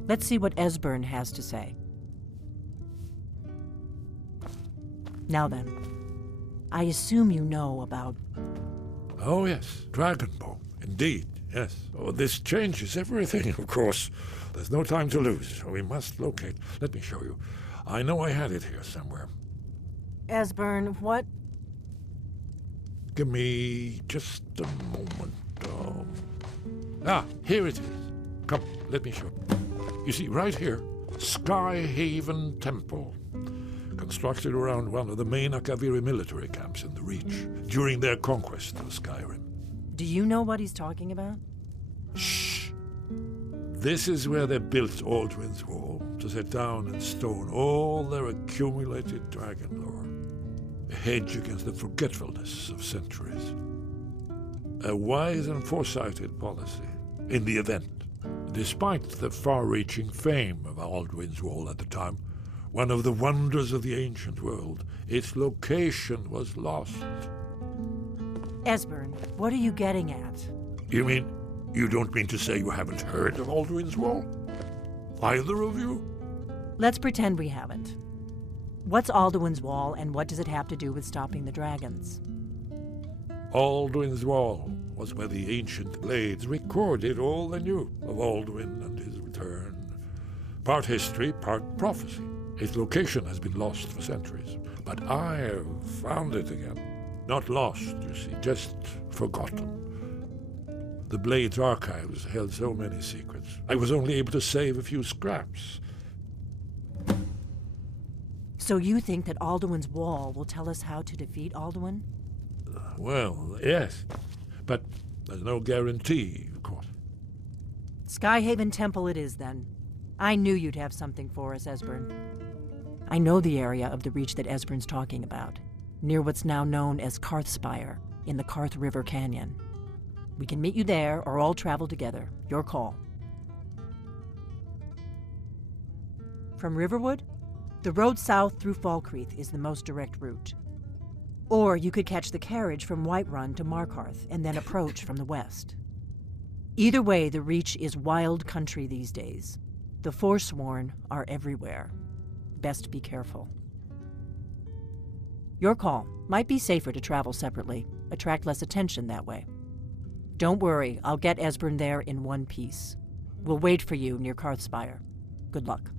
Let's see what Esbern has to say. Now then, I assume you know about... Oh, yes, Dragonbone. Indeed, yes. Oh, this changes everything, of course. There's no time to lose. We must locate. Let me show you. I know I had it here somewhere. Esbern, what? Give me just a moment. Here it is. Come, let me show you. You see, right here, Skyhaven Temple. Constructed around one of the main Akaviri military camps in the Reach during their conquest of Skyrim. Do you know what he's talking about? Shh! This is where they built Alduin's Wall, to set down in stone all their accumulated dragon lore. A hedge against the forgetfulness of centuries. A wise and foresighted policy, in the event. Despite the far-reaching fame of Alduin's Wall at the time, one of the wonders of the ancient world, its location was lost. Esbern, what are you getting at? You don't mean to say you haven't heard of Alduin's Wall? Either of you? Let's pretend we haven't. What's Alduin's Wall, and what does it have to do with stopping the dragons? Alduin's Wall was where the ancient blades recorded all they knew of Alduin and his return. Part history, part prophecy. Its location has been lost for centuries, but I have found it again. Not lost, you see, just forgotten. The Blade's archives held so many secrets. I was only able to save a few scraps. So you think that Alduin's Wall will tell us how to defeat Alduin? Well, yes, but there's no guarantee, of course. Skyhaven Temple it is, then. I knew you'd have something for us, Esbern. I know the area of the Reach that Esbern's talking about, near what's now known as Karthspire, in the Karth River Canyon. We can meet you there, or all travel together. Your call. From Riverwood? The road south through Falkreath is the most direct route. Or you could catch the carriage from Whiterun to Markarth and then approach from the west. Either way, the Reach is wild country these days. The Forsworn are everywhere. Best be careful. Your call. Might be safer to travel separately. Attract less attention that way. Don't worry, I'll get Esbern there in one piece. We'll wait for you near Karthspire. Good luck.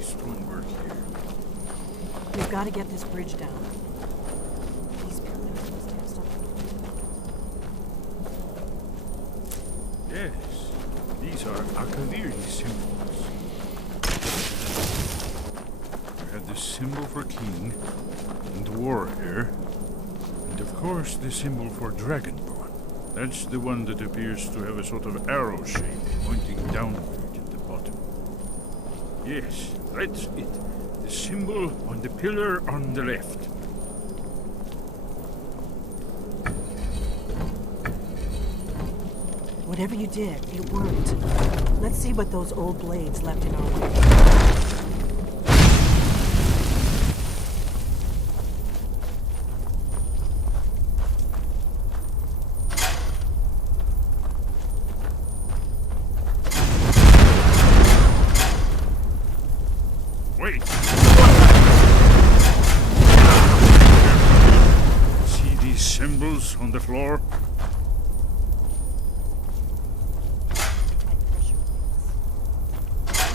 my stonework here. We've got to get this bridge down. These pillars must have something. Yes, these are Akaviri symbols. We had the symbol for king and warrior, and of course the symbol for dragonborn. That's the one that appears to have a sort of arrow shape pointing downward at the bottom. Yes, that's it. The symbol on the pillar on the left. Whatever you did, it worked. Let's see what those old blades left in our way. Wait! See these symbols on the floor?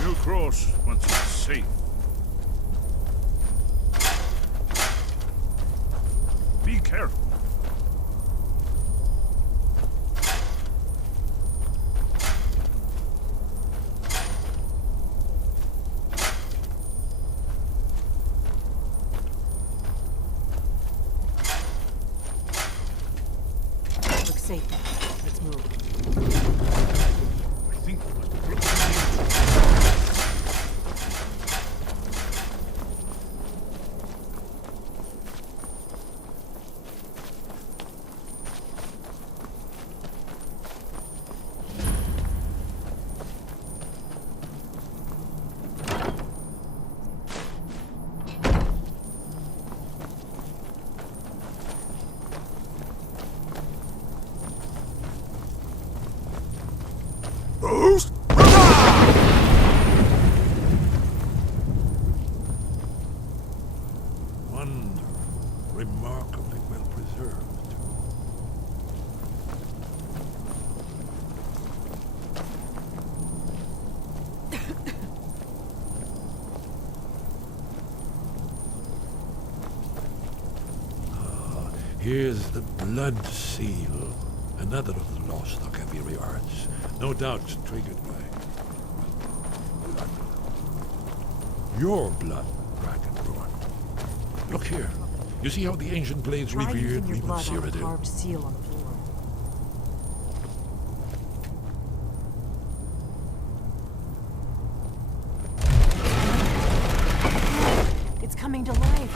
We'll cross once it's safe. Be careful. Looks safe now. Let's move. I think we must be Remarkably well preserved. Here's the blood seal, another of the lost Akaviri arts, no doubt triggered by your blood, Dragonborn. Look here. You see how the ancient blades Try revered using your me with blood on the Cyrodiil? carved seal on the floor. It's coming to life.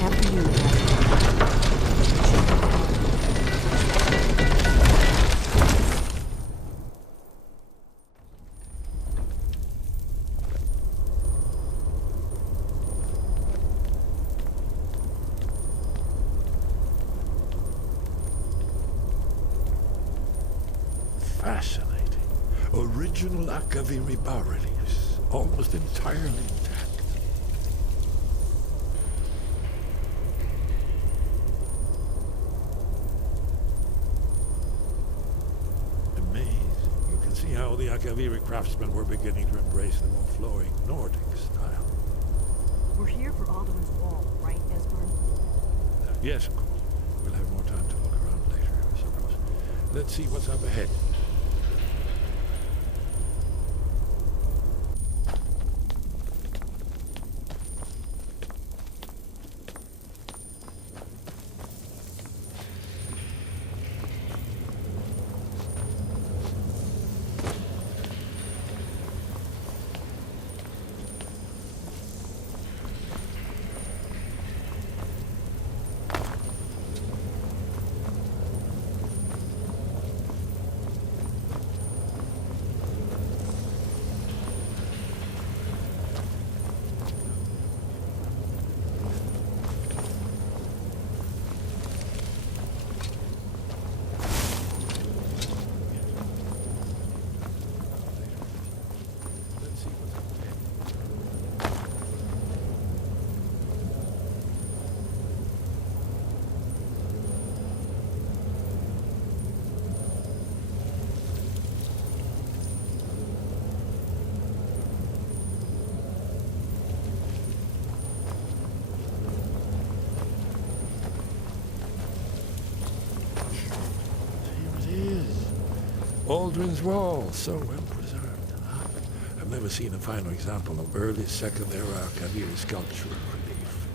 After you. Fascinating. Original Akaviri bas-reliefs, almost entirely intact. Amazing. You can see how the Akaviri craftsmen were beginning to embrace the more flowing Nordic style. We're here for Alduin's wall, right, Esbern? Yes, of course. We'll have more time to look around later, I suppose. Let's see what's up ahead. Alduin's Wall, so well preserved. I've never seen a finer example of early Second Era Kaviri sculptural relief.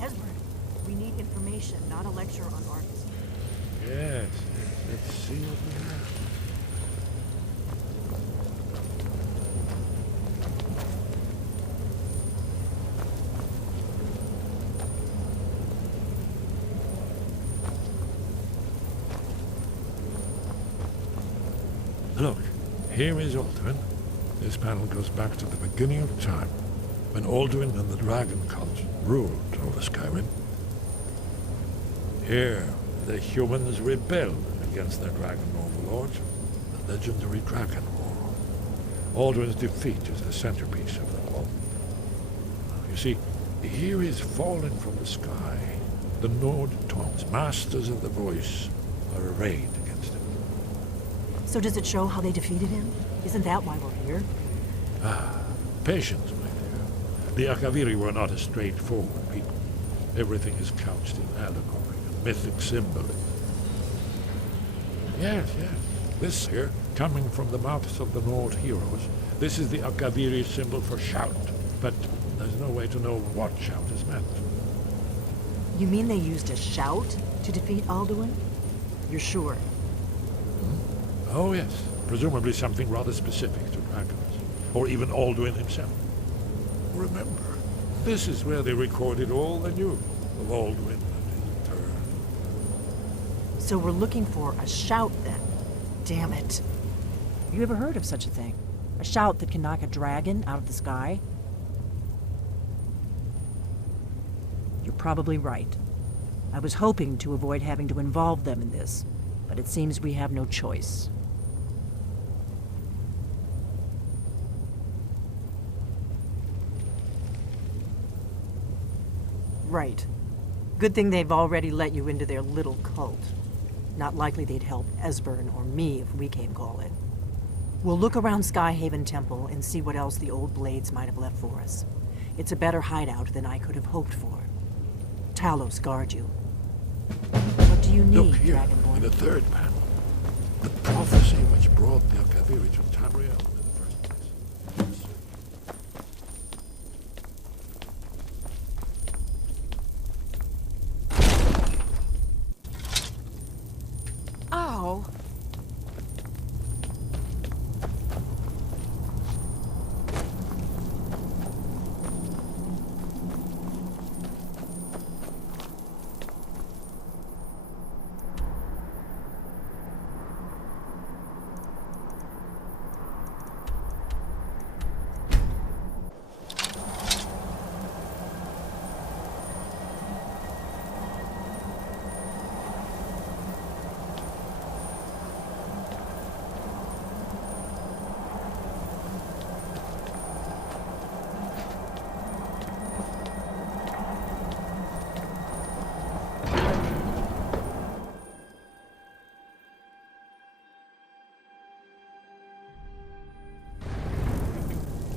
Esbern, we need information, not a lecture on art. Yes, let's see what we have. Look, here is Alduin. This panel goes back to the beginning of time, when Alduin and the Dragon Cult ruled over Skyrim. Here, the humans rebelled against their dragon overlords, the legendary Dragon War. Alduin's defeat is the centerpiece of the wall. You see, here is fallen from the sky. The Nord Tongs, masters of the voice, are arrayed against him. So does it show how they defeated him? Isn't that why we're here? Patience, my dear. The Akaviri were not a straightforward people. Everything is couched in allegory and mythic symbolism. Yes. This here, coming from the mouths of the Nord heroes, this is the Akaviri symbol for shout. But there's no way to know what shout is meant. You mean they used a shout to defeat Alduin? You're sure? Oh, yes. Presumably something rather specific to dragons. Or even Alduin himself. Remember, this is where they recorded all they knew of Alduin and his return. So we're looking for a shout, then. Damn it. You ever heard of such a thing? A shout that can knock a dragon out of the sky? You're probably right. I was hoping to avoid having to involve them in this, but it seems we have no choice. Right. Good thing they've already let you into their little cult. Not likely they'd help Esbern or me if we came calling. We'll look around Skyhaven Temple and see what else the old blades might have left for us. It's a better hideout than I could have hoped for. Talos guard you. What do you need, Look here, Dragonborn? in the third panel. The prophecy which brought the Akaviri to Tamriel in the first place. Ow!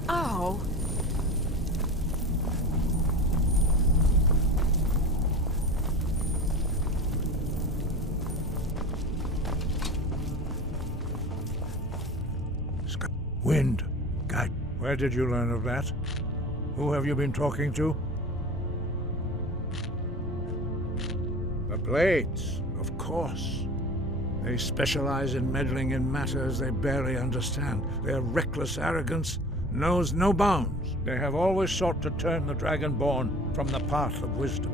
Ow! Wind. Guide. Where did you learn of that? Who have you been talking to? The Blades, of course. They specialize in meddling in matters they barely understand. Their reckless arrogance knows no bounds. They have always sought to turn the Dragonborn from the path of wisdom.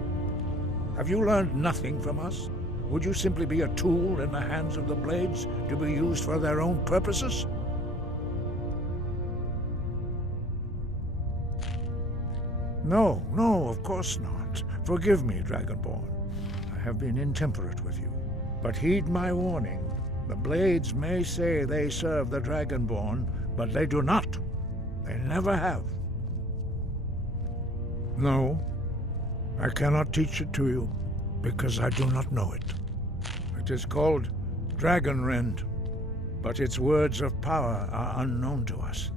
Have you learned nothing from us? Would you simply be a tool in the hands of the Blades to be used for their own purposes? No, of course not. Forgive me, Dragonborn. I have been intemperate with you. But heed my warning. The Blades may say they serve the Dragonborn, but they do not. They never have. No, I cannot teach it to you, because I do not know it. It is called Dragonrend, but its words of power are unknown to us.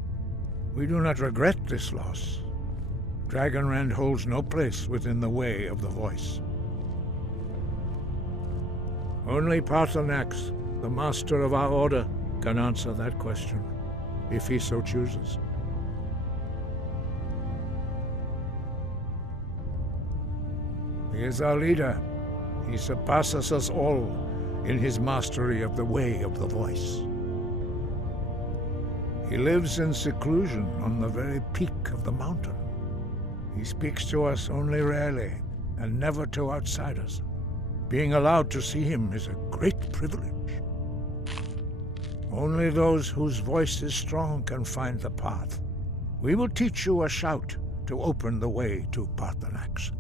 We do not regret this loss. Dragonrend holds no place within the way of the voice. Only Paarthurnax, The master of our order can answer that question, if he so chooses. He is our leader. He surpasses us all in his mastery of the way of the voice. He lives in seclusion on the very peak of the mountain. He speaks to us only rarely, and never to outsiders. Being allowed to see him is a great privilege. Only those whose voice is strong can find the path. We will teach you a shout to open the way to Paarthurnax.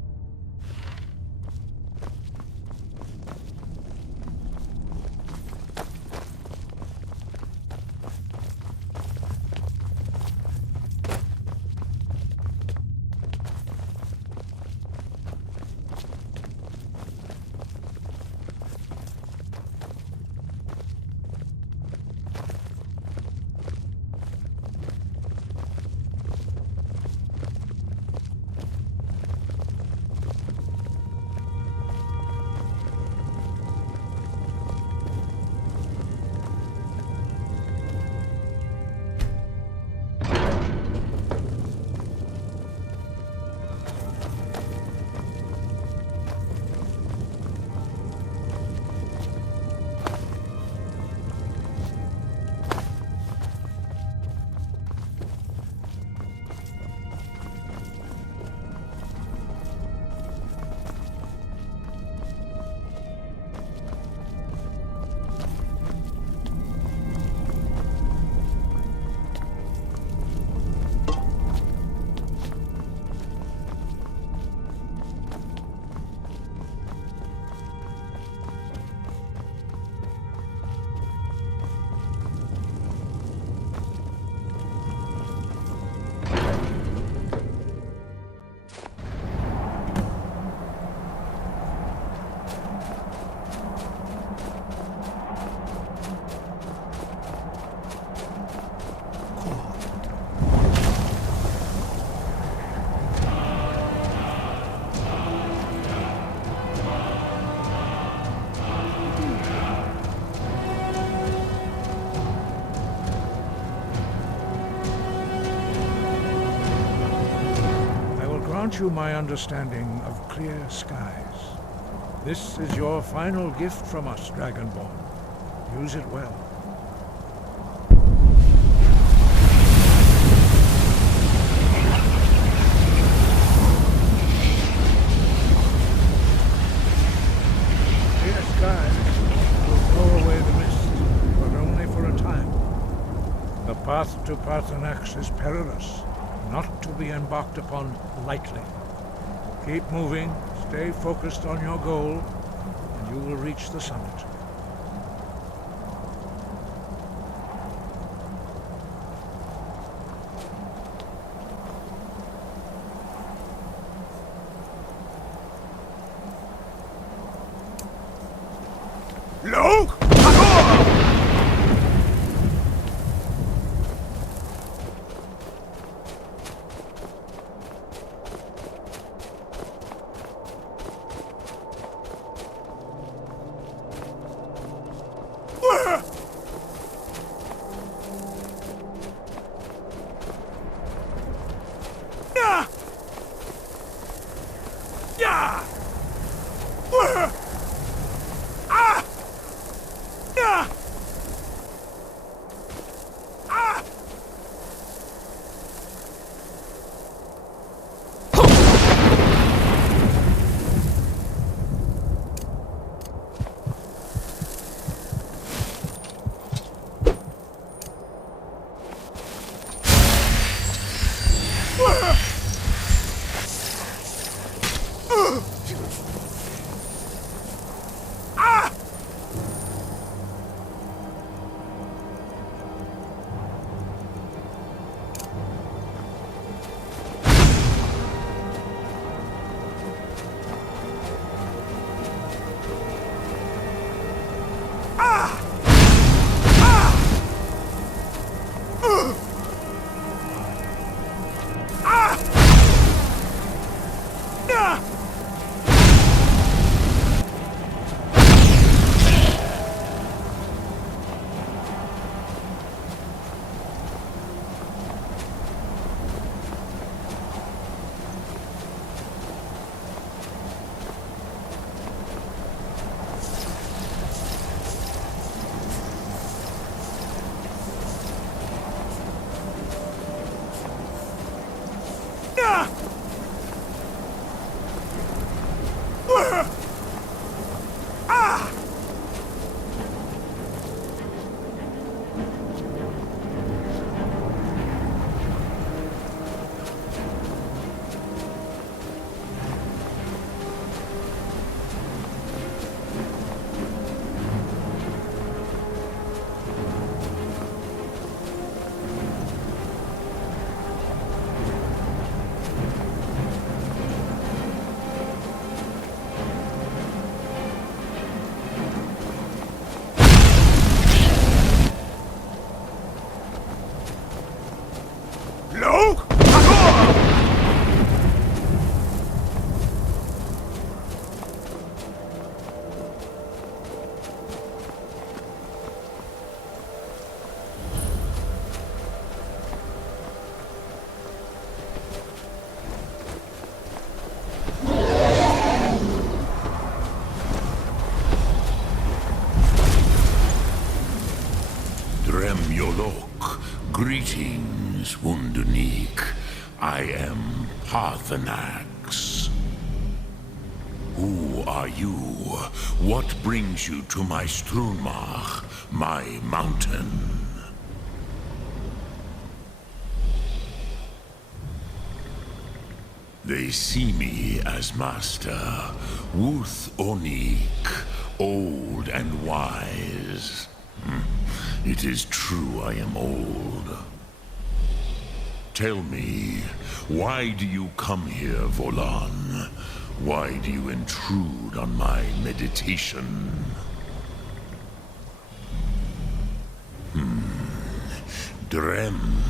Grant you my understanding of clear skies. This is your final gift from us, Dragonborn. Use it well. Clear skies will blow away the mist, but only for a time. The path to Paarthurnax is perilous, not to be embarked upon lightly. Keep moving, stay focused on your goal, and you will reach the summit. Look! Look, greetings, Wunderneek. I am Parthenax. Who are you? What brings you to my Strunmach, my mountain? They see me as master, Wuth Onik, old and wise. It is true I am old. Tell me, why do you come here, Volan? Why do you intrude on my meditation? Drem,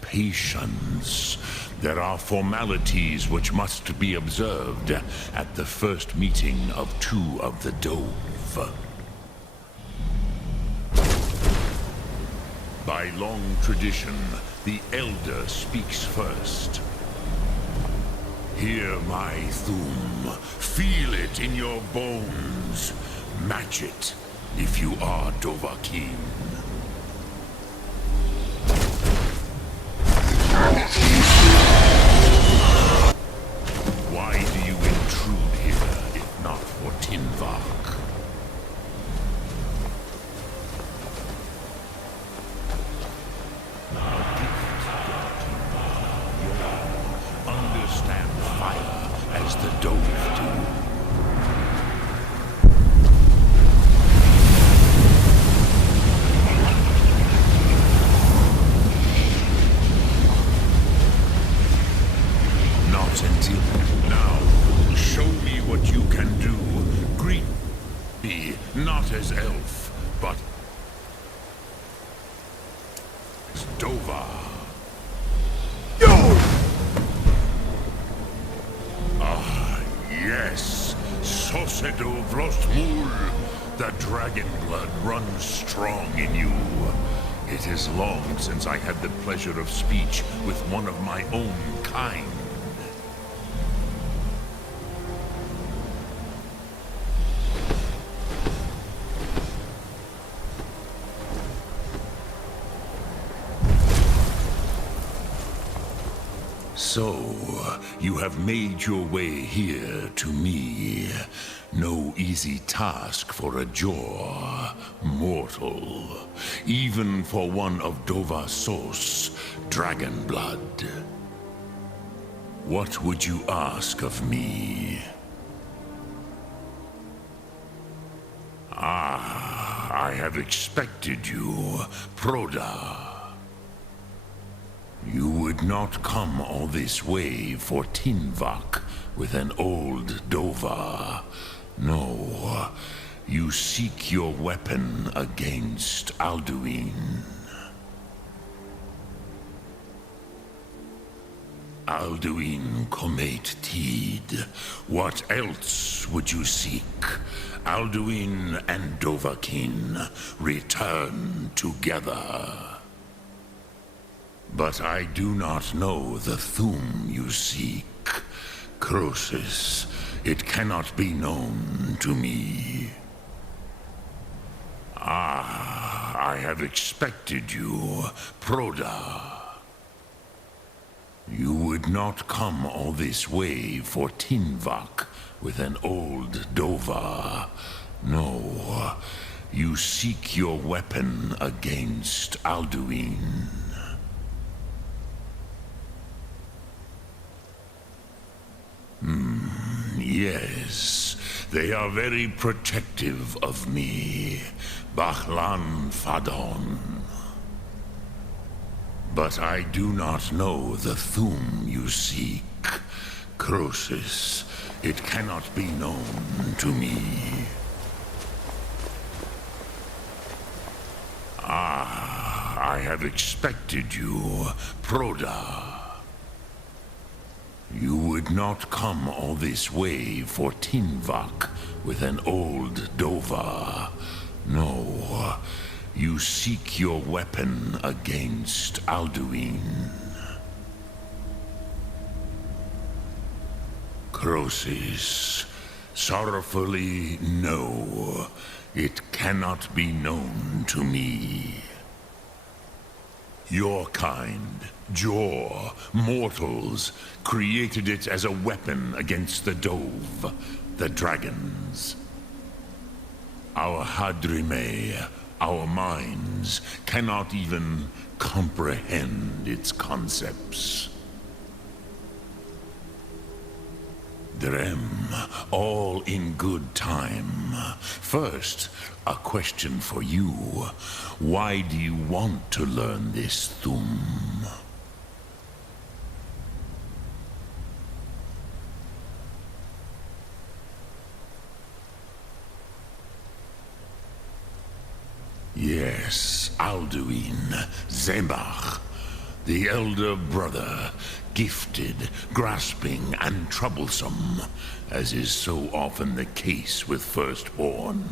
patience. There are formalities which must be observed at the first meeting of two of the Dove. By long tradition, the Elder speaks first. Hear my Thum. Feel it in your bones. Match it if you are Dovahkiin. Why do you intrude here, if not for Tinvak? Understand fire as the Dove do. Not until now. Show me what you can do. Greet me, not as elf, but as Dova. Yes, Sosedo Vrostmul. The dragon blood runs strong in you. It is long since I had the pleasure of speech with one of my own kind. So, you have made your way here to me. No easy task for a Jor, mortal. Even for one of Dovasos, dragon blood. What would you ask of me? I have expected you, Proda. You would not come all this way for Tinvak with an old Dova. No, you seek your weapon against Alduin. Alduin Comate Tid. What else would you seek? Alduin and Dovahkiin return together. But I do not know the Thum you seek. Croesus, it cannot be known to me. I have expected you, Proda. You would not come all this way for Tinvak with an old Dova. No, you seek your weapon against Alduin. Yes, they are very protective of me, Bachlan Fadon. But I do not know the Thum you seek. Croesus, it cannot be known to me. I have expected you, Proda. You would not come all this way for Tinvak with an old Dova. No, you seek your weapon against Alduin. Croesus, sorrowfully, no. It cannot be known to me. Your kind, Jor, mortals, created it as a weapon against the Dove, the dragons. Our Hadrime, our minds, cannot even comprehend its concepts. Drem, all in good time. First, a question for you. Why do you want to learn this Thum? Yes, Alduin, Zebach, the elder brother, gifted, grasping, and troublesome, as is so often the case with firstborn.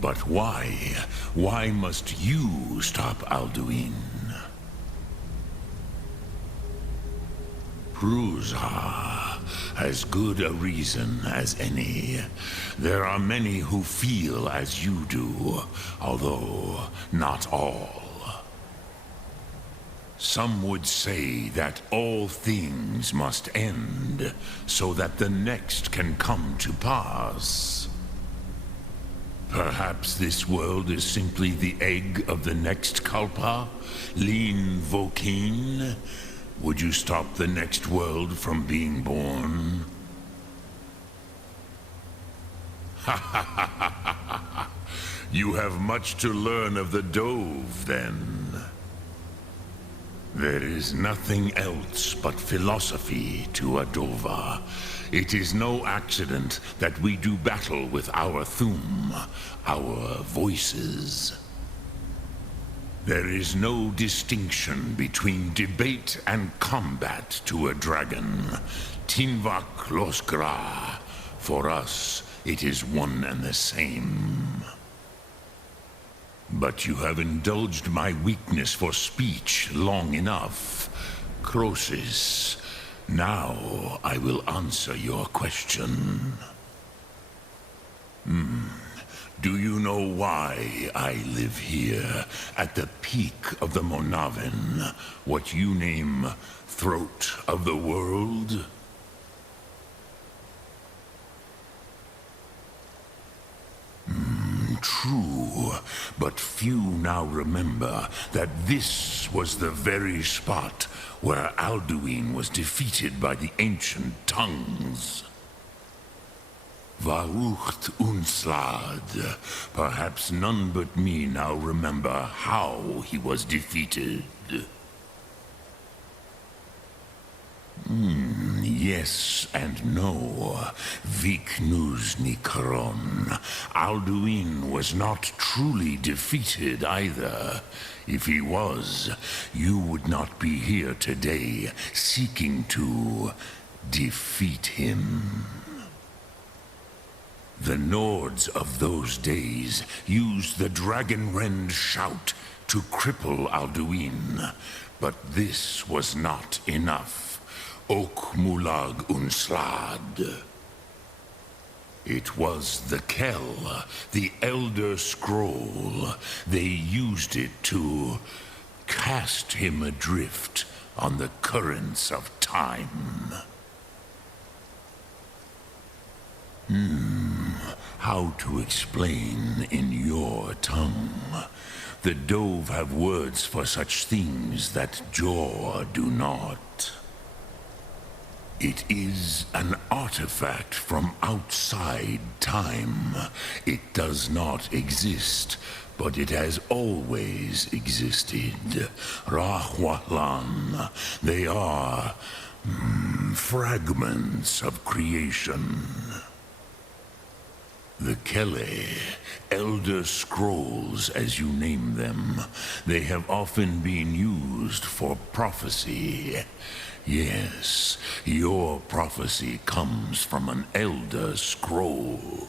But why? Why must you stop Alduin? Pruzha, as good a reason as any. There are many who feel as you do, although not all. Some would say that all things must end, so that the next can come to pass. Perhaps this world is simply the egg of the next Kalpa, Lin Vokin. Would you stop the next world from being born? Ha ha ha ha ha ha! You have much to learn of the Dove, then. There is nothing else but philosophy to a Dova. It is no accident that we do battle with our Thum, our voices. There is no distinction between debate and combat to a dragon. Tinvak Losgra. For us, it is one and the same. But you have indulged my weakness for speech long enough. Croesus, now I will answer your question. Do you know why I live here, at the peak of the Monavin, what you name Throat of the World? True, but few now remember that this was the very spot where Alduin was defeated by the ancient tongues. Varucht Unslad. Perhaps none but me now remember how he was defeated. Yes and no. Viknuz Nikaron. Alduin was not truly defeated either. If he was, you would not be here today seeking to defeat him. The Nords of those days used the Dragonrend shout to cripple Alduin, but this was not enough. Ok Mulag Unslad. It was the Kell, the Elder Scroll. They used it to cast him adrift on the currents of time. How to explain in your tongue? The Dove have words for such things that Jor do not. It is an artifact from outside time. It does not exist, but it has always existed. Rahwalan. They are fragments of creation. The Kele, Elder Scrolls as you name them, they have often been used for prophecy. Yes, your prophecy comes from an Elder Scroll.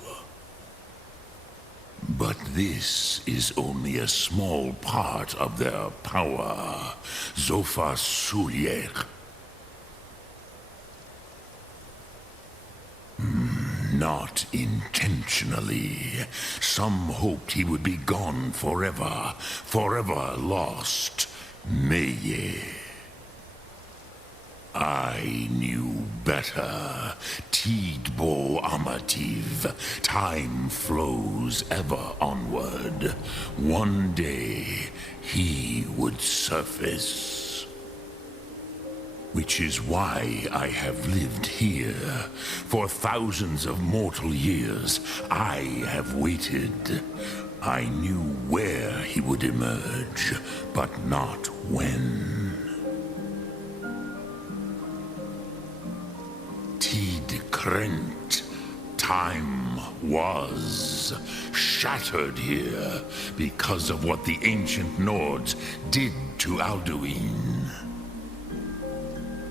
But this is only a small part of their power. Zofa Sulyek. not intentionally. Some hoped he would be gone forever, forever lost. Meye. I knew better. Tidbo Amativ. Time flows ever onward. One day, he would surface. Which is why I have lived here. For thousands of mortal years, I have waited. I knew where he would emerge, but not when. Tid Krent. Time was shattered here because of what the ancient Nords did to Alduin.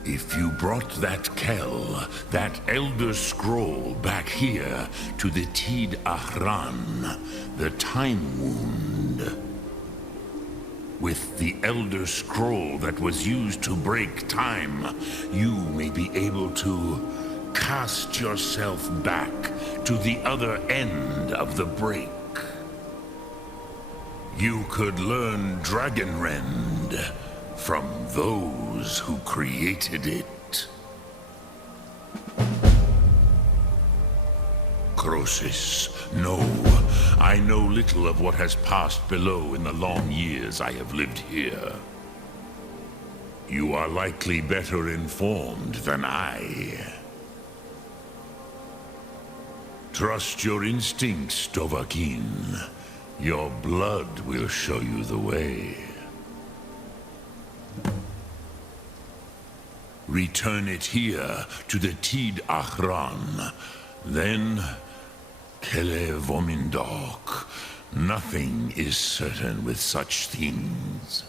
If you brought that Kell, that Elder Scroll back here to the Tid Ahran, the Time Wound, with the Elder Scroll that was used to break time, you may be able to cast yourself back to the other end of the break. You could learn Dragonrend from those who created it. Crosis, no. I know little of what has passed below in the long years I have lived here. You are likely better informed than I. Trust your instincts, Dovahkiin. Your blood will show you the way. Return it here to the Tid Ahran. Then, Kele Vomindok. Nothing is certain with such things.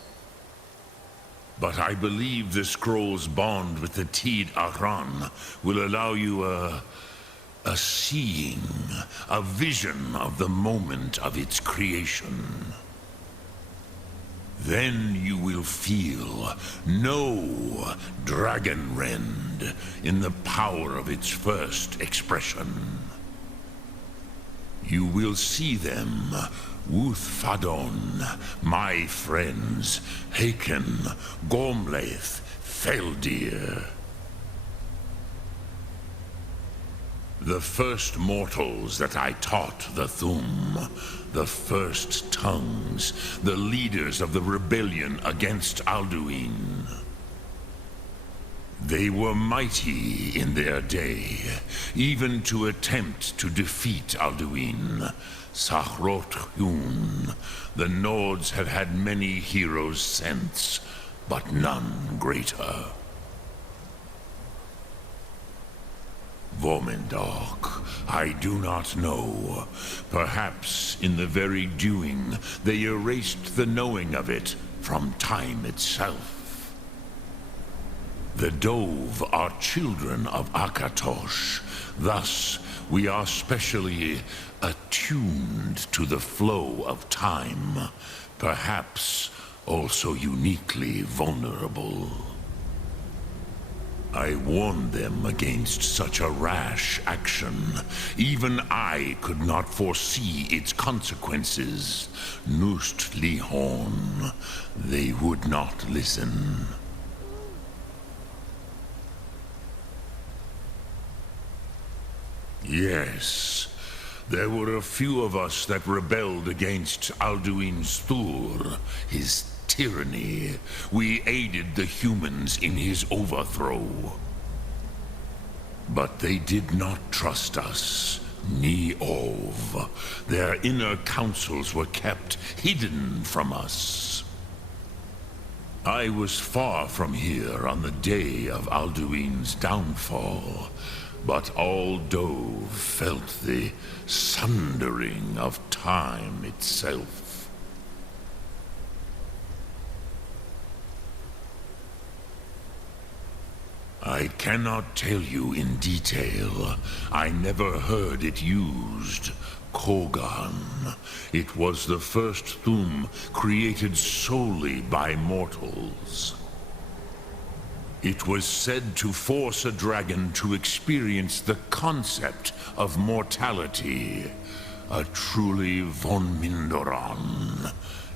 But I believe the scroll's bond with the Tid Ahran will allow you a seeing, a vision of the moment of its creation. Then you will feel, know Dragonrend in the power of its first expression. You will see them, Wuthfadon, my friends, Helgen, Gormlaith, Feldir. The first mortals that I taught the Thum, the first tongues, the leaders of the rebellion against Alduin. They were mighty in their day, even to attempt to defeat Alduin. Sahrot-Hun, the Nords have had many heroes since, but none greater. Vomindok, I do not know. Perhaps in the very doing, they erased the knowing of it from time itself. The Dove are children of Akatosh. Thus, we are specially attuned to the flow of time. Perhaps also uniquely vulnerable. I warned them against such a rash action. Even I could not foresee its consequences. Nust Lihorn, they would not listen. Yes, there were a few of us that rebelled against Alduin's Thur, his tyranny. We aided the humans in his overthrow. But they did not trust us. Ni-Ov. Their inner councils were kept hidden from us. I was far from here on the day of Alduin's downfall, but all Dove felt the sundering of time itself. I cannot tell you in detail. I never heard it used. Kogan. It was the first Thum created solely by mortals. It was said to force a dragon to experience the concept of mortality. A truly von Mindoran,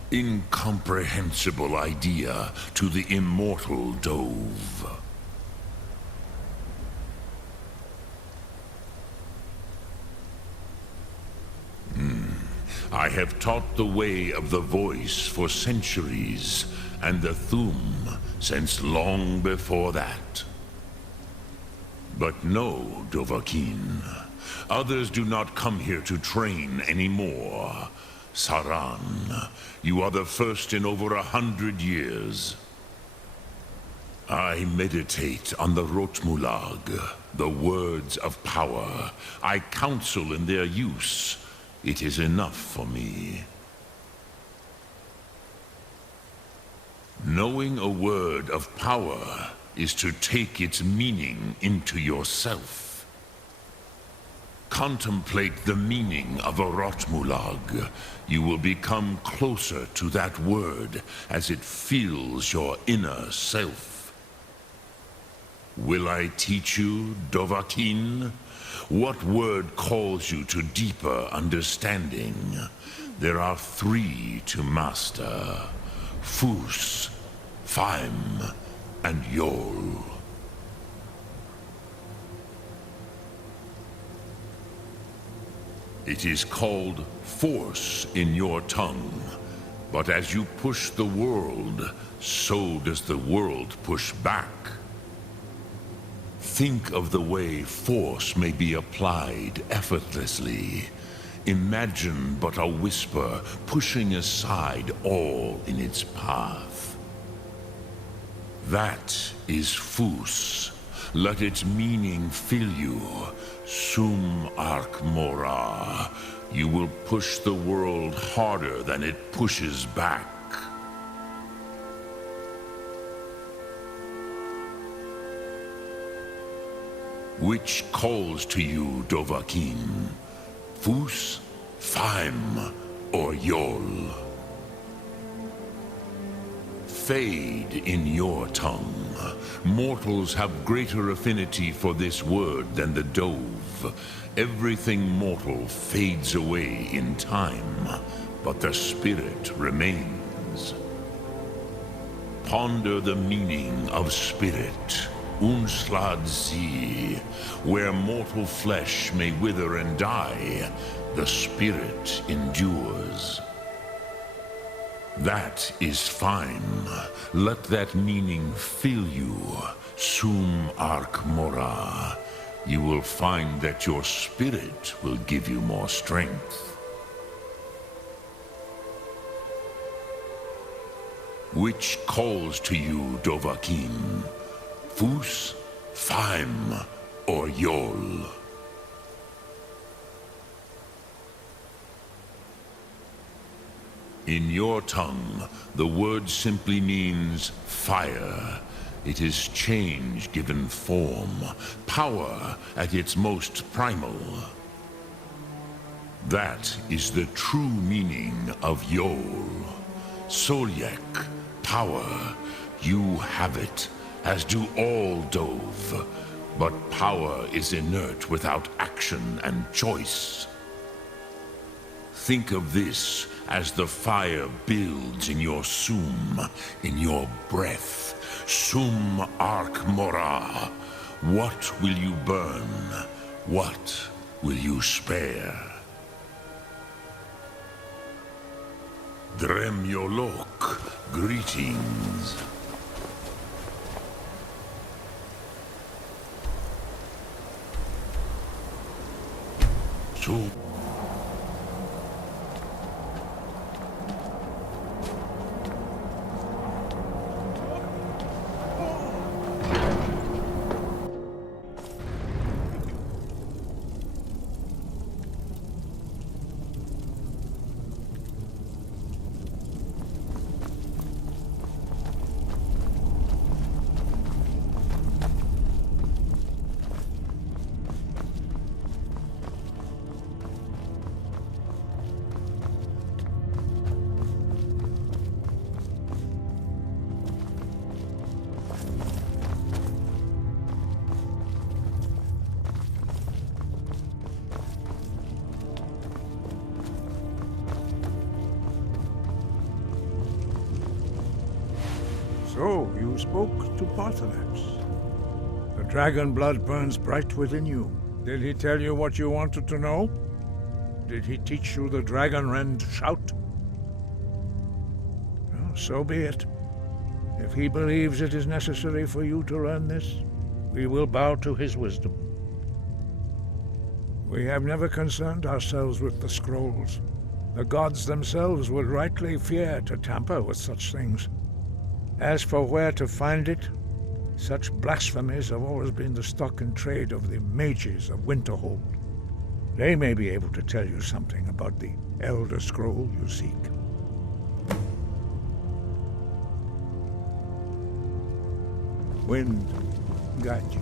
incomprehensible idea to the immortal Dove. I have taught the way of the voice for centuries, and the Thum since long before that. But no, Dovahkiin. Others do not come here to train anymore. Saran, you are the first in over 100 years. I meditate on the Rotmulag, the words of power. I counsel in their use. It is enough for me. Knowing a word of power is to take its meaning into yourself. Contemplate the meaning of a Rotmulag. You will become closer to that word as it fills your inner self. Will I teach you, Dovahkiin? What word calls you to deeper understanding? There are 3 to master: Fus, Faim, and Yol. It is called force in your tongue, but as you push the world, so does the world push back. Think of the way force may be applied effortlessly. Imagine but a whisper pushing aside all in its path. That is Fus. Let its meaning fill you. Sum Ark Mora. You will push the world harder than it pushes back. Which calls to you, Dovahkiin? Fus, Faim, or Yol? Fade in your tongue. Mortals have greater affinity for this word than the Dove. Everything mortal fades away in time, but the spirit remains. Ponder the meaning of spirit. Unslad Zi, where mortal flesh may wither and die, the spirit endures. That is fine. Let that meaning fill you. Sum Ark Mora. You will find that your spirit will give you more strength. Which calls to you, Dovahkiin? Fus, Faim, or Yol? In your tongue, the word simply means fire. It is change given form, power at its most primal. That is the true meaning of Yol. Solyek, power. You have it, as do all Dove. But power is inert without action and choice. Think of this as the fire builds in your sum, in your breath. Sum Ark Mora. What will you burn? What will you spare? Dremyolok, greetings. So So, you spoke to Parthenax. The dragon blood burns bright within you. Did he tell you what you wanted to know? Did he teach you the dragon rend shout? Well, so be it. If he believes it is necessary for you to learn this, we will bow to his wisdom. We have never concerned ourselves with the scrolls. The gods themselves would rightly fear to tamper with such things. As for where to find it, such blasphemies have always been the stock and trade of the mages of Winterhold. They may be able to tell you something about the Elder Scroll you seek. Wind, guide you.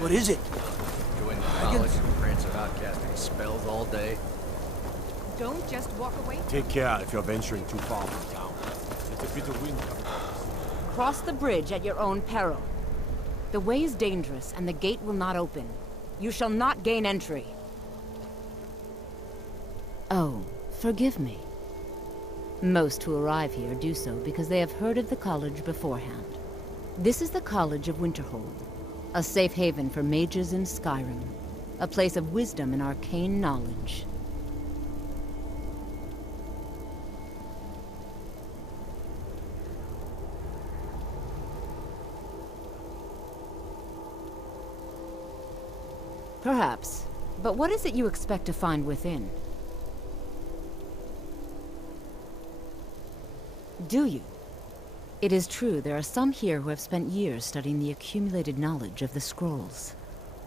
What is it? Go into college and prance about casting spells all day. Don't just walk away. Take care if you're venturing too far from town. There's a bit of wind coming. Cross the bridge at your own peril. The way is dangerous, and the gate will not open. You shall not gain entry. Oh, forgive me. Most who arrive here do so because they have heard of the college beforehand. This is the College of Winterhold, a safe haven for mages in Skyrim, a place of wisdom and arcane knowledge. Perhaps, but what is it you expect to find within? Do you? It is true there are some here who have spent years studying the accumulated knowledge of the scrolls.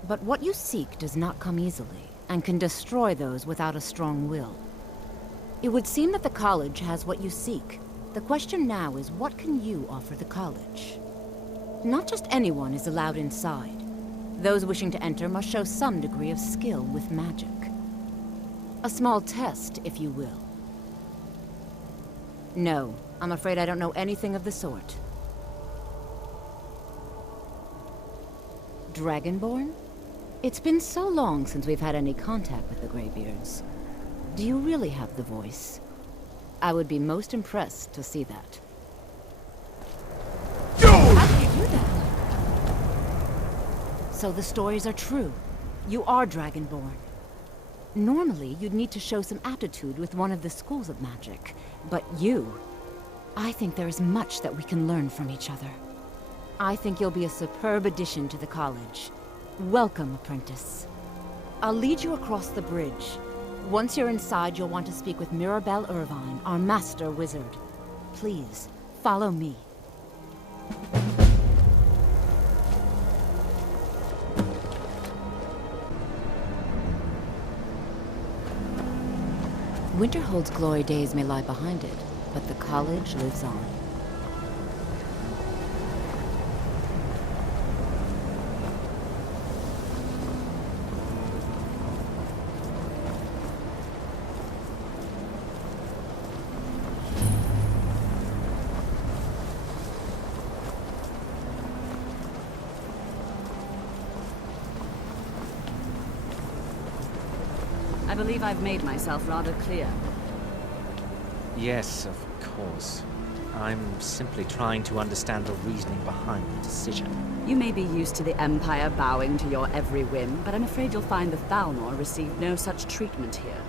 But what you seek does not come easily, and can destroy those without a strong will. It would seem that the college has what you seek. The question now is, what can you offer the college? Not just anyone is allowed inside. Those wishing to enter must show some degree of skill with magic. A small test, if you will. No, I'm afraid I don't know anything of the sort. Dragonborn? It's been so long since we've had any contact with the Greybeards. Do you really have the voice? I would be most impressed to see that. How did you do that? So the stories are true. You are Dragonborn. Normally, you'd need to show some aptitude with one of the schools of magic. But you... I think there is much that we can learn from each other. I think you'll be a superb addition to the college. Welcome, apprentice. I'll lead you across the bridge. Once you're inside, you'll want to speak with Mirabelle Irvine, our master wizard. Please, follow me. Winterhold's glory days may lie behind it, but the college lives on. I believe I've made myself rather clear. Yes, of course. I'm simply trying to understand the reasoning behind the decision. You may be used to the Empire bowing to your every whim, but I'm afraid you'll find the Thalmor received no such treatment here.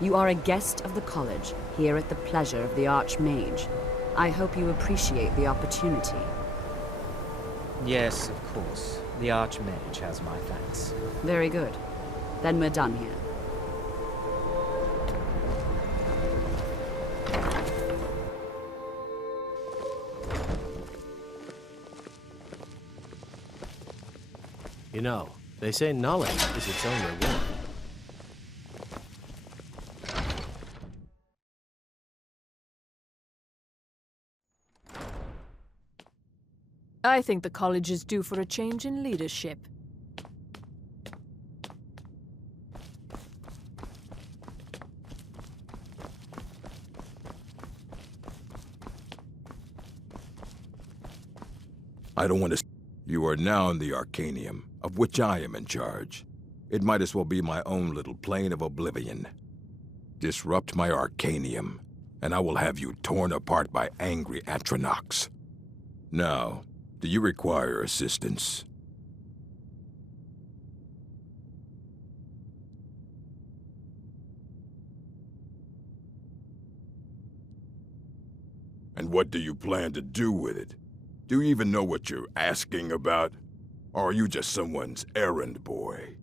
You are a guest of the college, here at the pleasure of the Archmage. I hope you appreciate the opportunity. Yes, of course. The Archmage has my thanks. Very good. Then we're done here. You know, they say knowledge is its own reward. I think the college is due for a change in leadership. I don't want to... You are now in the Arcanium, of which I am in charge. It might as well be my own little plane of oblivion. Disrupt my Arcanium, and I will have you torn apart by angry Atronachs. Now, do you require assistance? And what do you plan to do with it? Do you even know what you're asking about? Or are you just someone's errand boy?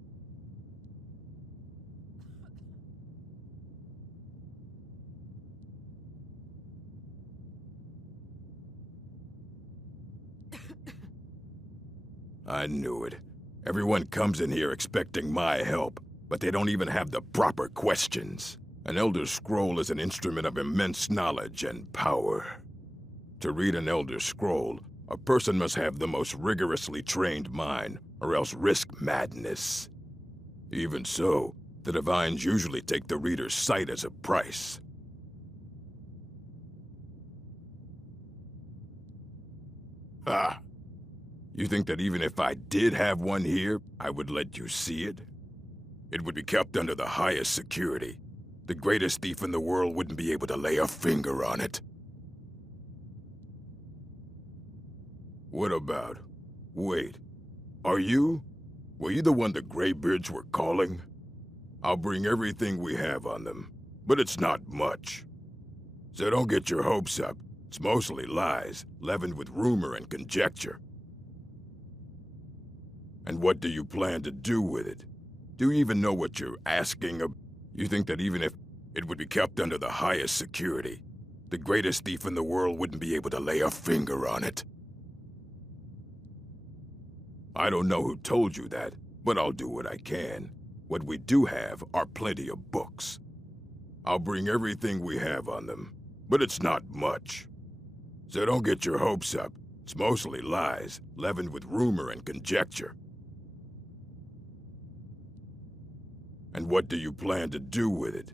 I knew it. Everyone comes in here expecting my help, but they don't even have the proper questions. An Elder Scroll is an instrument of immense knowledge and power. To read an Elder Scroll, a person must have the most rigorously trained mind, or else risk madness. Even so, the Divines usually take the reader's sight as a price. Ah! You think that even if I did have one here, I would let you see it? It would be kept under the highest security. The greatest thief in the world wouldn't be able to lay a finger on it. What about? Wait. Were you the one the Greybeards were calling? I'll bring everything we have on them, but it's not much. So don't get your hopes up. It's mostly lies, leavened with rumor and conjecture. And what do you plan to do with it? Do you even know what you're asking of? You think that even if it would be kept under the highest security, the greatest thief in the world wouldn't be able to lay a finger on it? I don't know who told you that, but I'll do what I can. What we do have are plenty of books. I'll bring everything we have on them, but it's not much. So don't get your hopes up. It's mostly lies, leavened with rumor and conjecture. And what do you plan to do with it?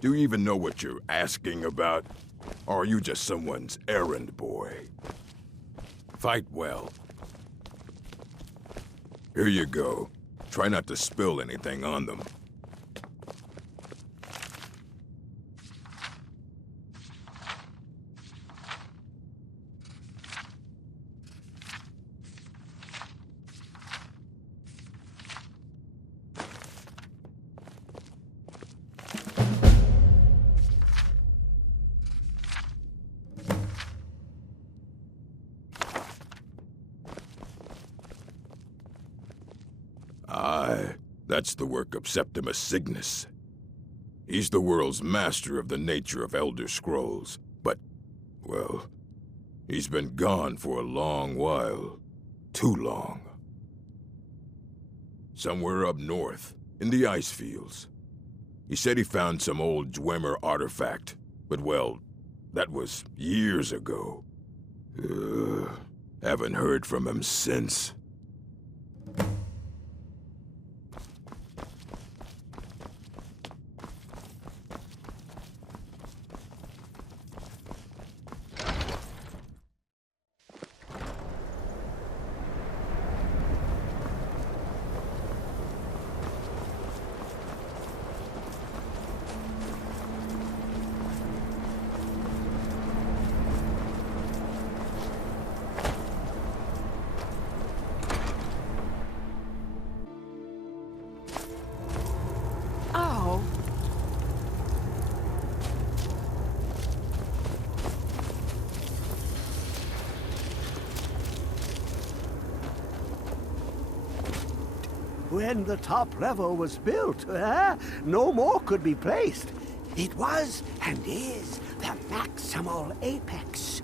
Do you even know what you're asking about? Or are you just someone's errand boy? Fight well. Here you go. Try not to spill anything on them. That's the work of Septimus Cygnus. He's the world's master of the nature of Elder Scrolls, but, well, he's been gone for a long while. Too long. Somewhere up north, in the ice fields. He said he found some old Dwemer artifact, but, well, that was years ago. Haven't heard from him since. When the top level was built, no more could be placed. It was and is the maximal apex.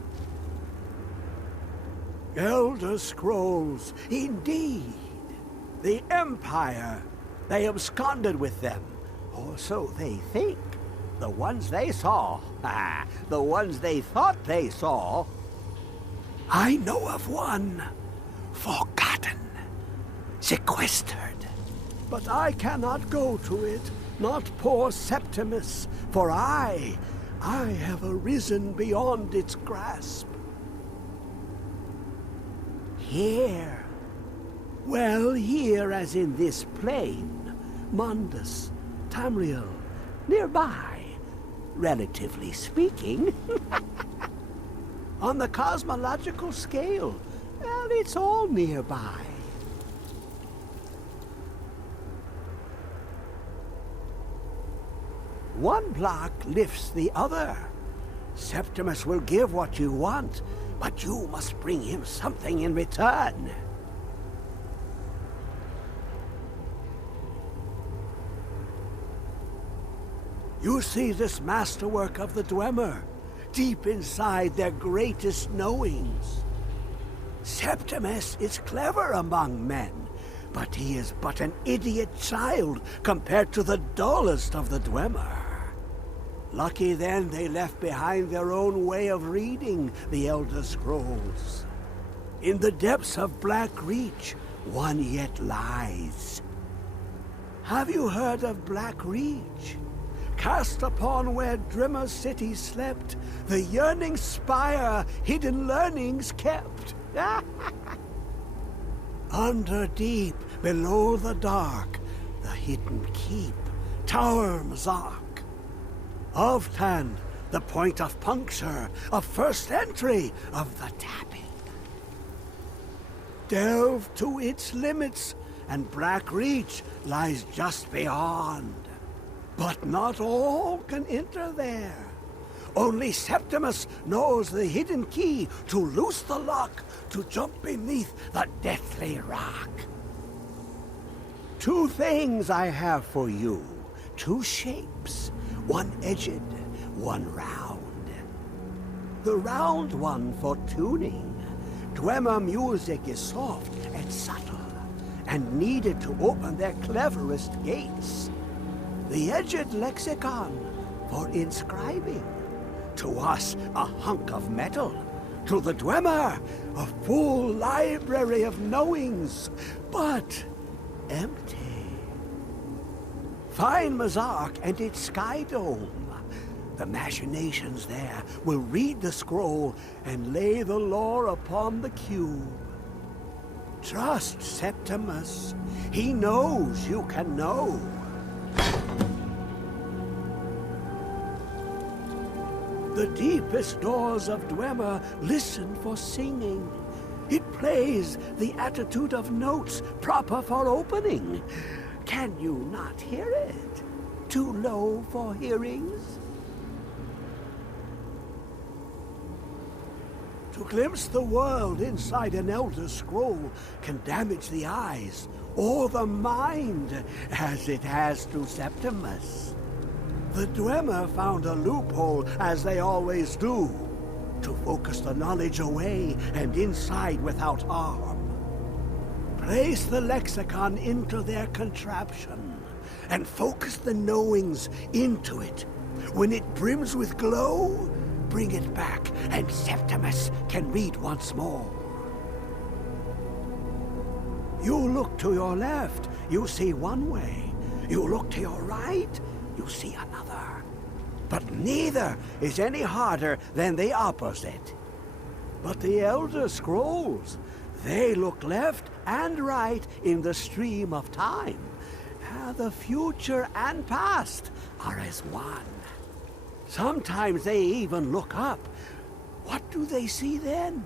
Elder Scrolls, indeed. The Empire. They absconded with them, or so they think. The ones they saw, the ones they thought they saw. I know of one, forgotten, sequestered. But I cannot go to it, not poor Septimus, for I have arisen beyond its grasp. Here. Well, here as in this plain. Mundus, Tamriel, nearby, relatively speaking. On the cosmological scale, well, it's all nearby. One block lifts the other. Septimus will give what you want, but you must bring him something in return. You see this masterwork of the Dwemer, deep inside their greatest knowings. Septimus is clever among men, but he is but an idiot child compared to the dullest of the Dwemer. Lucky then they left behind their own way of reading the Elder Scrolls. In the depths of Blackreach, one yet lies. Have you heard of Blackreach? Cast upon where Drimmer's city slept, the yearning spire hidden learnings kept. Under deep, below the dark, the hidden keep, Tower Mazark. Ovtan, the point of puncture, of first entry, of the tapping. Delve to its limits, and Blackreach lies just beyond. But not all can enter there. Only Septimus knows the hidden key to loose the lock, to jump beneath the deathly rock. Two things I have for you, two shapes, one edged, one round. The round one for tuning. Dwemer music is soft and subtle, and needed to open their cleverest gates. The edged lexicon for inscribing. To us, a hunk of metal. To the Dwemer, a full library of knowings, but empty. Find Mazark and its sky dome. The machinations there will read the scroll and lay the lore upon the cube. Trust Septimus. He knows you can know. The deepest doors of Dwemer listen for singing. It plays the attitude of notes proper for opening. Can you not hear it? Too low for hearings? To glimpse the world inside an Elder Scroll can damage the eyes or the mind, as it has to Septimus. The Dwemer found a loophole, as they always do, to focus the knowledge away and inside without harm. Place the lexicon into their contraption, and focus the knowings into it. When it brims with glow, bring it back, and Septimus can read once more. You look to your left, you see one way. You look to your right, you see another. But neither is any harder than the opposite. But the Elder Scrolls, they look left and right in the stream of time. The future and past are as one. Sometimes they even look up. What do they see then?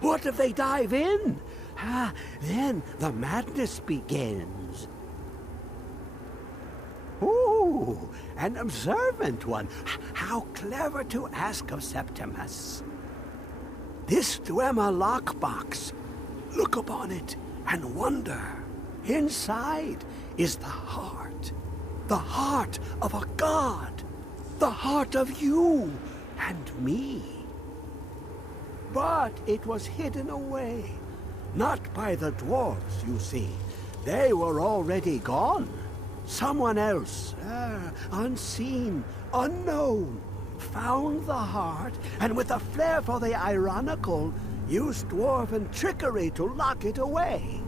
What if they dive in? Then the madness begins. Ooh, an observant one. How clever to ask of Septimus. This Dwemer lockbox. Look upon it and wonder. Inside is the heart of a god, the heart of you and me. But it was hidden away, not by the dwarves, you see. They were already gone. Someone else, unseen, unknown, found the heart, and with a flair for the ironical, used dwarven trickery to lock it away.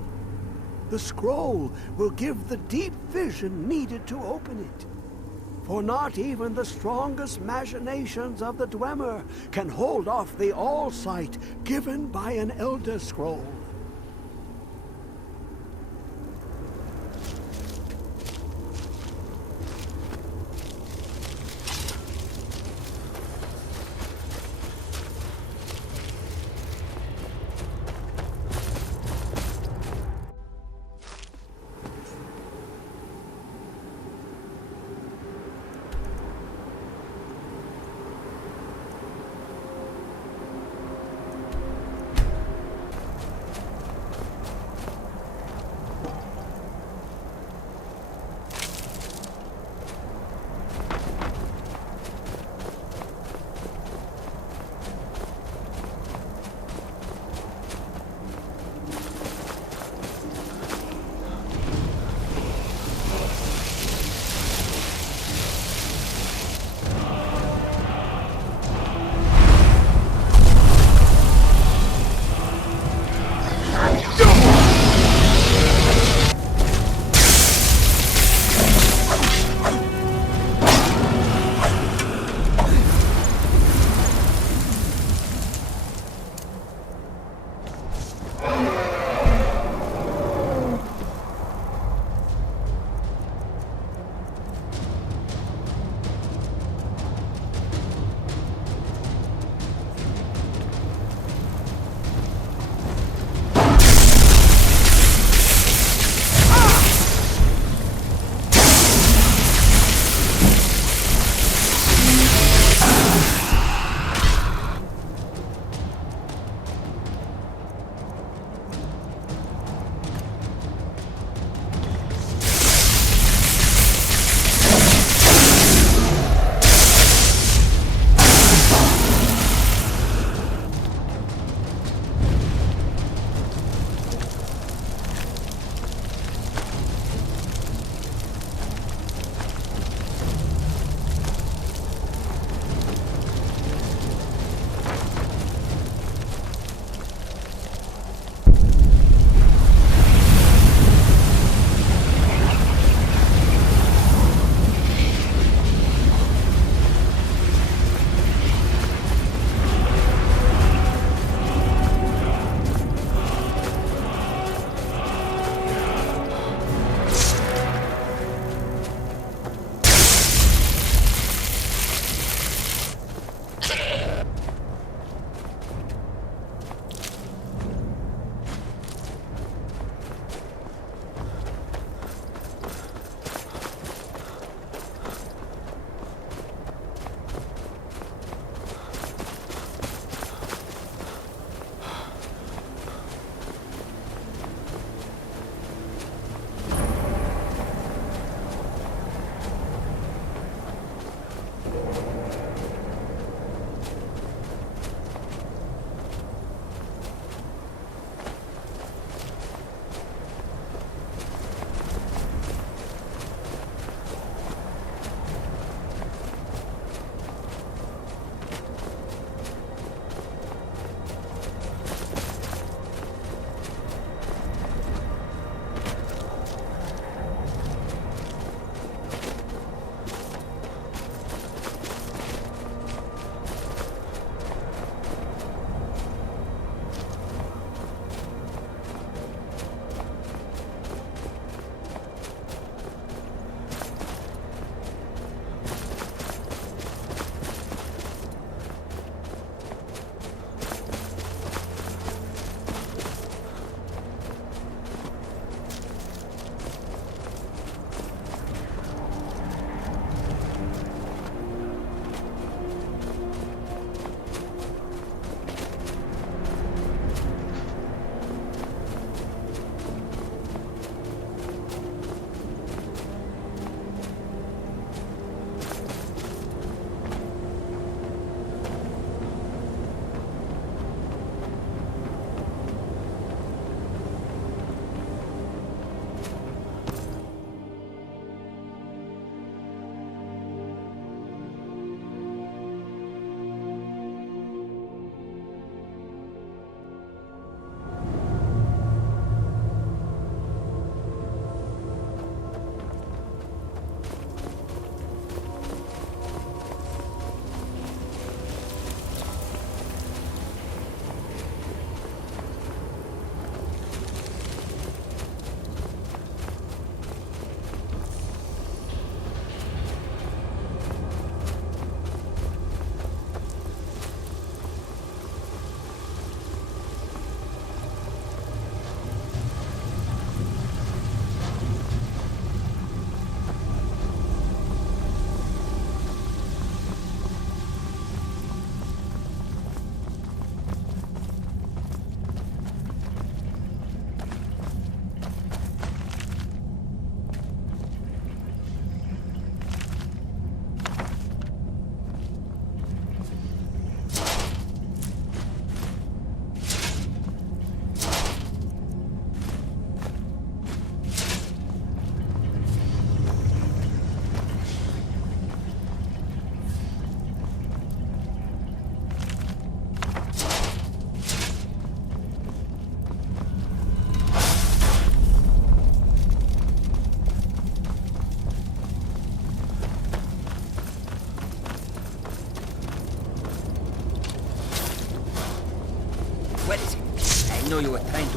The scroll will give the deep vision needed to open it. For not even the strongest machinations of the Dwemer can hold off the all-sight given by an Elder Scroll.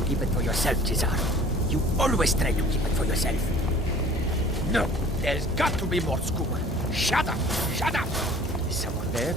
keep it for yourself, Cesar. You always try to keep it for yourself. No, there's got to be more scoop. Shut up! Shut up! Is someone there?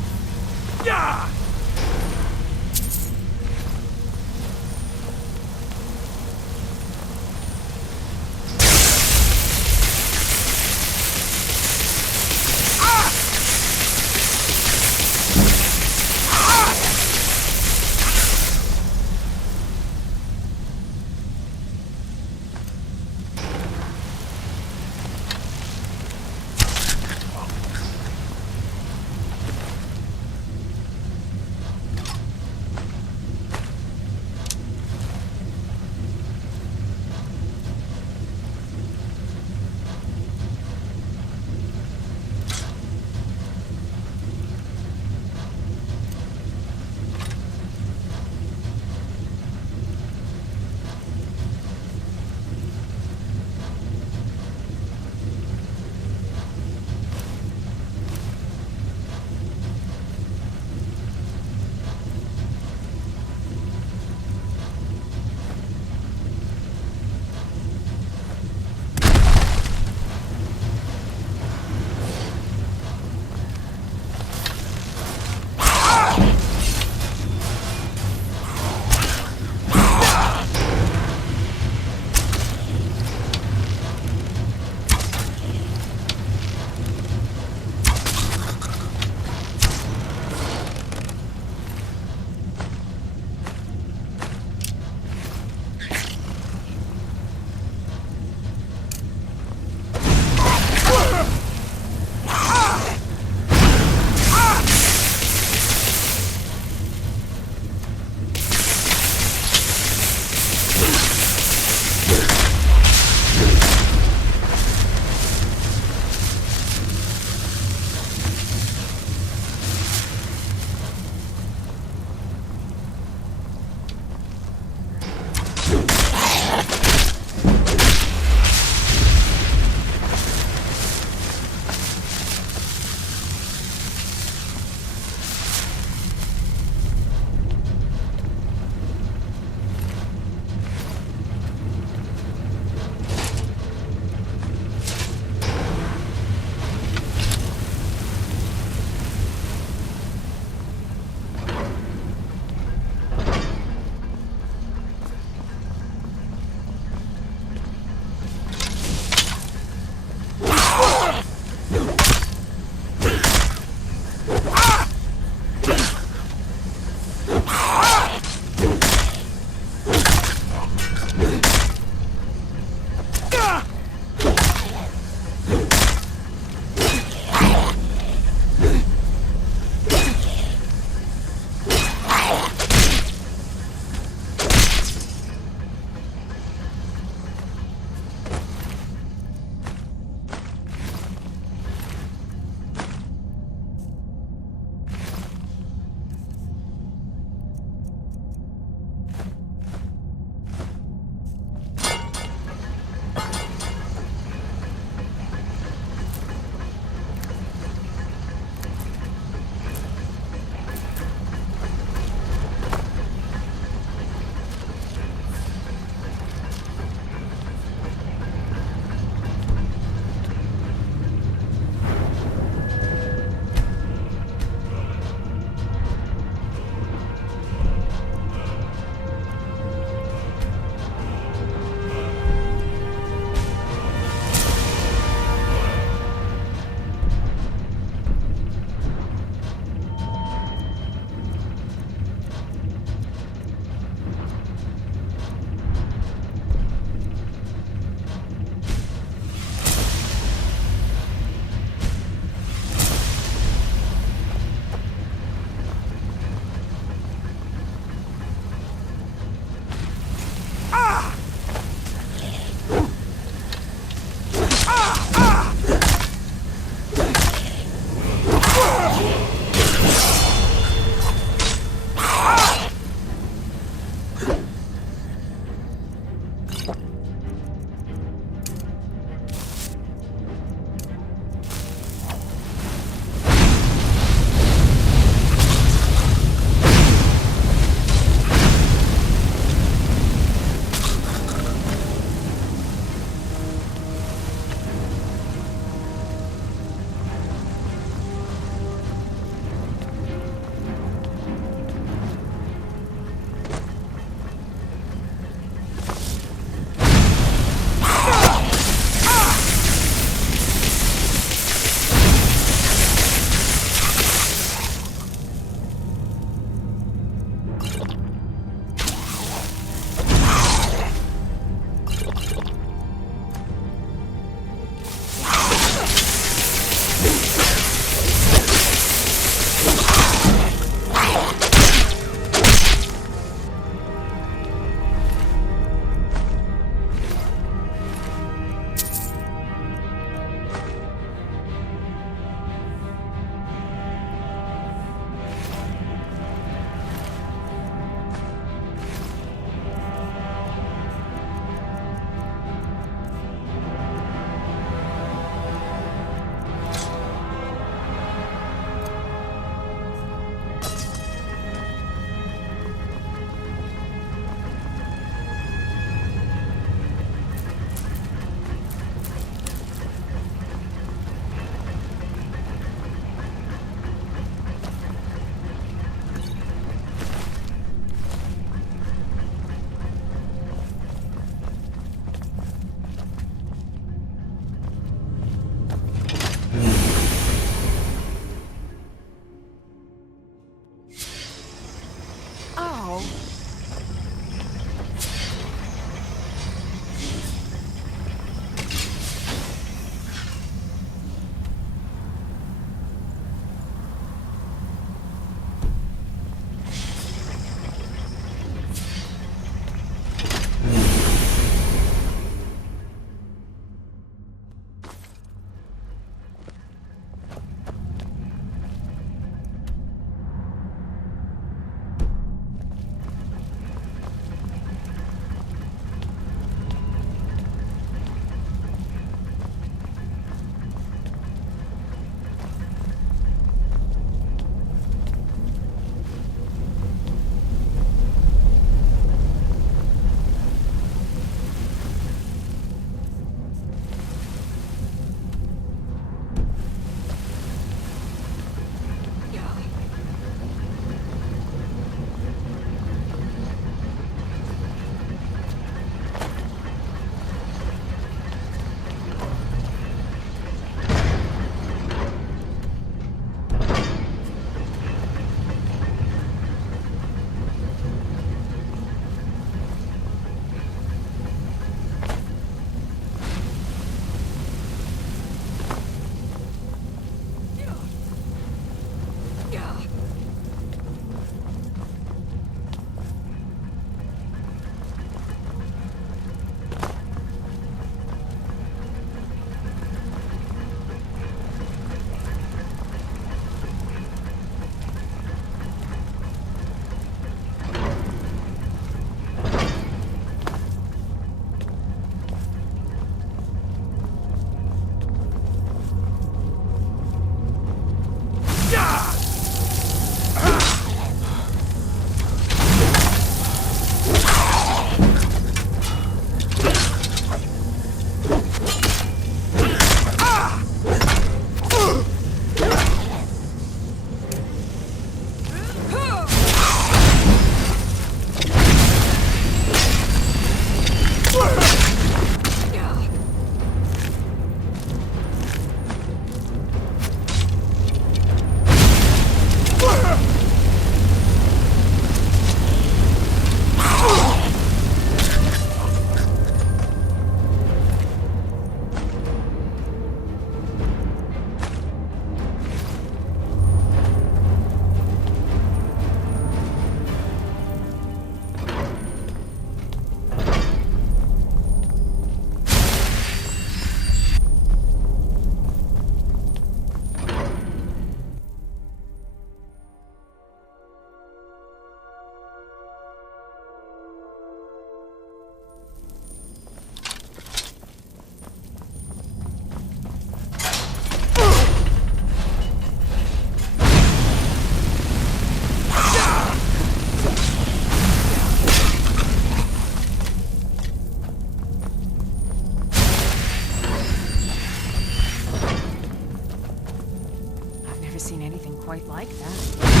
seen anything quite like that.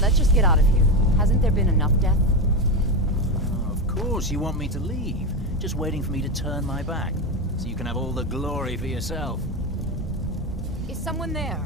Let's just get out of here. Hasn't there been enough death? Of course you want me to leave. Just waiting for me to turn my back, so you can have all the glory for yourself. Is someone there?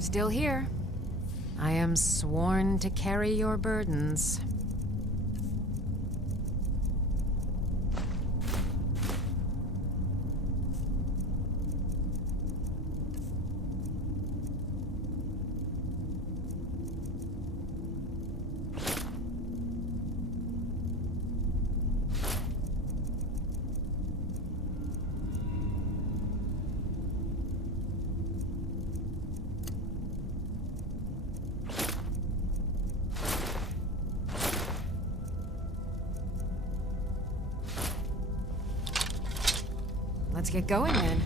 Still here. I am sworn to carry your burdens. Let's get going then.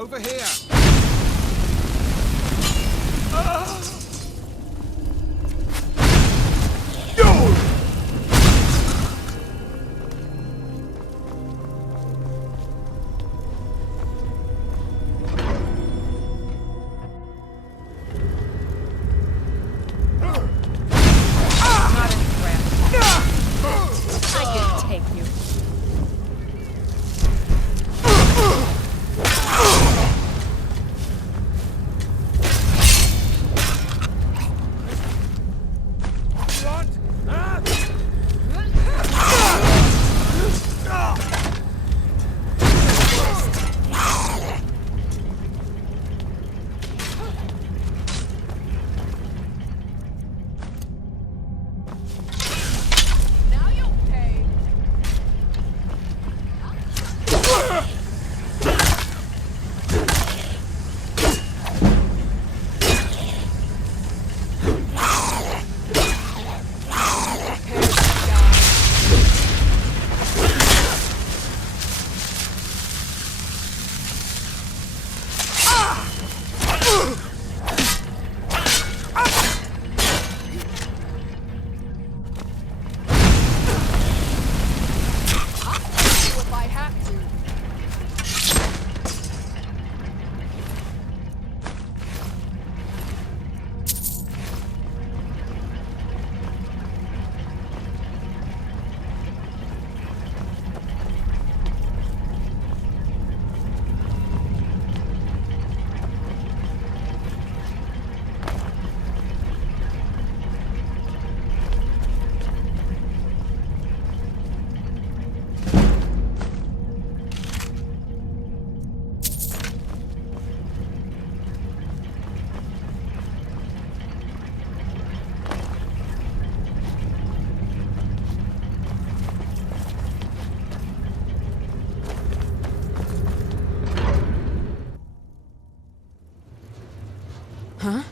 Over here! Huh?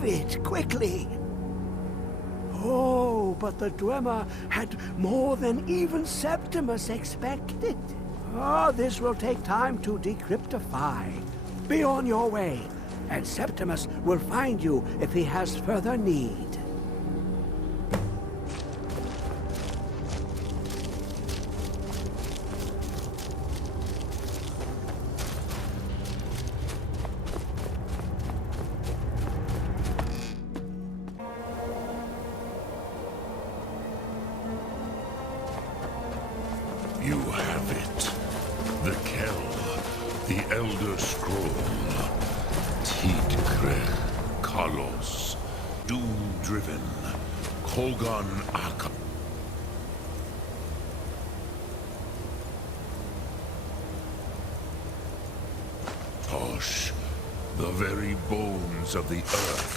Give it, quickly! Oh, but the Dwemer had more than even Septimus expected. Oh, this will take time to decryptify. Be on your way, and Septimus will find you if he has further need. You have it. The Kell, the Elder Scroll. Tidkre, Kalos, Doom-driven, Kogan Aka. Tosh, the very bones of the earth.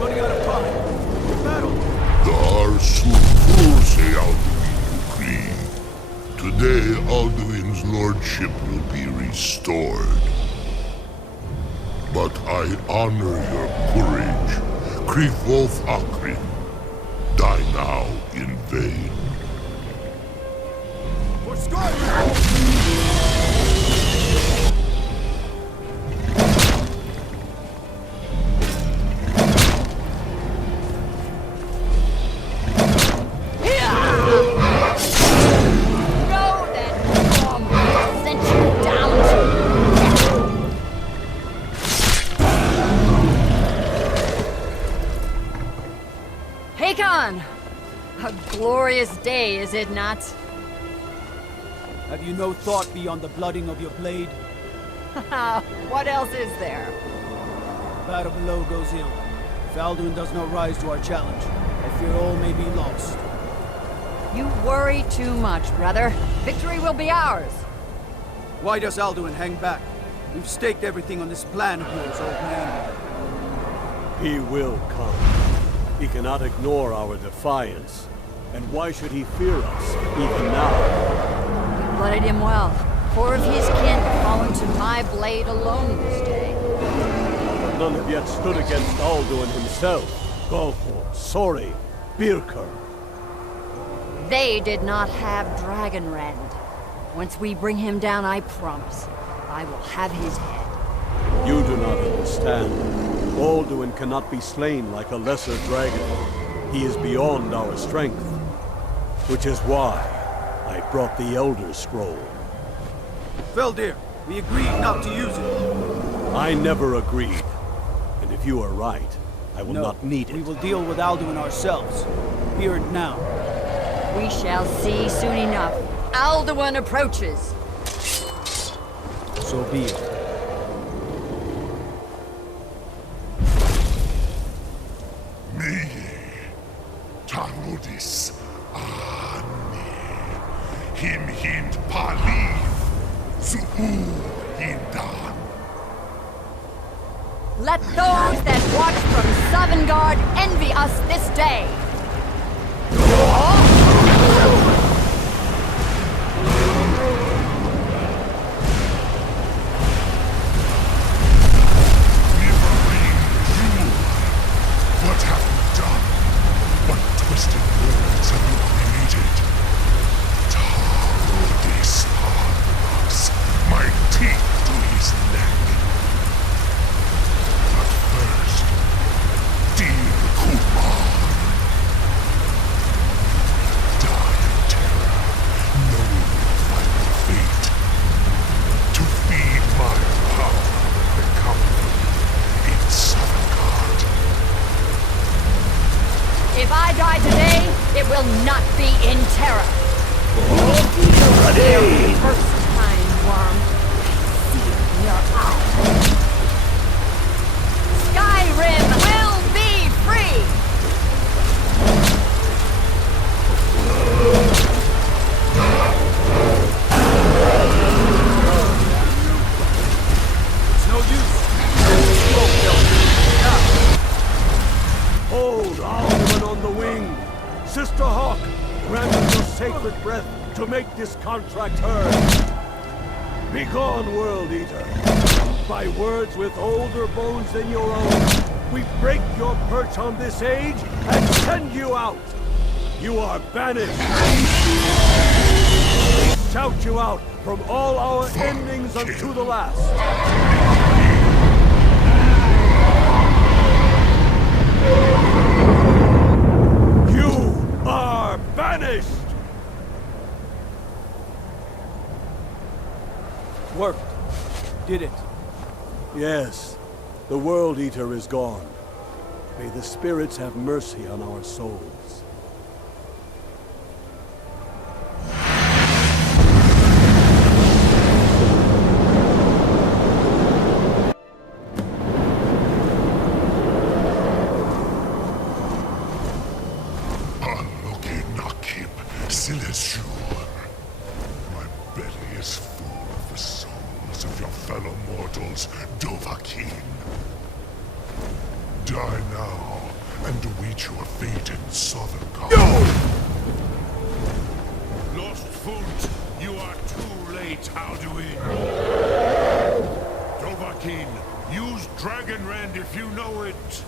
Running out of time. Battle! Today, Alduin's lordship will be restored. But I honor your courage. Krifolf Akrin. Die now in vain. For Skyrim! A glorious day, is it not? Have you no thought beyond the blooding of your blade? What else is there? Battle below goes ill. If Alduin does not rise to our challenge, I fear all may be lost. You worry too much, brother. Victory will be ours. Why does Alduin hang back? We've staked everything on this plan of yours, old man. He will come. He cannot ignore our defiance. And why should he fear us, even now? You blooded him well. 4 of his kin have fallen to my blade alone this day. But none have yet stood against Alduin himself. Golfor, Sori, Birker. They did not have Dragonrend. Once we bring him down, I promise, I will have his head. You do not understand. Alduin cannot be slain like a lesser dragon. He is beyond our strength. Which is why I brought the Elder Scroll. Feldir, we agreed not to use it. I never agreed. And if you are right, I will not need it. We will deal with Alduin ourselves. Here and now. We shall see soon enough. Alduin approaches. So be it. Tarudis Him hind Paliv Zuhu hindan. Let those that watch from Sovngarde envy us this day. What have you done? What twisted words have you created? Tarudis Parvus, my teeth to his neck. But first, dear Kumar, die in terror, knowing your final fate. To feed my power and come for you in Sovngarde. If I die today, it will not be in terror. Ready! First time, worm. I see it in your eyes. Skyrim will be free! It's no use. Sister Hawk, grant us your sacred breath to make this contract heard. Begone, World Eater. By words with older bones than your own, we break your perch on this age and send you out. You are banished. We shout you out from all our endings unto the last. You are banished! Worked. Did it. Yes, the World Eater is gone. May the spirits have mercy on our souls. Die now, and await your fate in Sovngarde. Lost foot, you are too late, Alduin. Dovahkiin, use Dragonrend if you know it.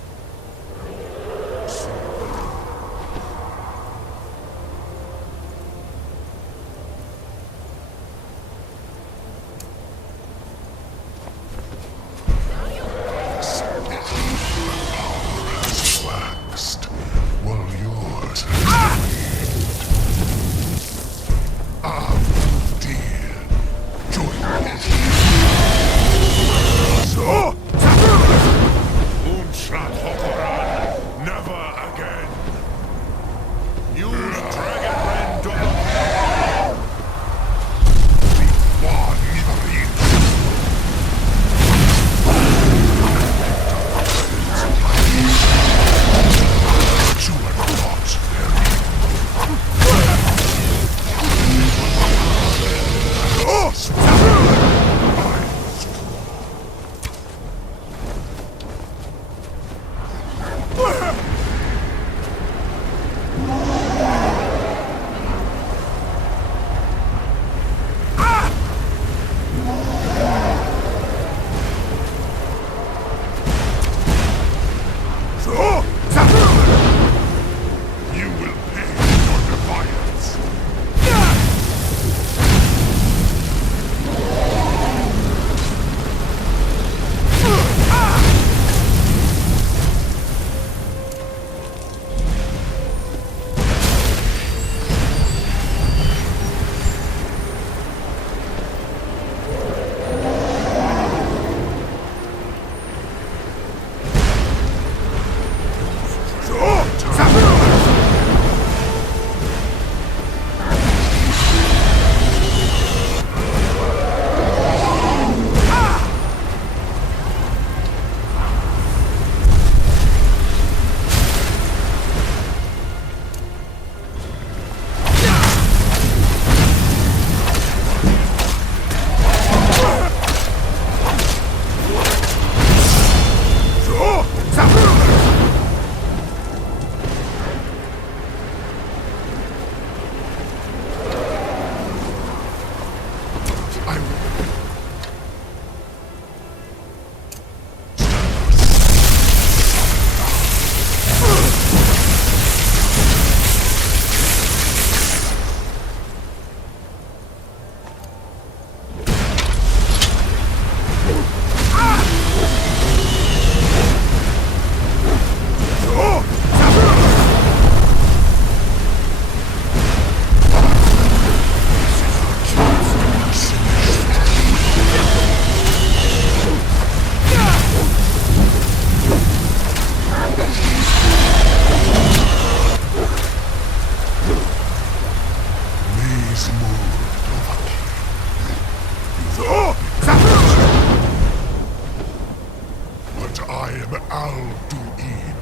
Alduin,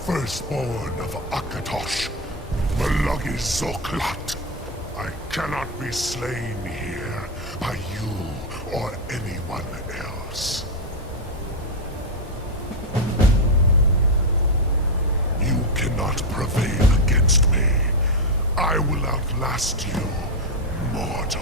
firstborn of Akatosh, Malagi Zoklat. I cannot be slain here by you or anyone else. You cannot prevail against me. I will outlast you, mortal.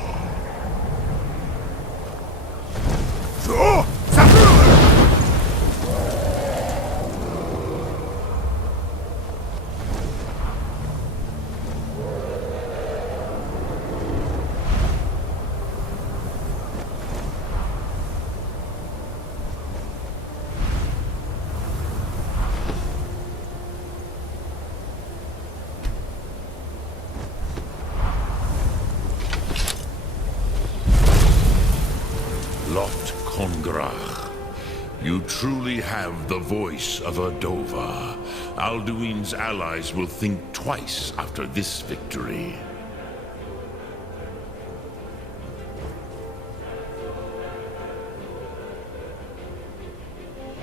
You truly have the voice of a Dova. Alduin's allies will think twice after this victory.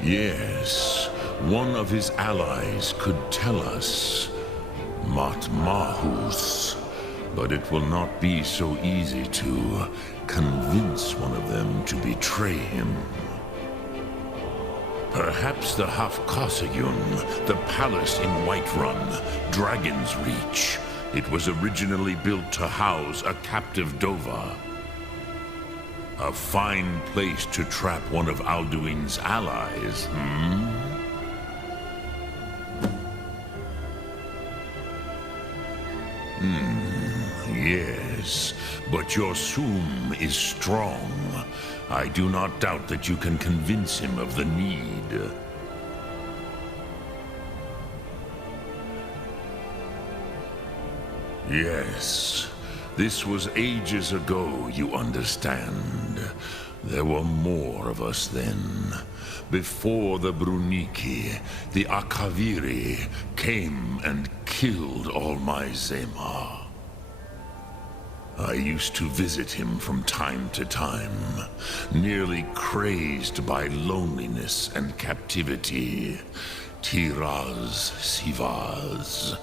Yes, one of his allies could tell us. Matmahus. But it will not be so easy to convince one of them to betray him. Perhaps the Hafkasayun, the palace in Whiterun, Dragon's Reach. It was originally built to house a captive Dova. A fine place to trap one of Alduin's allies, Yes, but your Sum is strong. I do not doubt that you can convince him of the need. Yes, this was ages ago, you understand. There were more of us then. Before the Bruniki, the Akaviri came and killed all my Zema. I used to visit him from time to time, nearly crazed by loneliness and captivity. Tiraz Sivaz.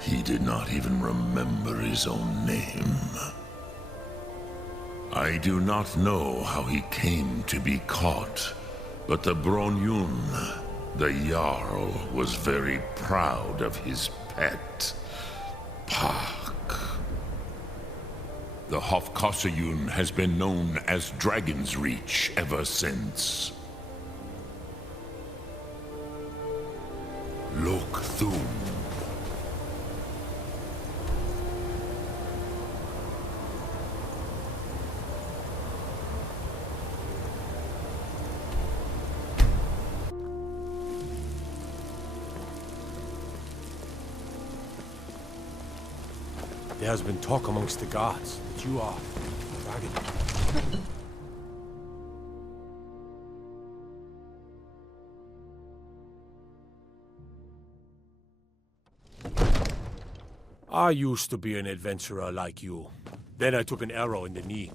He did not even remember his own name. I do not know how he came to be caught, but the Bronyun, the Jarl, was very proud of his pet, Pak. The Hofkasayun has been known as Dragon's Reach ever since. Lokthum. There has been talk amongst the gods that you are dragon. I used to be an adventurer like you. Then I took an arrow in the knee.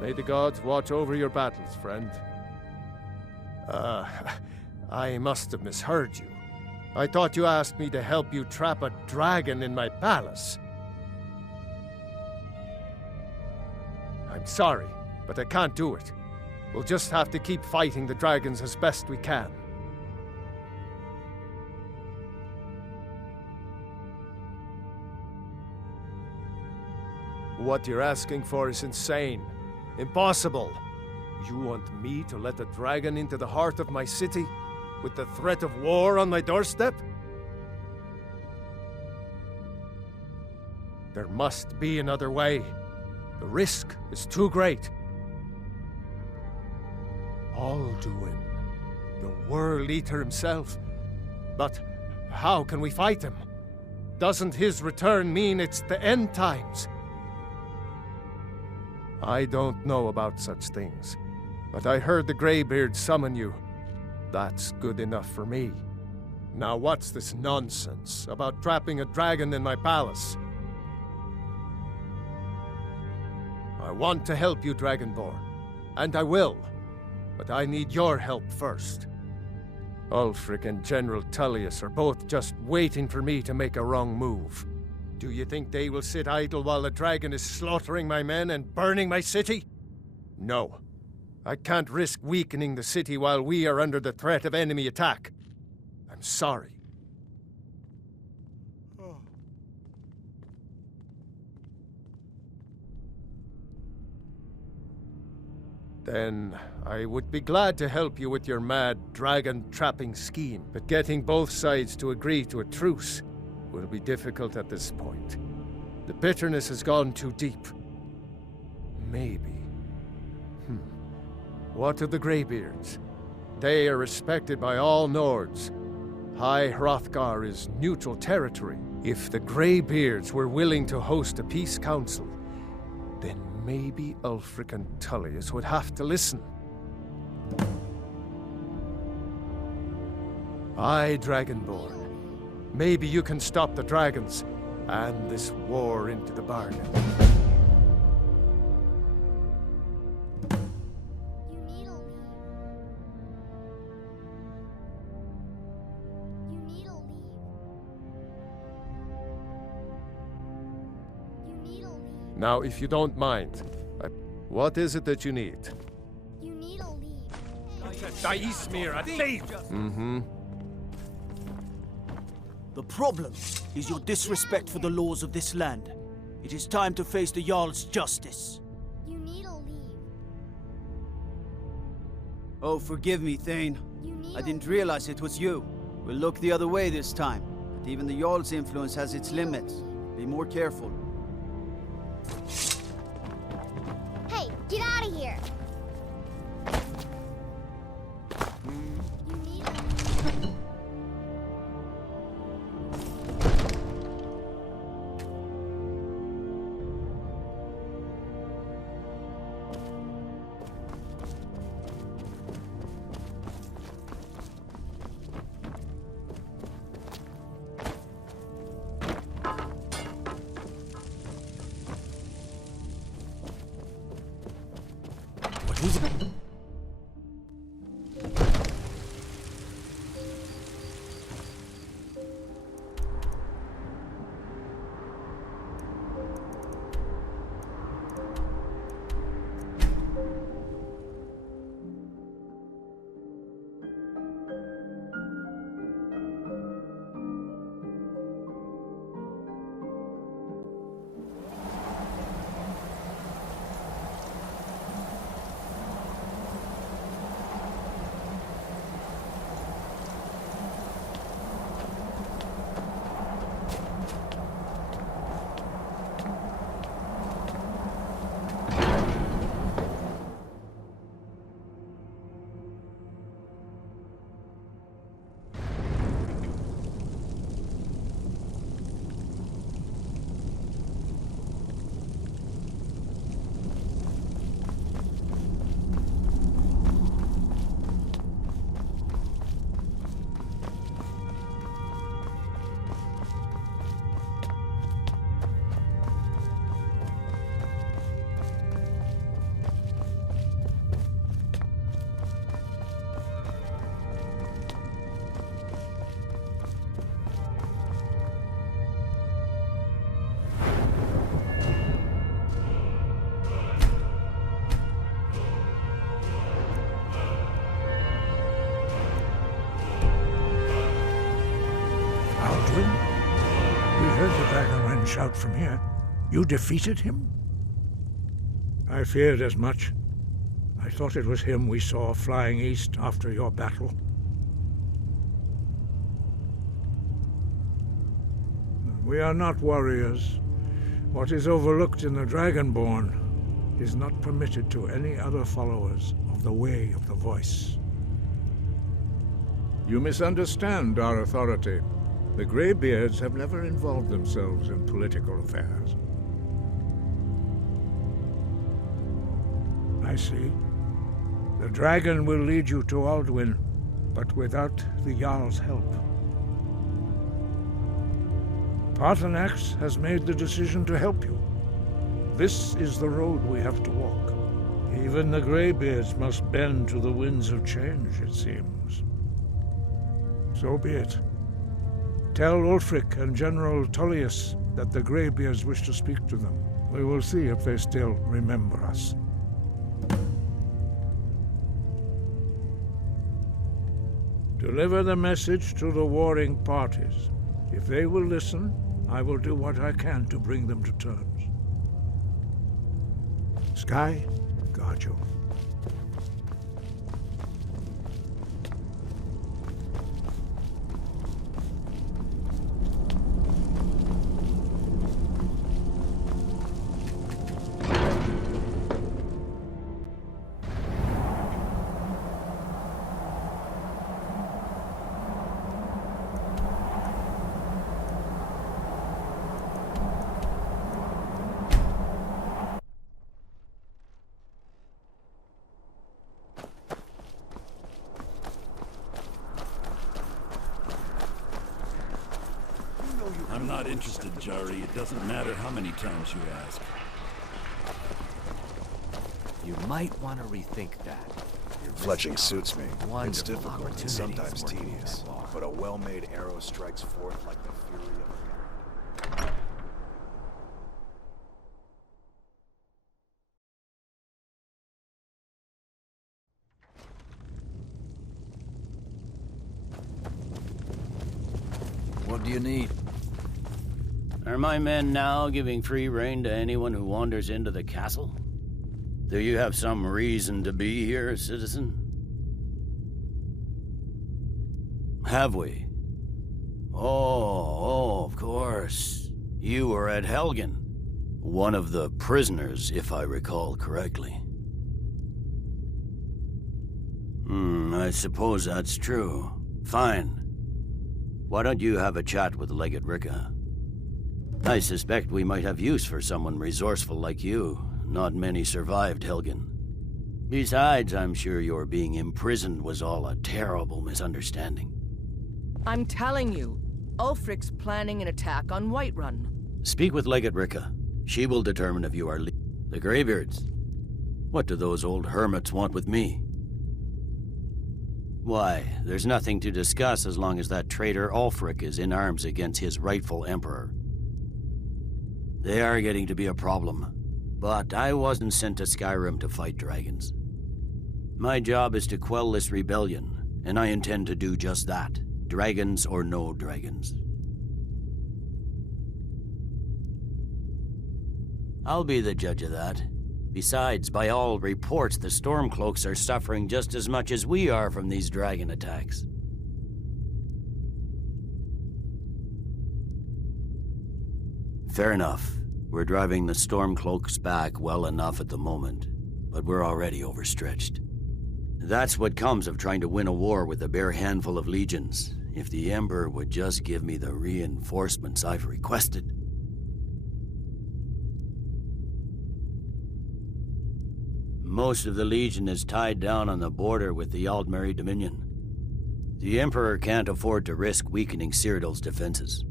May the gods watch over your battles, friend. I must have misheard you. I thought you asked me to help you trap a dragon in my palace. I'm sorry, but I can't do it. We'll just have to keep fighting the dragons as best we can. What you're asking for is insane. Impossible! You want me to let a dragon into the heart of my city, with the threat of war on my doorstep? There must be another way. The risk is too great. Alduin, the World Eater himself. But how can we fight him? Doesn't his return mean it's the end times? I don't know about such things, but I heard the Greybeards summon you. That's good enough for me. Now what's this nonsense about trapping a dragon in my palace? I want to help you, Dragonborn, and I will, but I need your help first. Ulfric and General Tullius are both just waiting for me to make a wrong move. Do you think they will sit idle while the dragon is slaughtering my men and burning my city? No. I can't risk weakening the city while we are under the threat of enemy attack. I'm sorry. Then I would be glad to help you with your mad dragon-trapping scheme, but getting both sides to agree to a truce will be difficult at this point. The bitterness has gone too deep. Maybe. What of the Greybeards? They are respected by all Nords. High Hrothgar is neutral territory. If the Greybeards were willing to host a peace council, then maybe Ulfric and Tullius would have to listen. Aye, Dragonborn. Maybe you can stop the dragons, and this war into the bargain. Now, if you don't mind, what is it that you need? You need a leave. Mm-hmm. The problem is your disrespect for the laws of this land. It is time to face the Jarl's justice. You need a leave. Oh, forgive me, Thane. I didn't realize it was you. We'll look the other way this time. But even the Jarl's influence has its limits. Be more careful. Hey, get out of here! Shout from here. You defeated him? I feared as much. I thought it was him we saw flying east after your battle. We are not warriors. What is overlooked in the Dragonborn is not permitted to any other followers of the Way of the Voice. You misunderstand our authority. The Greybeards have never involved themselves in political affairs. I see. The dragon will lead you to Alduin, but without the Jarl's help. Paarthurnax has made the decision to help you. This is the road we have to walk. Even the Greybeards must bend to the winds of change, it seems. So be it. Tell Ulfric and General Tullius that the Greybeards wish to speak to them. We will see if they still remember us. Deliver the message to the warring parties. If they will listen, I will do what I can to bring them to terms. Sky, guard you. I'm not interested, Jari. It doesn't matter how many times you ask. You might want to rethink that. Fletching suits me. It's Wonderful difficult and opportunities sometimes working tedious, that long. but a well-made arrow strikes forth like the fury of a What do you need? Are my men now giving free rein to anyone who wanders into the castle? Do you have some reason to be here, citizen? Have we? Oh, of course. You were at Helgen. One of the prisoners, if I recall correctly. I suppose that's true. Fine. Why don't you have a chat with Legate Ricka? I suspect we might have use for someone resourceful like you. Not many survived Helgen. Besides, I'm sure your being imprisoned was all a terrible misunderstanding. I'm telling you, Ulfric's planning an attack on Whiterun. Speak with Legate Ricka. She will determine if you are the Greybeards. What do those old hermits want with me? Why, there's nothing to discuss as long as that traitor Ulfric is in arms against his rightful emperor. They are getting to be a problem, but I wasn't sent to Skyrim to fight dragons. My job is to quell this rebellion, and I intend to do just that, dragons or no dragons. I'll be the judge of that. Besides, by all reports, the Stormcloaks are suffering just as much as we are from these dragon attacks. Fair enough. We're driving the Stormcloaks back well enough at the moment, but we're already overstretched. That's what comes of trying to win a war with a bare handful of legions. If the Emperor would just give me the reinforcements I've requested. Most of the Legion is tied down on the border with the Aldmeri Dominion. The Emperor can't afford to risk weakening Cyrodiil's defenses.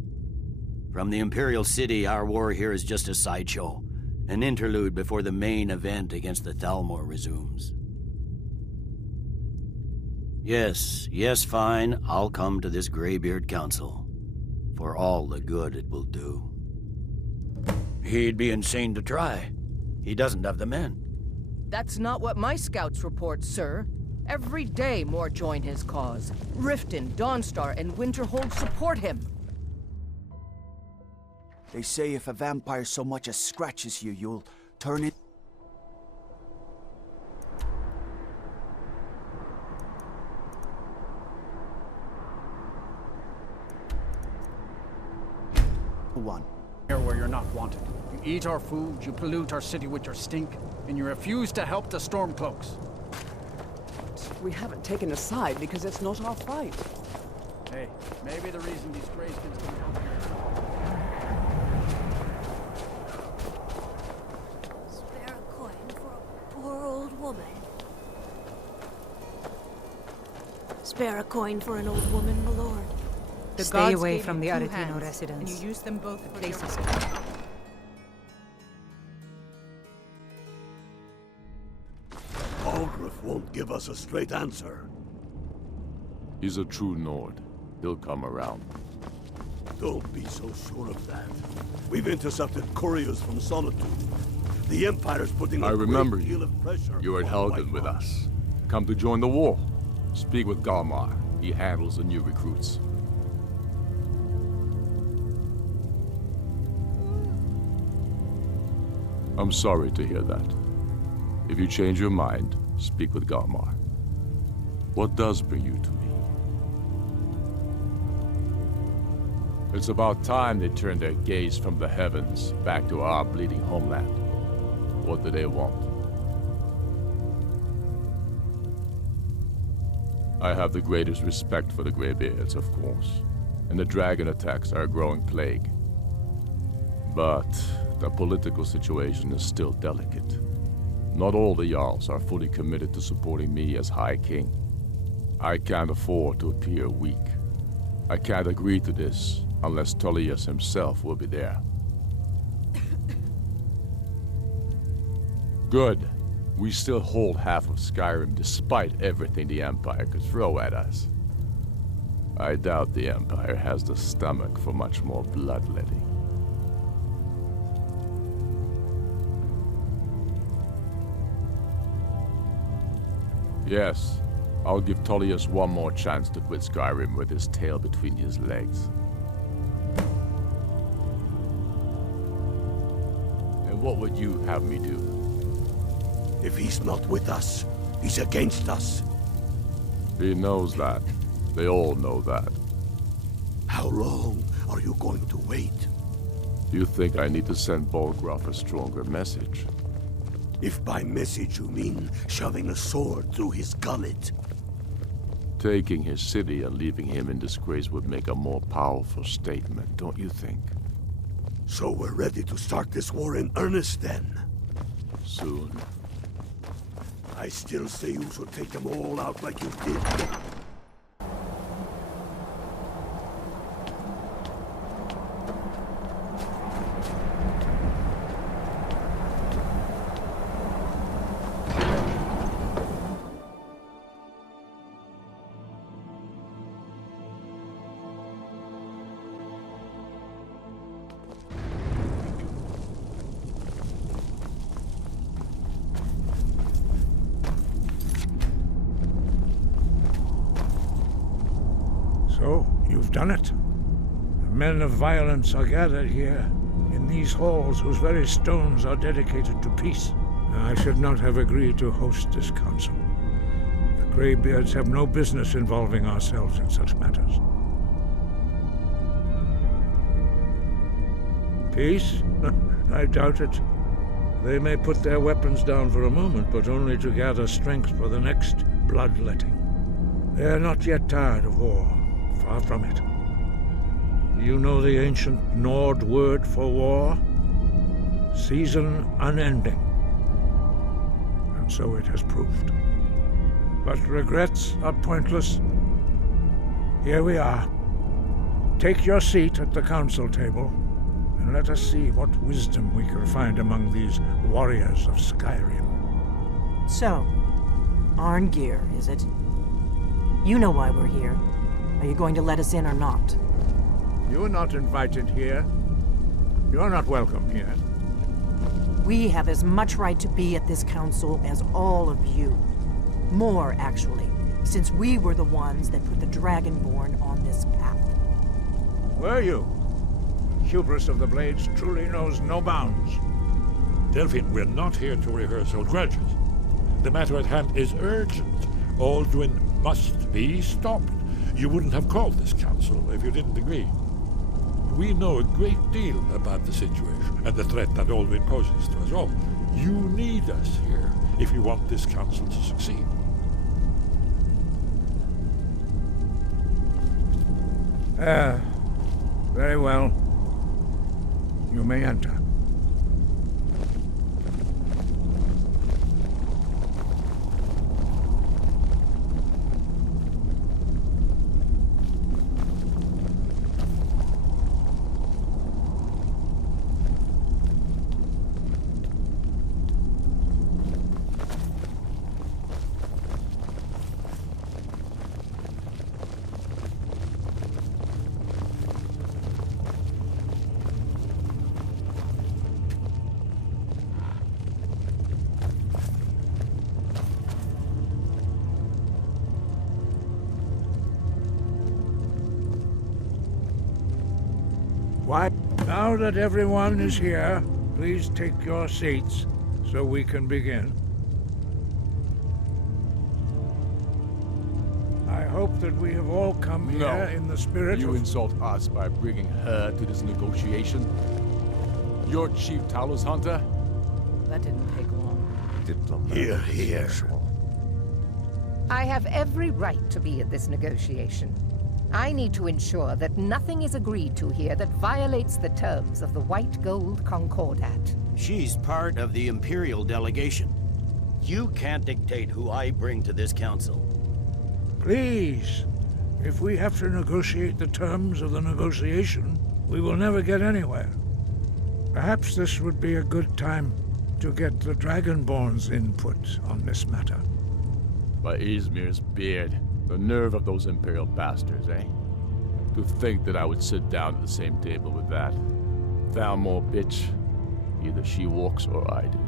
From the Imperial City, our war here is just a sideshow, an interlude before the main event against the Thalmor resumes. Yes, fine, I'll come to this Greybeard Council, for all the good it will do. He'd be insane to try. He doesn't have the men. That's not what my scouts report, sir. Every day more join his cause. Riften, Dawnstar, and Winterhold support him. They say if a vampire so much as scratches you, you'll turn it. One. Here where you're not wanted. You eat our food, you pollute our city with your stink, and you refuse to help the Stormcloaks. We haven't taken a side because it's not our fight. Hey, maybe the reason these Greyskins don't come here. Spare a coin for a poor old woman. spare a coin for an old woman, my lord. Stay away from the Aretino residence. And you use them both The place is Aldrich won't give us a straight answer. He's a true Nord. He'll come around. Don't be so sure of that. We've intercepted couriers from Solitude. The Empire's putting a remember great deal of pressure. You were at Helgen with us. Come to join the war. Speak with Galmar. He handles the new recruits. I'm sorry to hear that. If you change your mind, speak with Galmar. What does bring you to me? It's about time they turned their gaze from the heavens back to our bleeding homeland. What do they want? I have the greatest respect for the Greybeards, of course, and the dragon attacks are a growing plague. But the political situation is still delicate. Not all the Jarls are fully committed to supporting me as High King. I can't afford to appear weak. I can't agree to this unless Tullius himself will be there. Good. We still hold half of Skyrim despite everything the Empire could throw at us. I doubt the Empire has the stomach for much more bloodletting. Yes, I'll give Tullius one more chance to quit Skyrim with his tail between his legs. And what would you have me do? If he's not with us, he's against us. He knows that. They all know that. How long are you going to wait? You think I need to send Bolgraf a stronger message? If by message you mean shoving a sword through his gullet. Taking his city and leaving him in disgrace would make a more powerful statement, don't you think? So we're ready to start this war in earnest then? Soon. I still say you should take them all out like you did. So, you've done it. The men of violence are gathered here, in these halls whose very stones are dedicated to peace. I should not have agreed to host this council. The Greybeards have no business involving ourselves in such matters. Peace? I doubt it. They may put their weapons down for a moment, but only to gather strength for the next bloodletting. They are not yet tired of war. Far from it. You know the ancient Nord word for war? Season unending. And so it has proved. But regrets are pointless. Here we are. Take your seat at the council table, and let us see what wisdom we can find among these warriors of Skyrim. So, Arngeir, is it? You know why we're here. Are you going to let us in or not? You're not invited here. You're not welcome here. We have as much right to be at this council as all of you. More, actually, since we were the ones that put the Dragonborn on this path. Were you? Hubris of the Blades truly knows no bounds. Delphine, we're not here to rehearse old grudges. The matter at hand is urgent. Alduin must be stopped. You wouldn't have called this council if you didn't agree. We know a great deal about the situation and the threat that Alduin poses to us all. You need us here if you want this council to succeed. Very well. You may enter. Why? Now that everyone is here, please take your seats so we can begin. I hope that we have all come here in the spirit You of... insult us by bringing her to this negotiation? You're Chief Talos Hunter? That didn't take long. Hear, hear. I have every right to be at this negotiation. I need to ensure that nothing is agreed to here that violates the terms of the White Gold Concordat. She's part of the Imperial delegation. You can't dictate who I bring to this council. Please, if we have to negotiate the terms of the negotiation, we will never get anywhere. Perhaps this would be a good time to get the Dragonborn's input on this matter. By Izmir's beard, the nerve of those Imperial bastards, eh? To think that I would sit down at the same table with that Thalmor bitch. Either she walks or I do.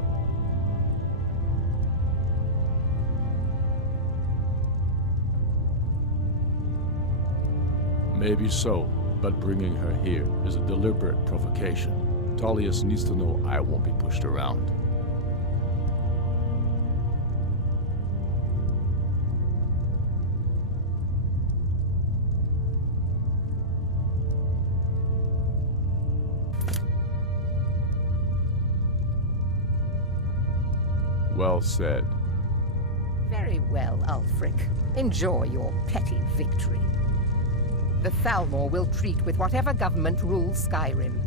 Maybe so, but bringing her here is a deliberate provocation. Tullius needs to know I won't be pushed around. Well said. Very well, Ulfric. Enjoy your petty victory. The Thalmor will treat with whatever government rules Skyrim.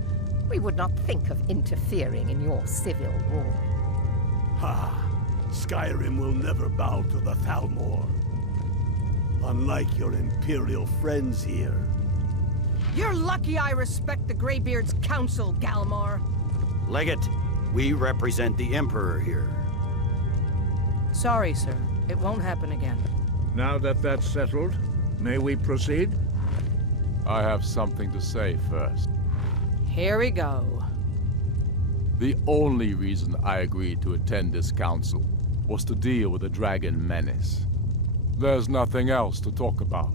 We would not think of interfering in your civil war. Ha! Skyrim will never bow to the Thalmor. Unlike your Imperial friends here. You're lucky I respect the Greybeards' council, Galmar. Legate, we represent the Emperor here. Sorry, sir. It won't happen again. Now that that's settled, may we proceed? I have something to say first. Here we go. The only reason I agreed to attend this council was to deal with the dragon menace. There's nothing else to talk about.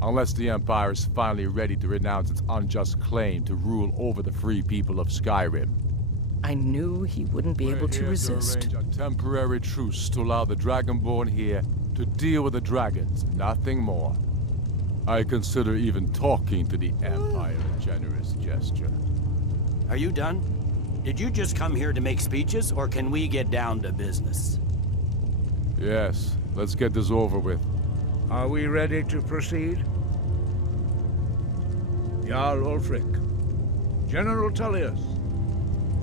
Unless the Empire is finally ready to renounce its unjust claim to rule over the free people of Skyrim. I knew he wouldn't be able to resist. To arrange a temporary truce to allow the Dragonborn here to deal with the dragons, nothing more. I consider even talking to the Empire a generous gesture. Are you done? Did you just come here to make speeches, or can we get down to business? Yes, let's get this over with. Are we ready to proceed? Jarl Ulfric, General Tullius,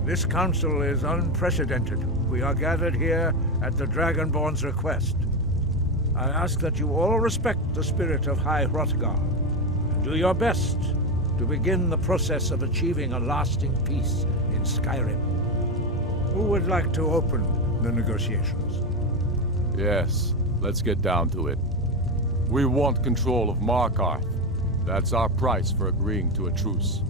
this council is unprecedented. We are gathered here at the Dragonborn's request. I ask that you all respect the spirit of High Hrothgar, and do your best to begin the process of achieving a lasting peace in Skyrim. Who would like to open the negotiations? Yes, let's get down to it. We want control of Markarth. That's our price for agreeing to a truce.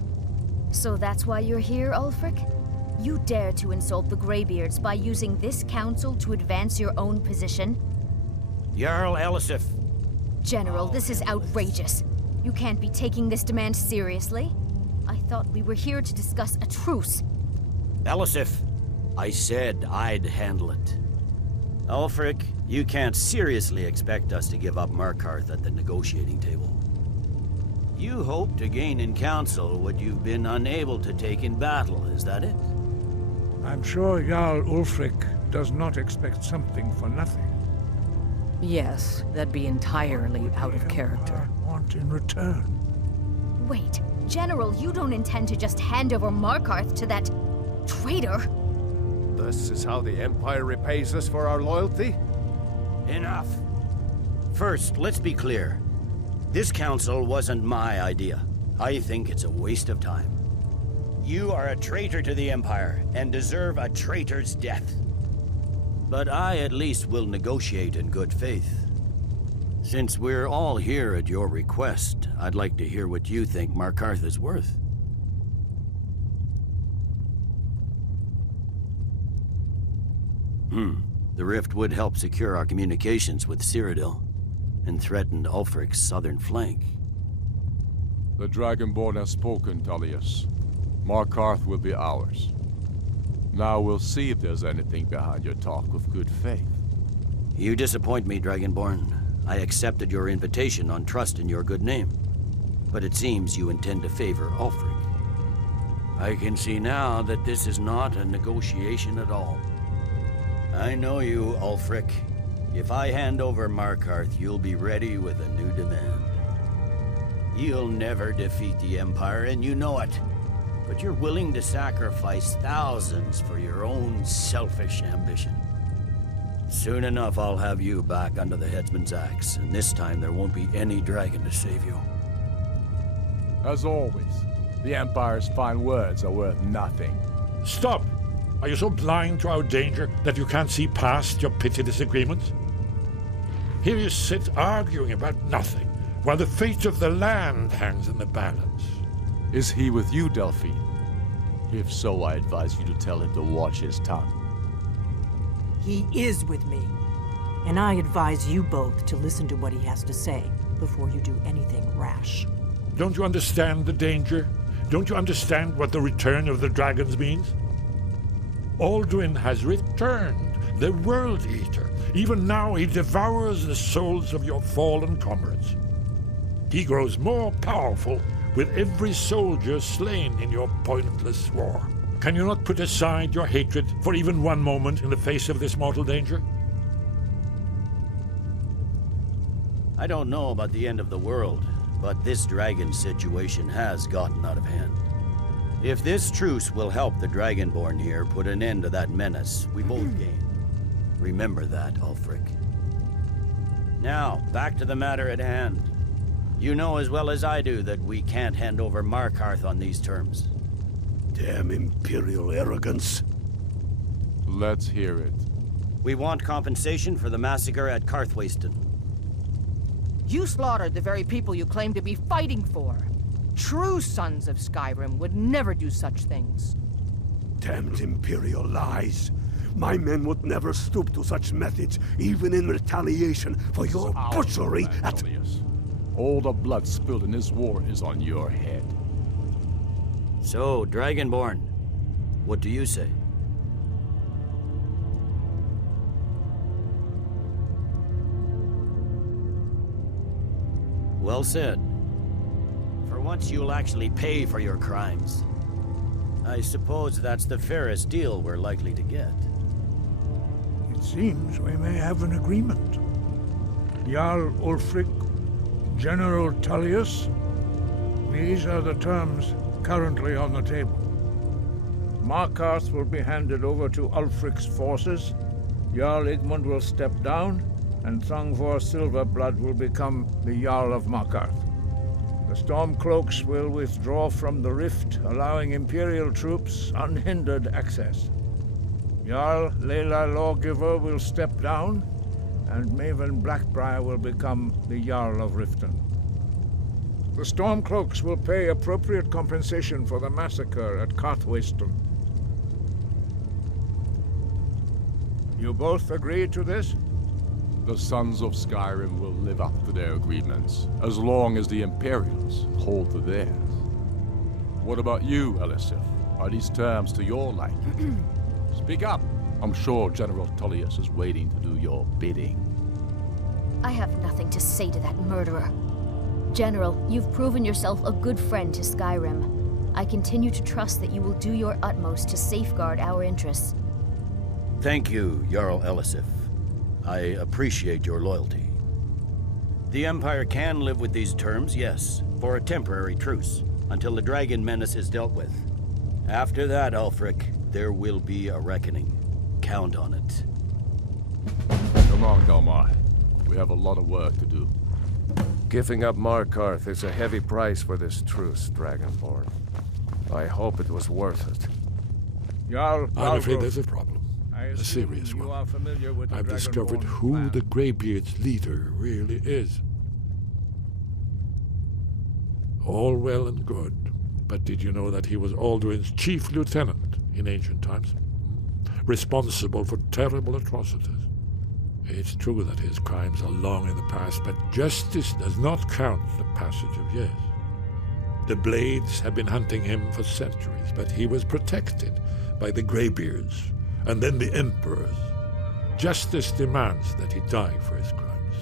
So that's why you're here, Ulfric? You dare to insult the Greybeards by using this council to advance your own position? Jarl Elisif. General, this is outrageous. You can't be taking this demand seriously. I thought we were here to discuss a truce. Elisif, I said I'd handle it. Ulfric, you can't seriously expect us to give up Markarth at the negotiating table. You hope to gain in council what you've been unable to take in battle, is that it? I'm sure Jarl Ulfric does not expect something for nothing. Yes, that'd be entirely out of character. Want in return? Wait, General, you don't intend to just hand over Markarth to that traitor? This is how the Empire repays us for our loyalty? Enough. First, let's be clear. This council wasn't my idea. I think it's a waste of time. You are a traitor to the Empire, and deserve a traitor's death. But I at least will negotiate in good faith. Since we're all here at your request, I'd like to hear what you think Markarth is worth. The rift would help secure our communications with Cyrodiil, and threatened Ulfric's southern flank. The Dragonborn has spoken, Tullius. Markarth will be ours. Now we'll see if there's anything behind your talk of good faith. You disappoint me, Dragonborn. I accepted your invitation on trust in your good name. But it seems you intend to favor Ulfric. I can see now that this is not a negotiation at all. I know you, Ulfric. If I hand over Markarth, you'll be ready with a new demand. You'll never defeat the Empire, and you know it. But you're willing to sacrifice thousands for your own selfish ambition. Soon enough, I'll have you back under the headsman's axe, and this time there won't be any dragon to save you. As always, the Empire's fine words are worth nothing. Stop! Are you so blind to our danger that you can't see past your petty disagreements? Here you sit arguing about nothing, while the fate of the land hangs in the balance. Is he with you, Delphine? If so, I advise you to tell him to watch his tongue. He is with me. And I advise you both to listen to what he has to say before you do anything rash. Don't you understand the danger? Don't you understand what the return of the dragons means? Alduin has returned, the World Eater. Even now he devours the souls of your fallen comrades. He grows more powerful with every soldier slain in your pointless war. Can you not put aside your hatred for even one moment in the face of this mortal danger? I don't know about the end of the world, but this dragon situation has gotten out of hand. If this truce will help the Dragonborn here put an end to that menace, we both gain. Remember that, Ulfric. Now, back to the matter at hand. You know as well as I do that we can't hand over Markarth on these terms. Damn Imperial arrogance. Let's hear it. We want compensation for the massacre at Karthwasten. You slaughtered the very people you claim to be fighting for. True sons of Skyrim would never do such things. Damned Imperial lies. My men would never stoop to such methods, even in retaliation for your butchery at... All the blood spilled in this war is on your head. So, Dragonborn, what do you say? Well said. For once you'll actually pay for your crimes. I suppose that's the fairest deal we're likely to get. It seems we may have an agreement. Jarl Ulfric, General Tullius, these are the terms currently on the table. Markarth will be handed over to Ulfric's forces, Jarl Igmund will step down, and Thongvor Silverblood will become the Jarl of Markarth. The Stormcloaks will withdraw from the rift, allowing Imperial troops unhindered access. Jarl Leila Lawgiver will step down, and Maven Blackbriar will become the Jarl of Riften. The Stormcloaks will pay appropriate compensation for the massacre at Karthwasten. You both agree to this? The Sons of Skyrim will live up to their agreements, as long as the Imperials hold to theirs. What about you, Elisif? Are these terms to your liking? Speak up! I'm sure General Tullius is waiting to do your bidding. I have nothing to say to that murderer. General, you've proven yourself a good friend to Skyrim. I continue to trust that you will do your utmost to safeguard our interests. Thank you, Jarl Elisif. I appreciate your loyalty. The Empire can live with these terms, yes, for a temporary truce, until the dragon menace is dealt with. After that, Ulfric, there will be a reckoning. Count on it. Come on, Thalmor. We have a lot of work to do. Giving up Markarth is a heavy price for this truce, Dragonborn. I hope it was worth it. Jarl, I'm afraid there's a problem. A serious you one. are familiar with the I've discovered Dragonborn who plan. the Greybeards' leader really is. All well and good, but did you know that he was Alduin's chief lieutenant in ancient times? Responsible for terrible atrocities. It's true that his crimes are long in the past, but justice does not count the passage of years. The Blades have been hunting him for centuries, but he was protected by the Greybeards, and then the Emperors. Justice demands that he die for his crimes.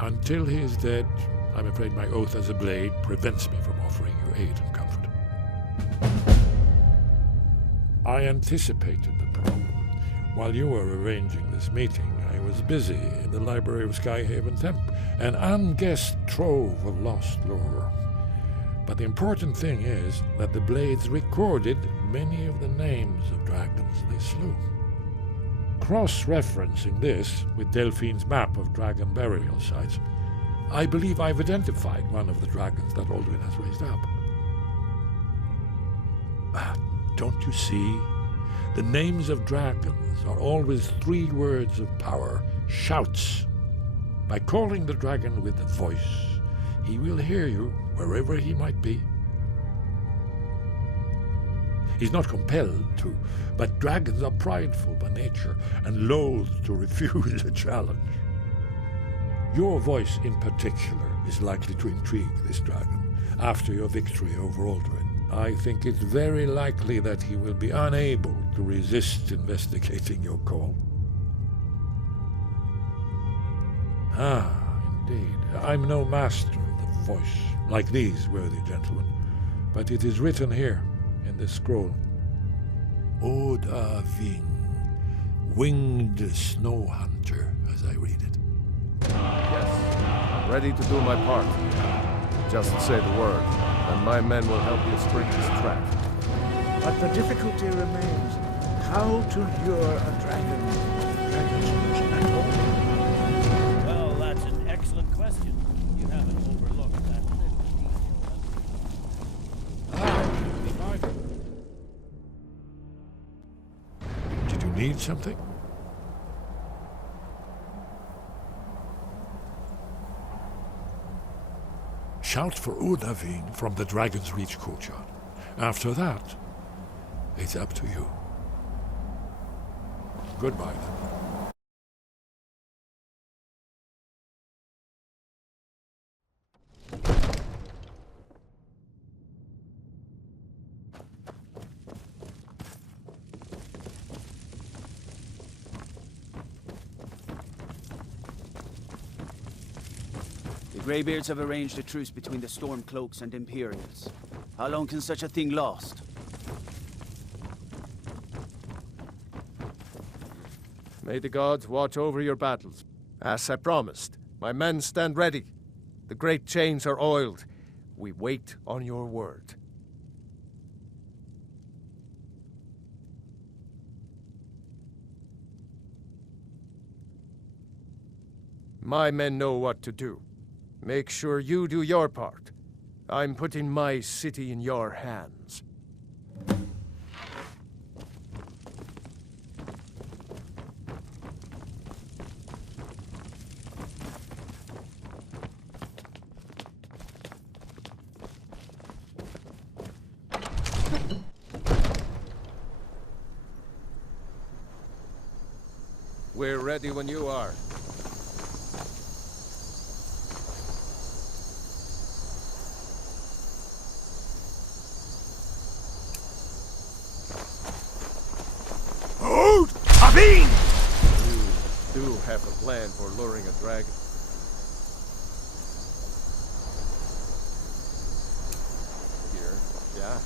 Until he is dead, I'm afraid my oath as a Blade prevents me from offering you aid and comfort. I anticipated the problem. While you were arranging this meeting, I was busy in the library of Skyhaven Temp, an unguessed trove of lost lore. But the important thing is that the Blades recorded many of the names of dragons they slew. Cross-referencing this with Delphine's map of dragon burial sites, I believe I've identified one of the dragons that Alduin has raised up. Don't you see? The names of dragons are always 3 words of power, shouts. By calling the dragon with a voice, he will hear you wherever he might be. He's not compelled to, but dragons are prideful by nature and loath to refuse a challenge. Your voice in particular is likely to intrigue this dragon after your victory over Alduin. I think it's very likely that he will be unable to resist investigating your call. Indeed. I'm no master of the voice, like these worthy gentlemen, but it is written here in this scroll. Odahviing, winged snow hunter, as I read it. Yes, I'm ready to do my part. Just say the word, and my men will help you spring this trap. But the difficulty remains how to lure a dragon. Dragons at all. Well, that's an excellent question. You haven't overlooked that little detail. Did you need something? Shout for Odahviing from the Dragon's Reach courtyard. After that, it's up to you. Goodbye, then. The Greybeards have arranged a truce between the Stormcloaks and Imperials. How long can such a thing last? May the gods watch over your battles. As I promised, my men stand ready. The great chains are oiled. We wait on your word. My men know what to do. Make sure you do your part. I'm putting my city in your hands. We're ready when you are. You do have a plan for luring a dragon. Here, yeah.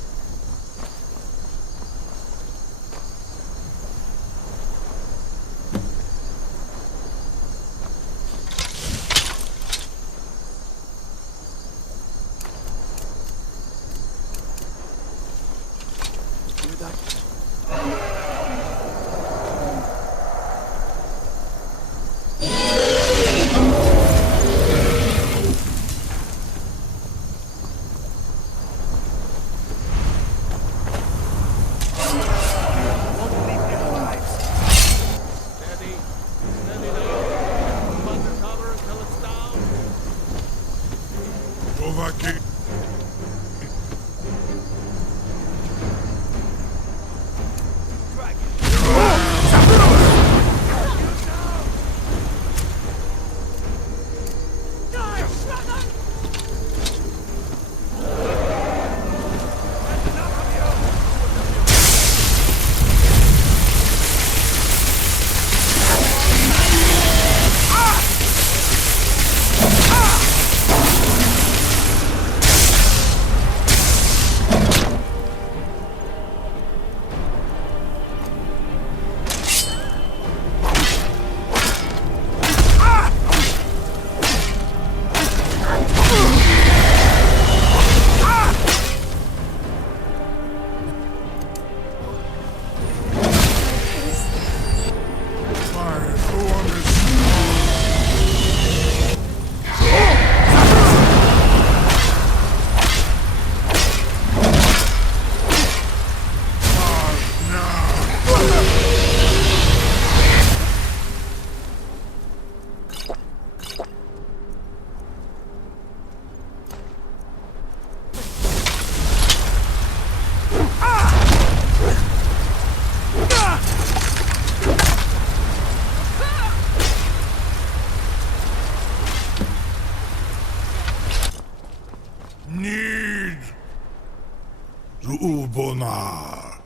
Zu'ulbonar,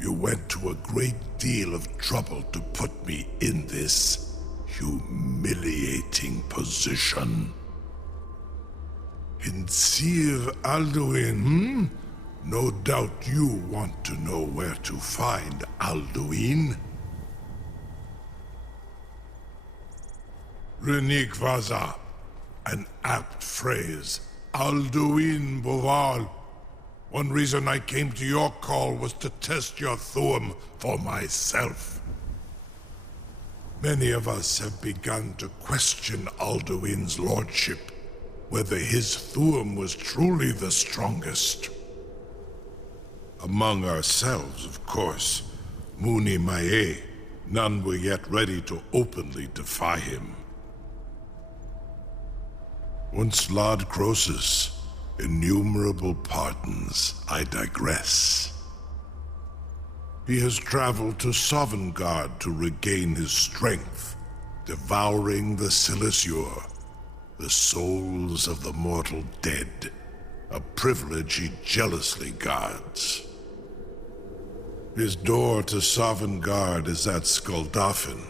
you went to a great deal of trouble to put me in this humiliating position. Hinsir Alduin, No doubt you want to know where to find Alduin. Renik Vaza, an apt phrase. Alduin Boval. One reason I came to your call was to test your Thuum for myself. Many of us have begun to question Alduin's lordship, whether his Thuum was truly the strongest. Among ourselves, of course, Muni Mae, none were yet ready to openly defy him. Once Lord Croesus, innumerable pardons, I digress. He has traveled to Sovngarde to regain his strength, devouring the Silesur, the souls of the mortal dead, a privilege he jealously guards. His door to Sovngarde is at Skuldafn,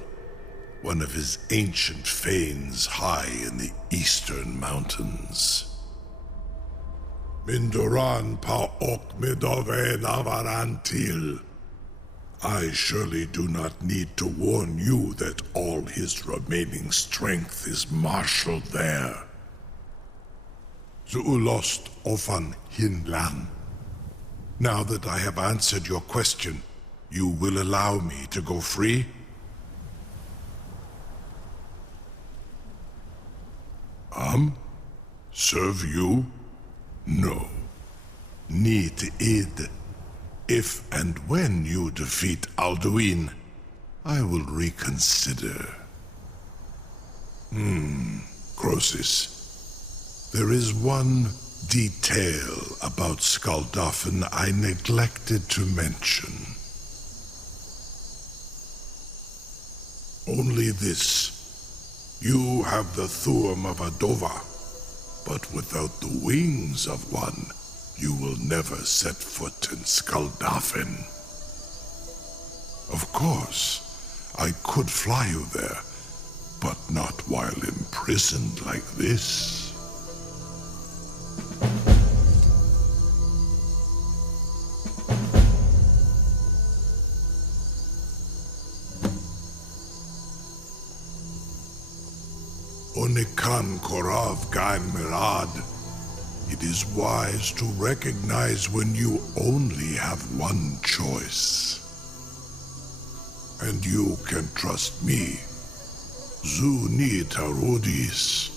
one of his ancient fanes high in the eastern mountains. Mindoran pa ok midove navarantil. I surely do not need to warn you that all his remaining strength is marshaled there. Zuulost ofan hinlan. Now that I have answered your question, you will allow me to go free? Serve you? No. Need id. If and when you defeat Alduin, I will reconsider. Croesus. There is one detail about Skuldafn I neglected to mention. Only this. You have the Thuum of a Dova, but without the wings of one, you will never set foot in Skuldafn. Of course, I could fly you there, but not while imprisoned like this. Onikan Korav Gain Mirad. It is wise to recognize when you only have one choice. And you can trust me. Zuni Tarudis.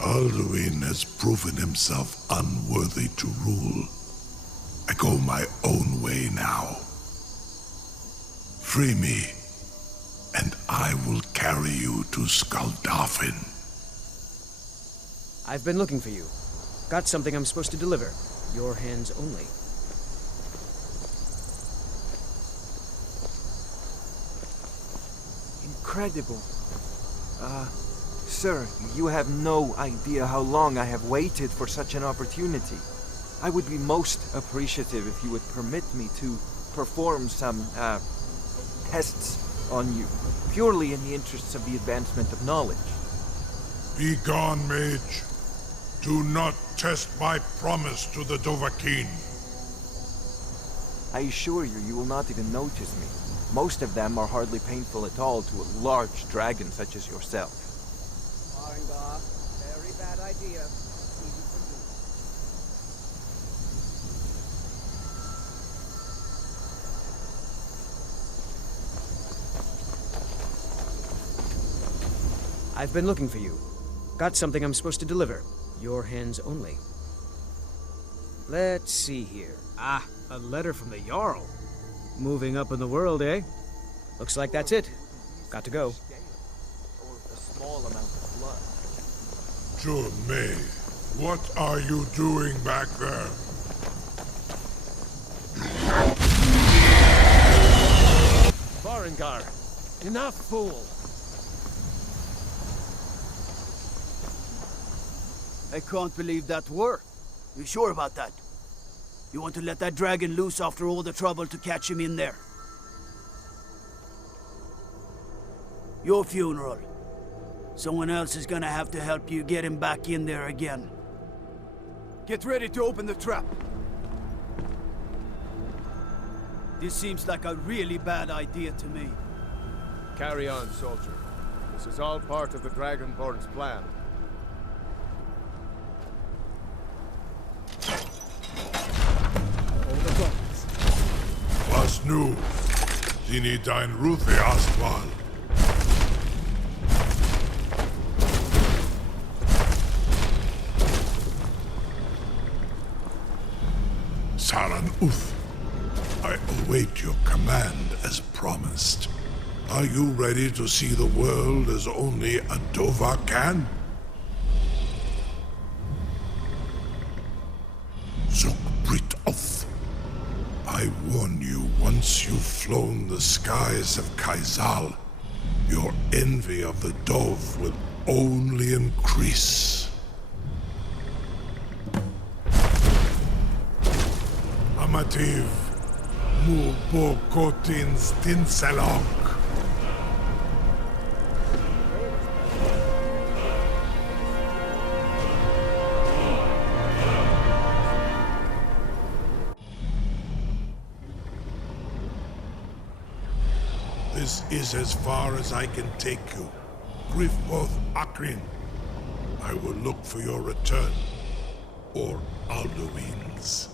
Alduin has proven himself unworthy to rule. I go my own way now. Free me, and I will carry you to Skuldafn. I've been looking for you. Got something I'm supposed to deliver. Your hands only. Incredible. Sir, you have no idea how long I have waited for such an opportunity. I would be most appreciative if you would permit me to perform some, tests on you, purely in the interests of the advancement of knowledge. Be gone, mage. Do not test my promise to the Dovahkiin. I assure you, you will not even notice me. Most of them are hardly painful at all to a large dragon such as yourself. Very bad idea. I've been looking for you. Got something I'm supposed to deliver. Your hands only. Let's see here. A letter from the Jarl. Moving up in the world, eh? Looks like that's it. Got to go. Or a small amount of blood. Jume, what are you doing back there? Varangar, enough, fool! I can't believe that worked. You sure about that? You want to let that dragon loose after all the trouble to catch him in there? Your funeral. Someone else is gonna have to help you get him back in there again. Get ready to open the trap. This seems like a really bad idea to me. Carry on, soldier. This is all part of the Dragonborn's plan. Was nu? Sini dein Ruthi Astval. Saran Uth, I await your command as promised. Are you ready to see the world as only a Dova can? Zukbrit Oth, I warn you, once you've flown the skies of Kaizal, your envy of the Dove will only increase. Amativ, mu bo kotin stinselok. This is as far as I can take you. Grifboth Akrin. I will look for your return, or Alduin's.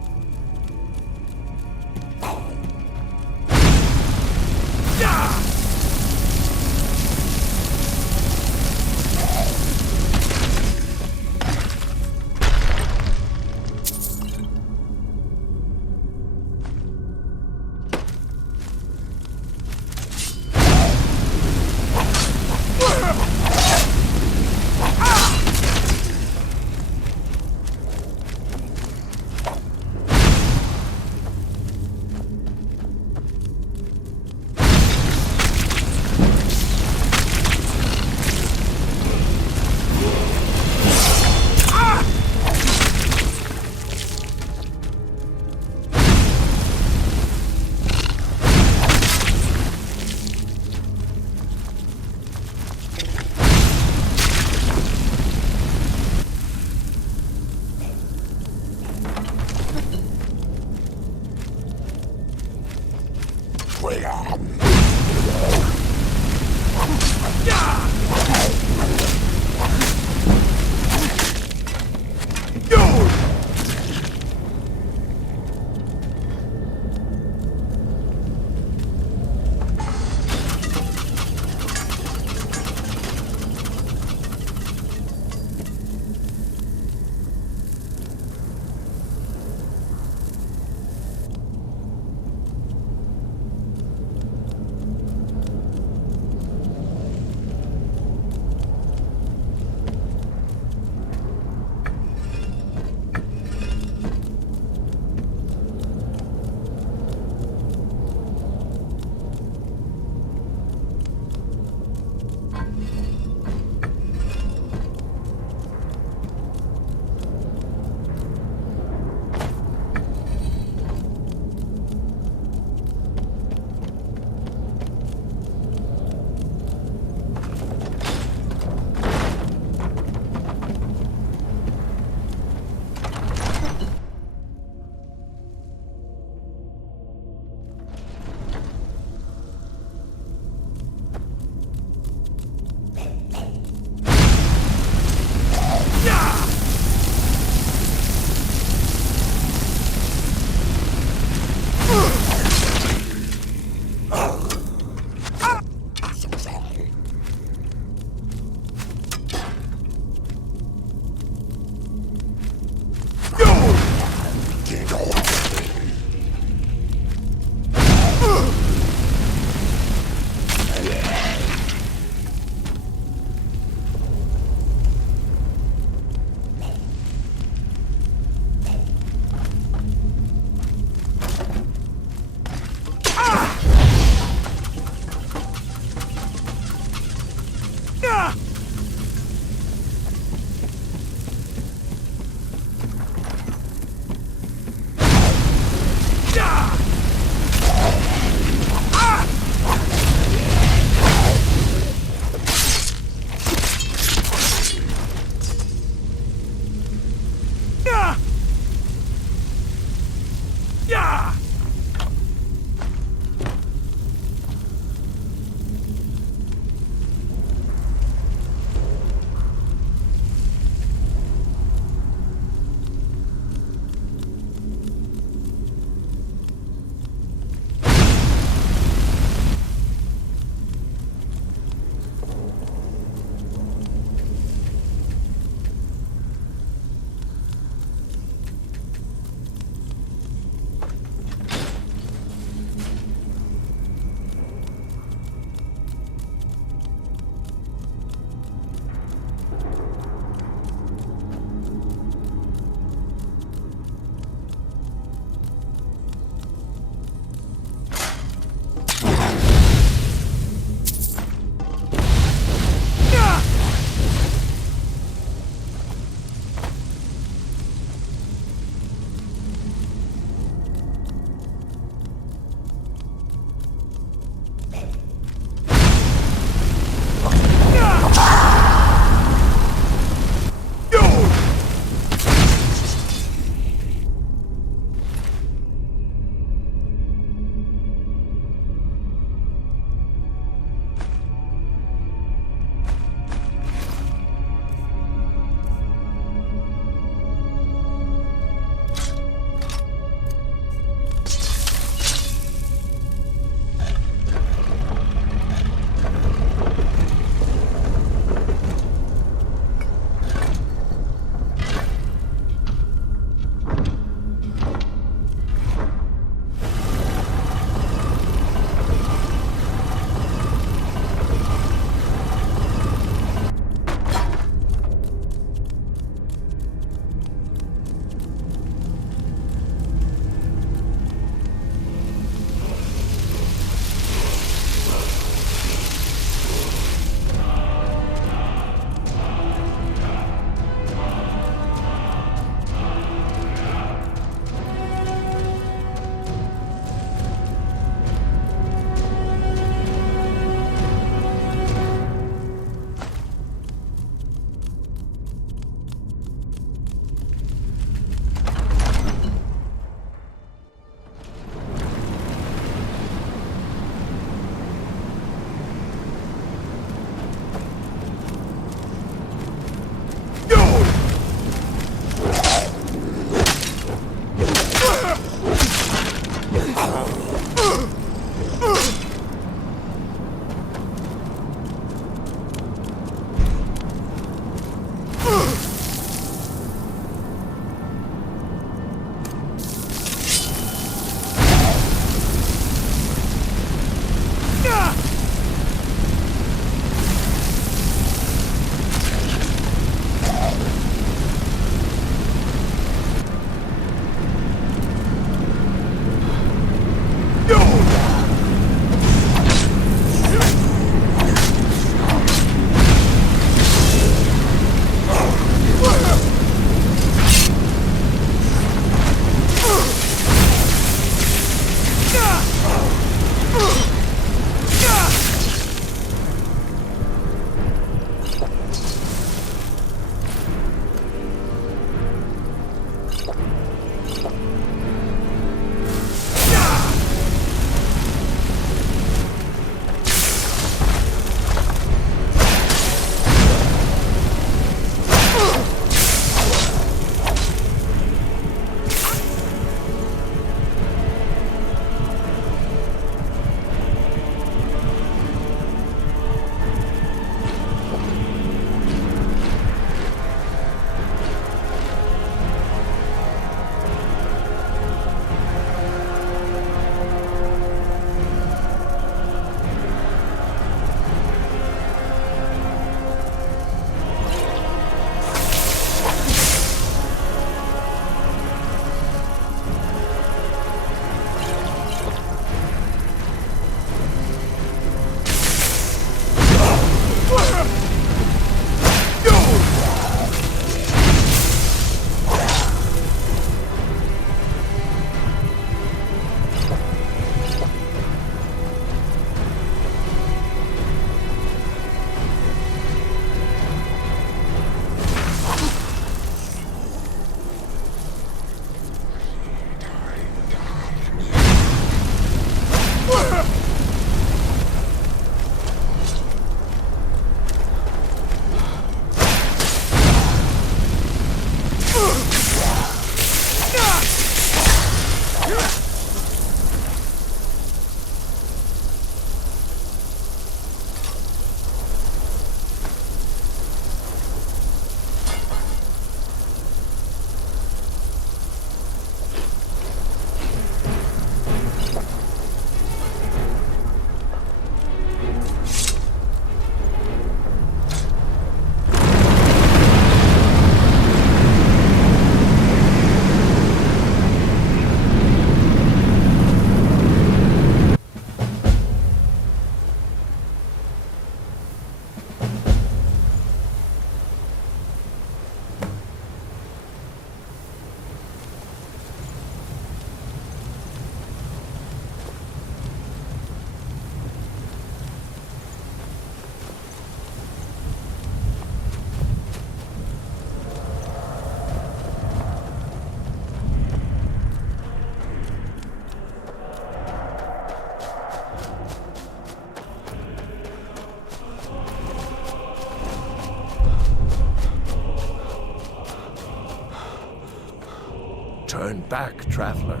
Turn back, traveler.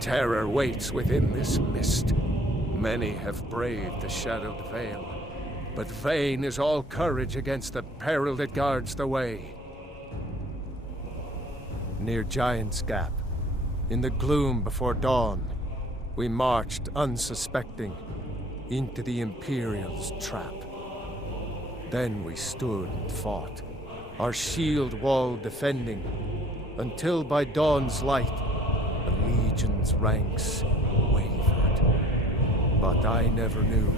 Terror waits within this mist. Many have braved the shadowed vale, but vain is all courage against the peril that guards the way. Near Giant's Gap, in the gloom before dawn, we marched unsuspecting into the Imperial's trap. Then we stood and fought, our shield wall defending, until by dawn's light, the Legion's ranks wavered. But I never knew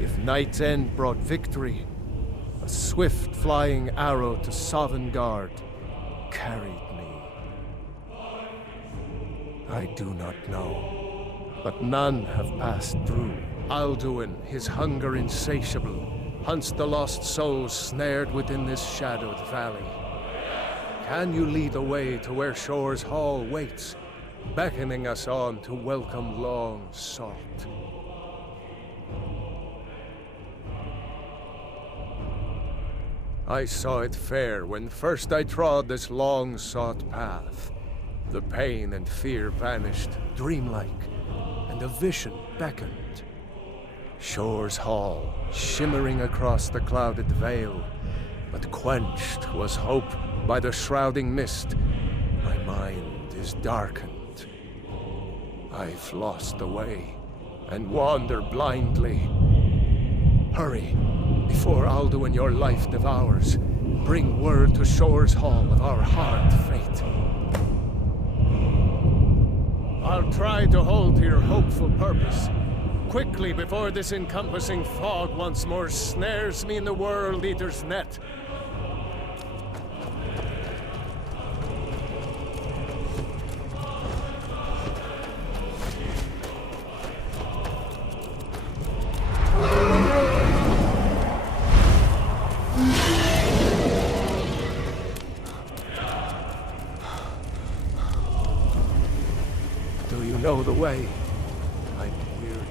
if Night's End brought victory, a swift flying arrow to Sovngarde carried me. I do not know, but none have passed through. Alduin, his hunger insatiable, hunts the lost souls snared within this shadowed valley. Can you lead the way to where Shore's Hall waits, beckoning us on to welcome long sought? I saw it fair when first I trod this long-sought path. The pain and fear vanished, dreamlike, and a vision beckoned. Shore's Hall, shimmering across the clouded vale, but quenched was hope by the shrouding mist. My mind is darkened. I've lost the way, and wander blindly. Hurry, before Alduin your life devours. Bring word to Shore's Hall of our hard fate. I'll try to hold to your hopeful purpose. Quickly, before this encompassing fog once more snares me in the World Eater's net. Do you know the way? I'm weary.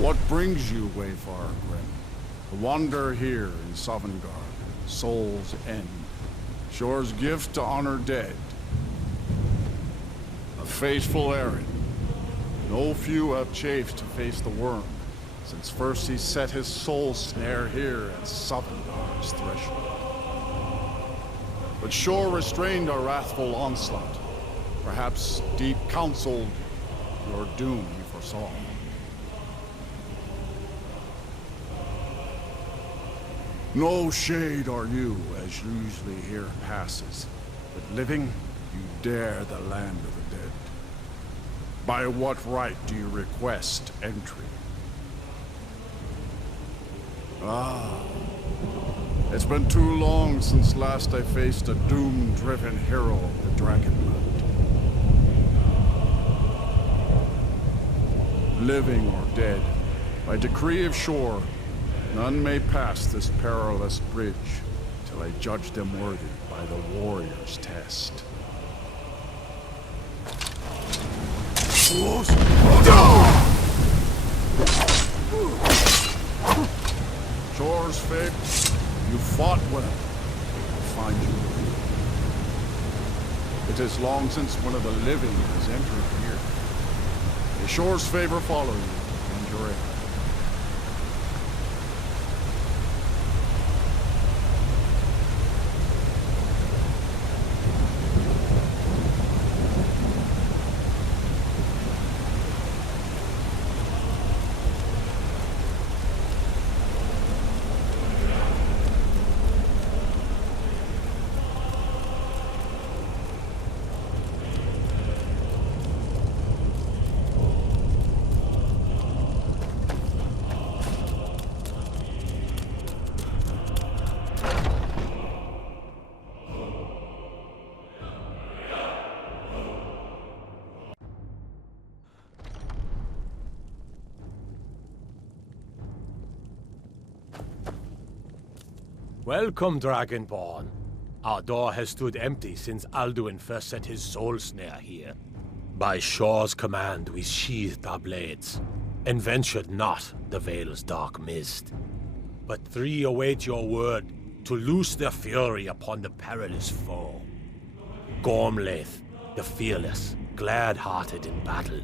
What brings you, Wayfarer Grim? To wander here in Sovngarde, Soul's End, Shore's gift to honor dead. A fateful errand. No few have chafed to face the worm, since first he set his soul snare here at Sovngarde's threshold. But Shore restrained our wrathful onslaught. Perhaps deep counseled, your doom he foresaw. No shade are you, as usually here passes, but living, you dare the land of the dead. By what right do you request entry? Ah, it's been too long since last I faced a doom-driven hero of the Dragonblood. Living or dead, by decree of Shore, none may pass this perilous bridge till I judge them worthy by the warrior's test. Shore's fate, you fought well. I'll find you. It is long since one of the living has entered here. May Shore's favor follow you and your end. Welcome, Dragonborn. Our door has stood empty since Alduin first set his soul snare here. By Shaw's command, we sheathed our blades, and ventured not the Vale's dark mist. But three await your word to loose their fury upon the perilous foe. Gormlaith, the fearless, glad-hearted in battle.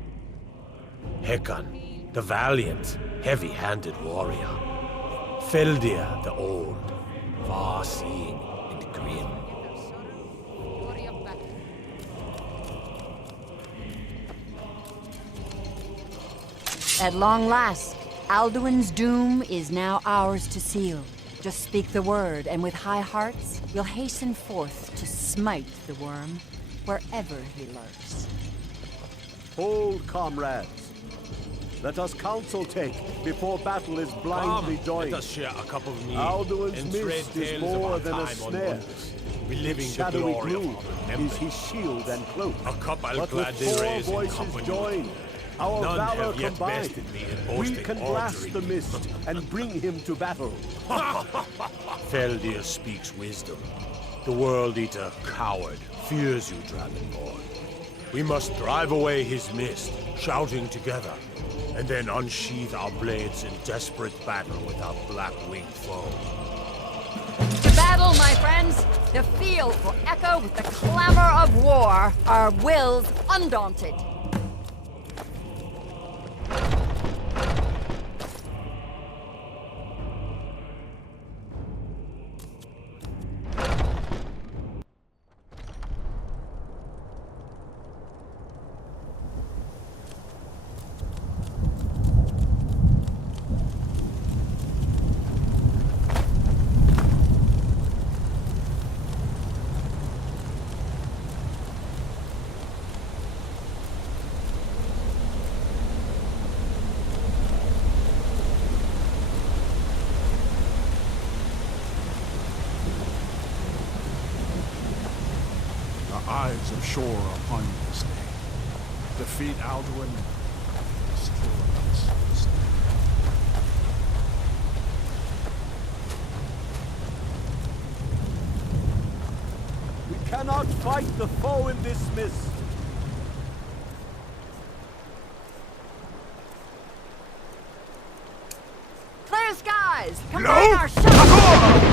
Helgen, the valiant, heavy-handed warrior. Feldir, the old, far-seeing and grim. At long last, Alduin's doom is now ours to seal. Just speak the word, and with high hearts, you'll hasten forth to smite the worm wherever he lurks. Hold, comrades. Let us counsel take before battle is blindly joined. Let us share a cup of mead. Alduin's and mist trade is tales more of than our a time on snare. wonders, reliving Its the shadowy glory gloom of our remembrance. is his shield and cloak. A cup I'll But with gladly four raise in voices company. joined, our None valor have yet combined, bested me in we boasting can or blast the dream. mist and bring him to battle. Feldir speaks wisdom. The World Eater, coward, fears you, Dragonborn. We must drive away his mist, shouting together, and then unsheath our blades in desperate battle with our black-winged foe. To battle, my friends! The field will echo with the clamor of war, our wills undaunted. The eyes of shore are upon you this day. Defeat Alduin, destroy us. We cannot fight the foe in this mist. Clear skies! Combine No! our shots!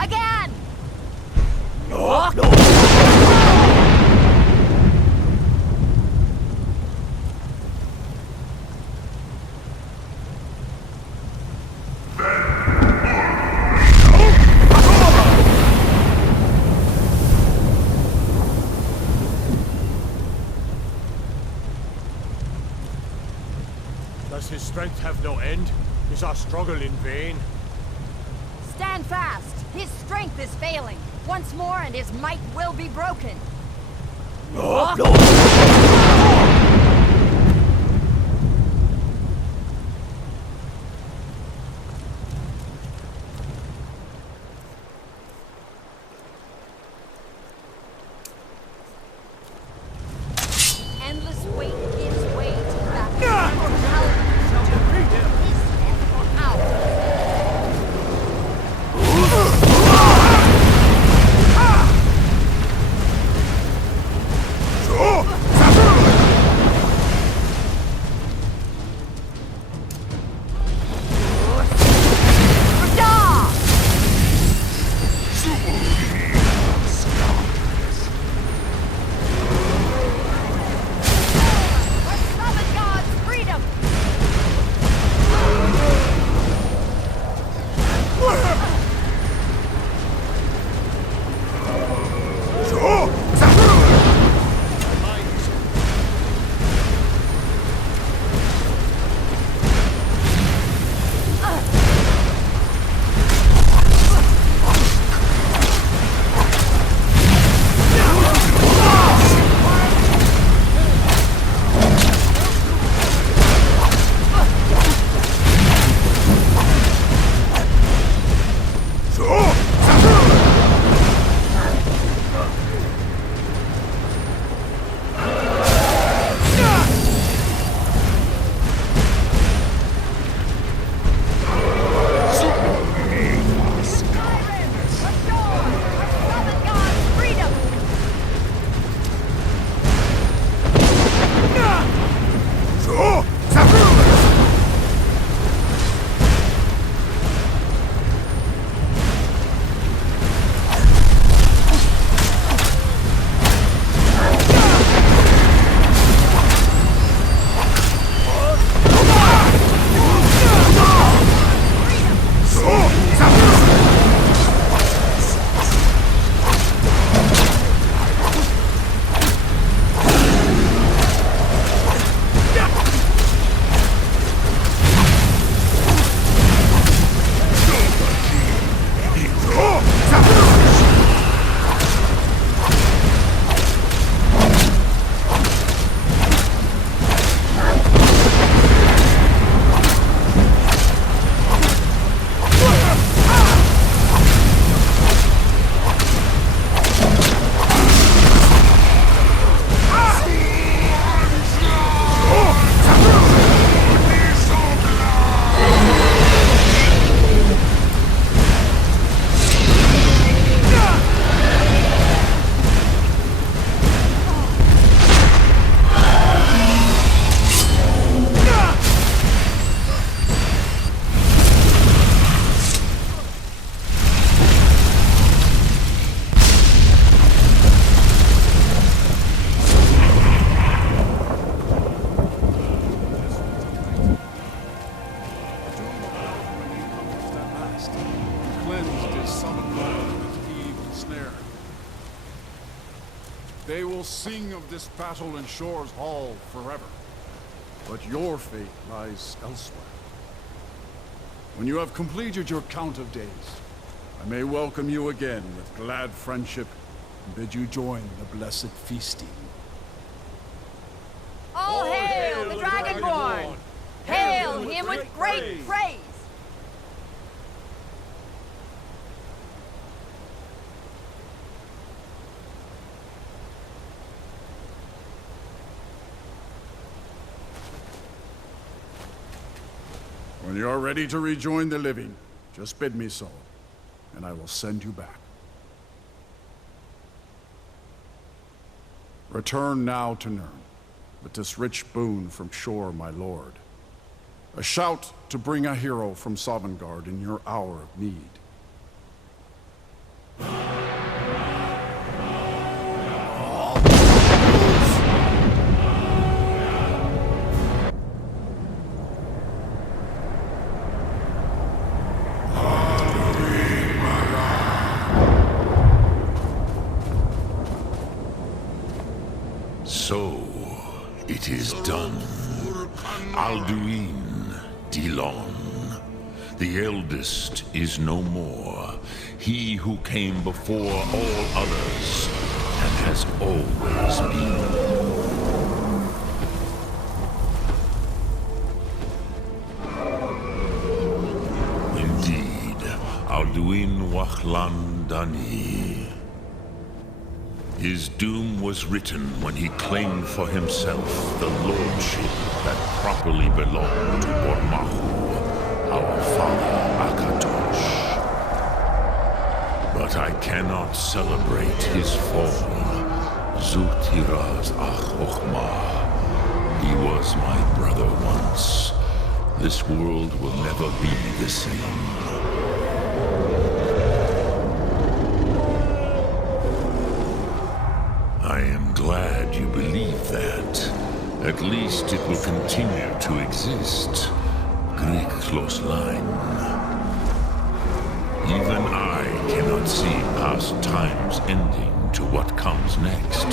Again! Does his strength have no end? Is our struggle in vain? Stand fast! His strength is failing. Once more and his might will be broken. Endless wait gives way to battle. Mortality shall defeat him. His death for ours. cleansed is Sovngarde of its evil snare. They will sing of this battle in Shore's Hall forever. But your fate lies elsewhere. When you have completed your count of days, I may welcome you again with glad friendship and bid you join the blessed feasting. All hail the Dragonborn! Hail him with great praise! When you are ready to rejoin the living, just bid me so, and I will send you back. Return now to Nirn, with this rich boon from Shore, my lord. A shout to bring a hero from Sovngarde in your hour of need. So, it is done. Alduin, Dilon. The eldest is no more. He who came before all others, and has always been. Indeed, Alduin Wachlan Dani. His doom was written when he claimed for himself the lordship that properly belonged to Bormahu, our father Akatosh. But I cannot celebrate his fall. Zutiraz Achochma. He was my brother once. This world will never be the same. I am glad you believe that. At least it will continue to exist. Greek close line. Even I cannot see past time's ending to what comes next.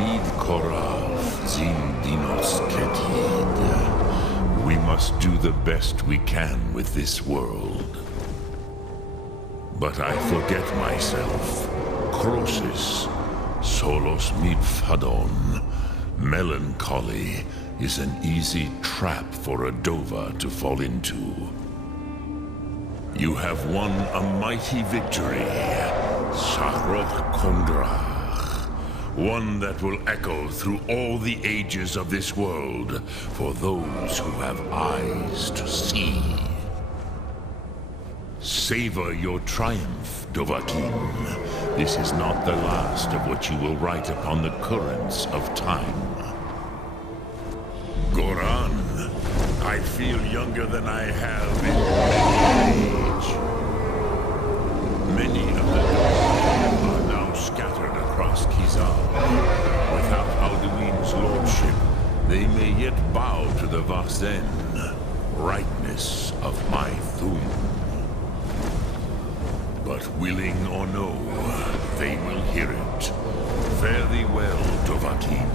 Nid korav zin dinos ketid. We must do the best we can with this world. But I forget myself. Crosis. Solos midfadon. Melancholy is an easy trap for a Dova to fall into. You have won a mighty victory, Sarok Kondrach. One that will echo through all the ages of this world for those who have eyes to see. Savor your triumph, Dovahkiin. This is not the last of what you will write upon the currents of time. Goran, I feel younger than I have in many age. Many of the Dovahkiin are now scattered across Kizar. Without Alduin's lordship, they may yet bow to the Vazen, rightness of my Thum. But willing or no, they will hear it. Fare thee well, Dovahkiin.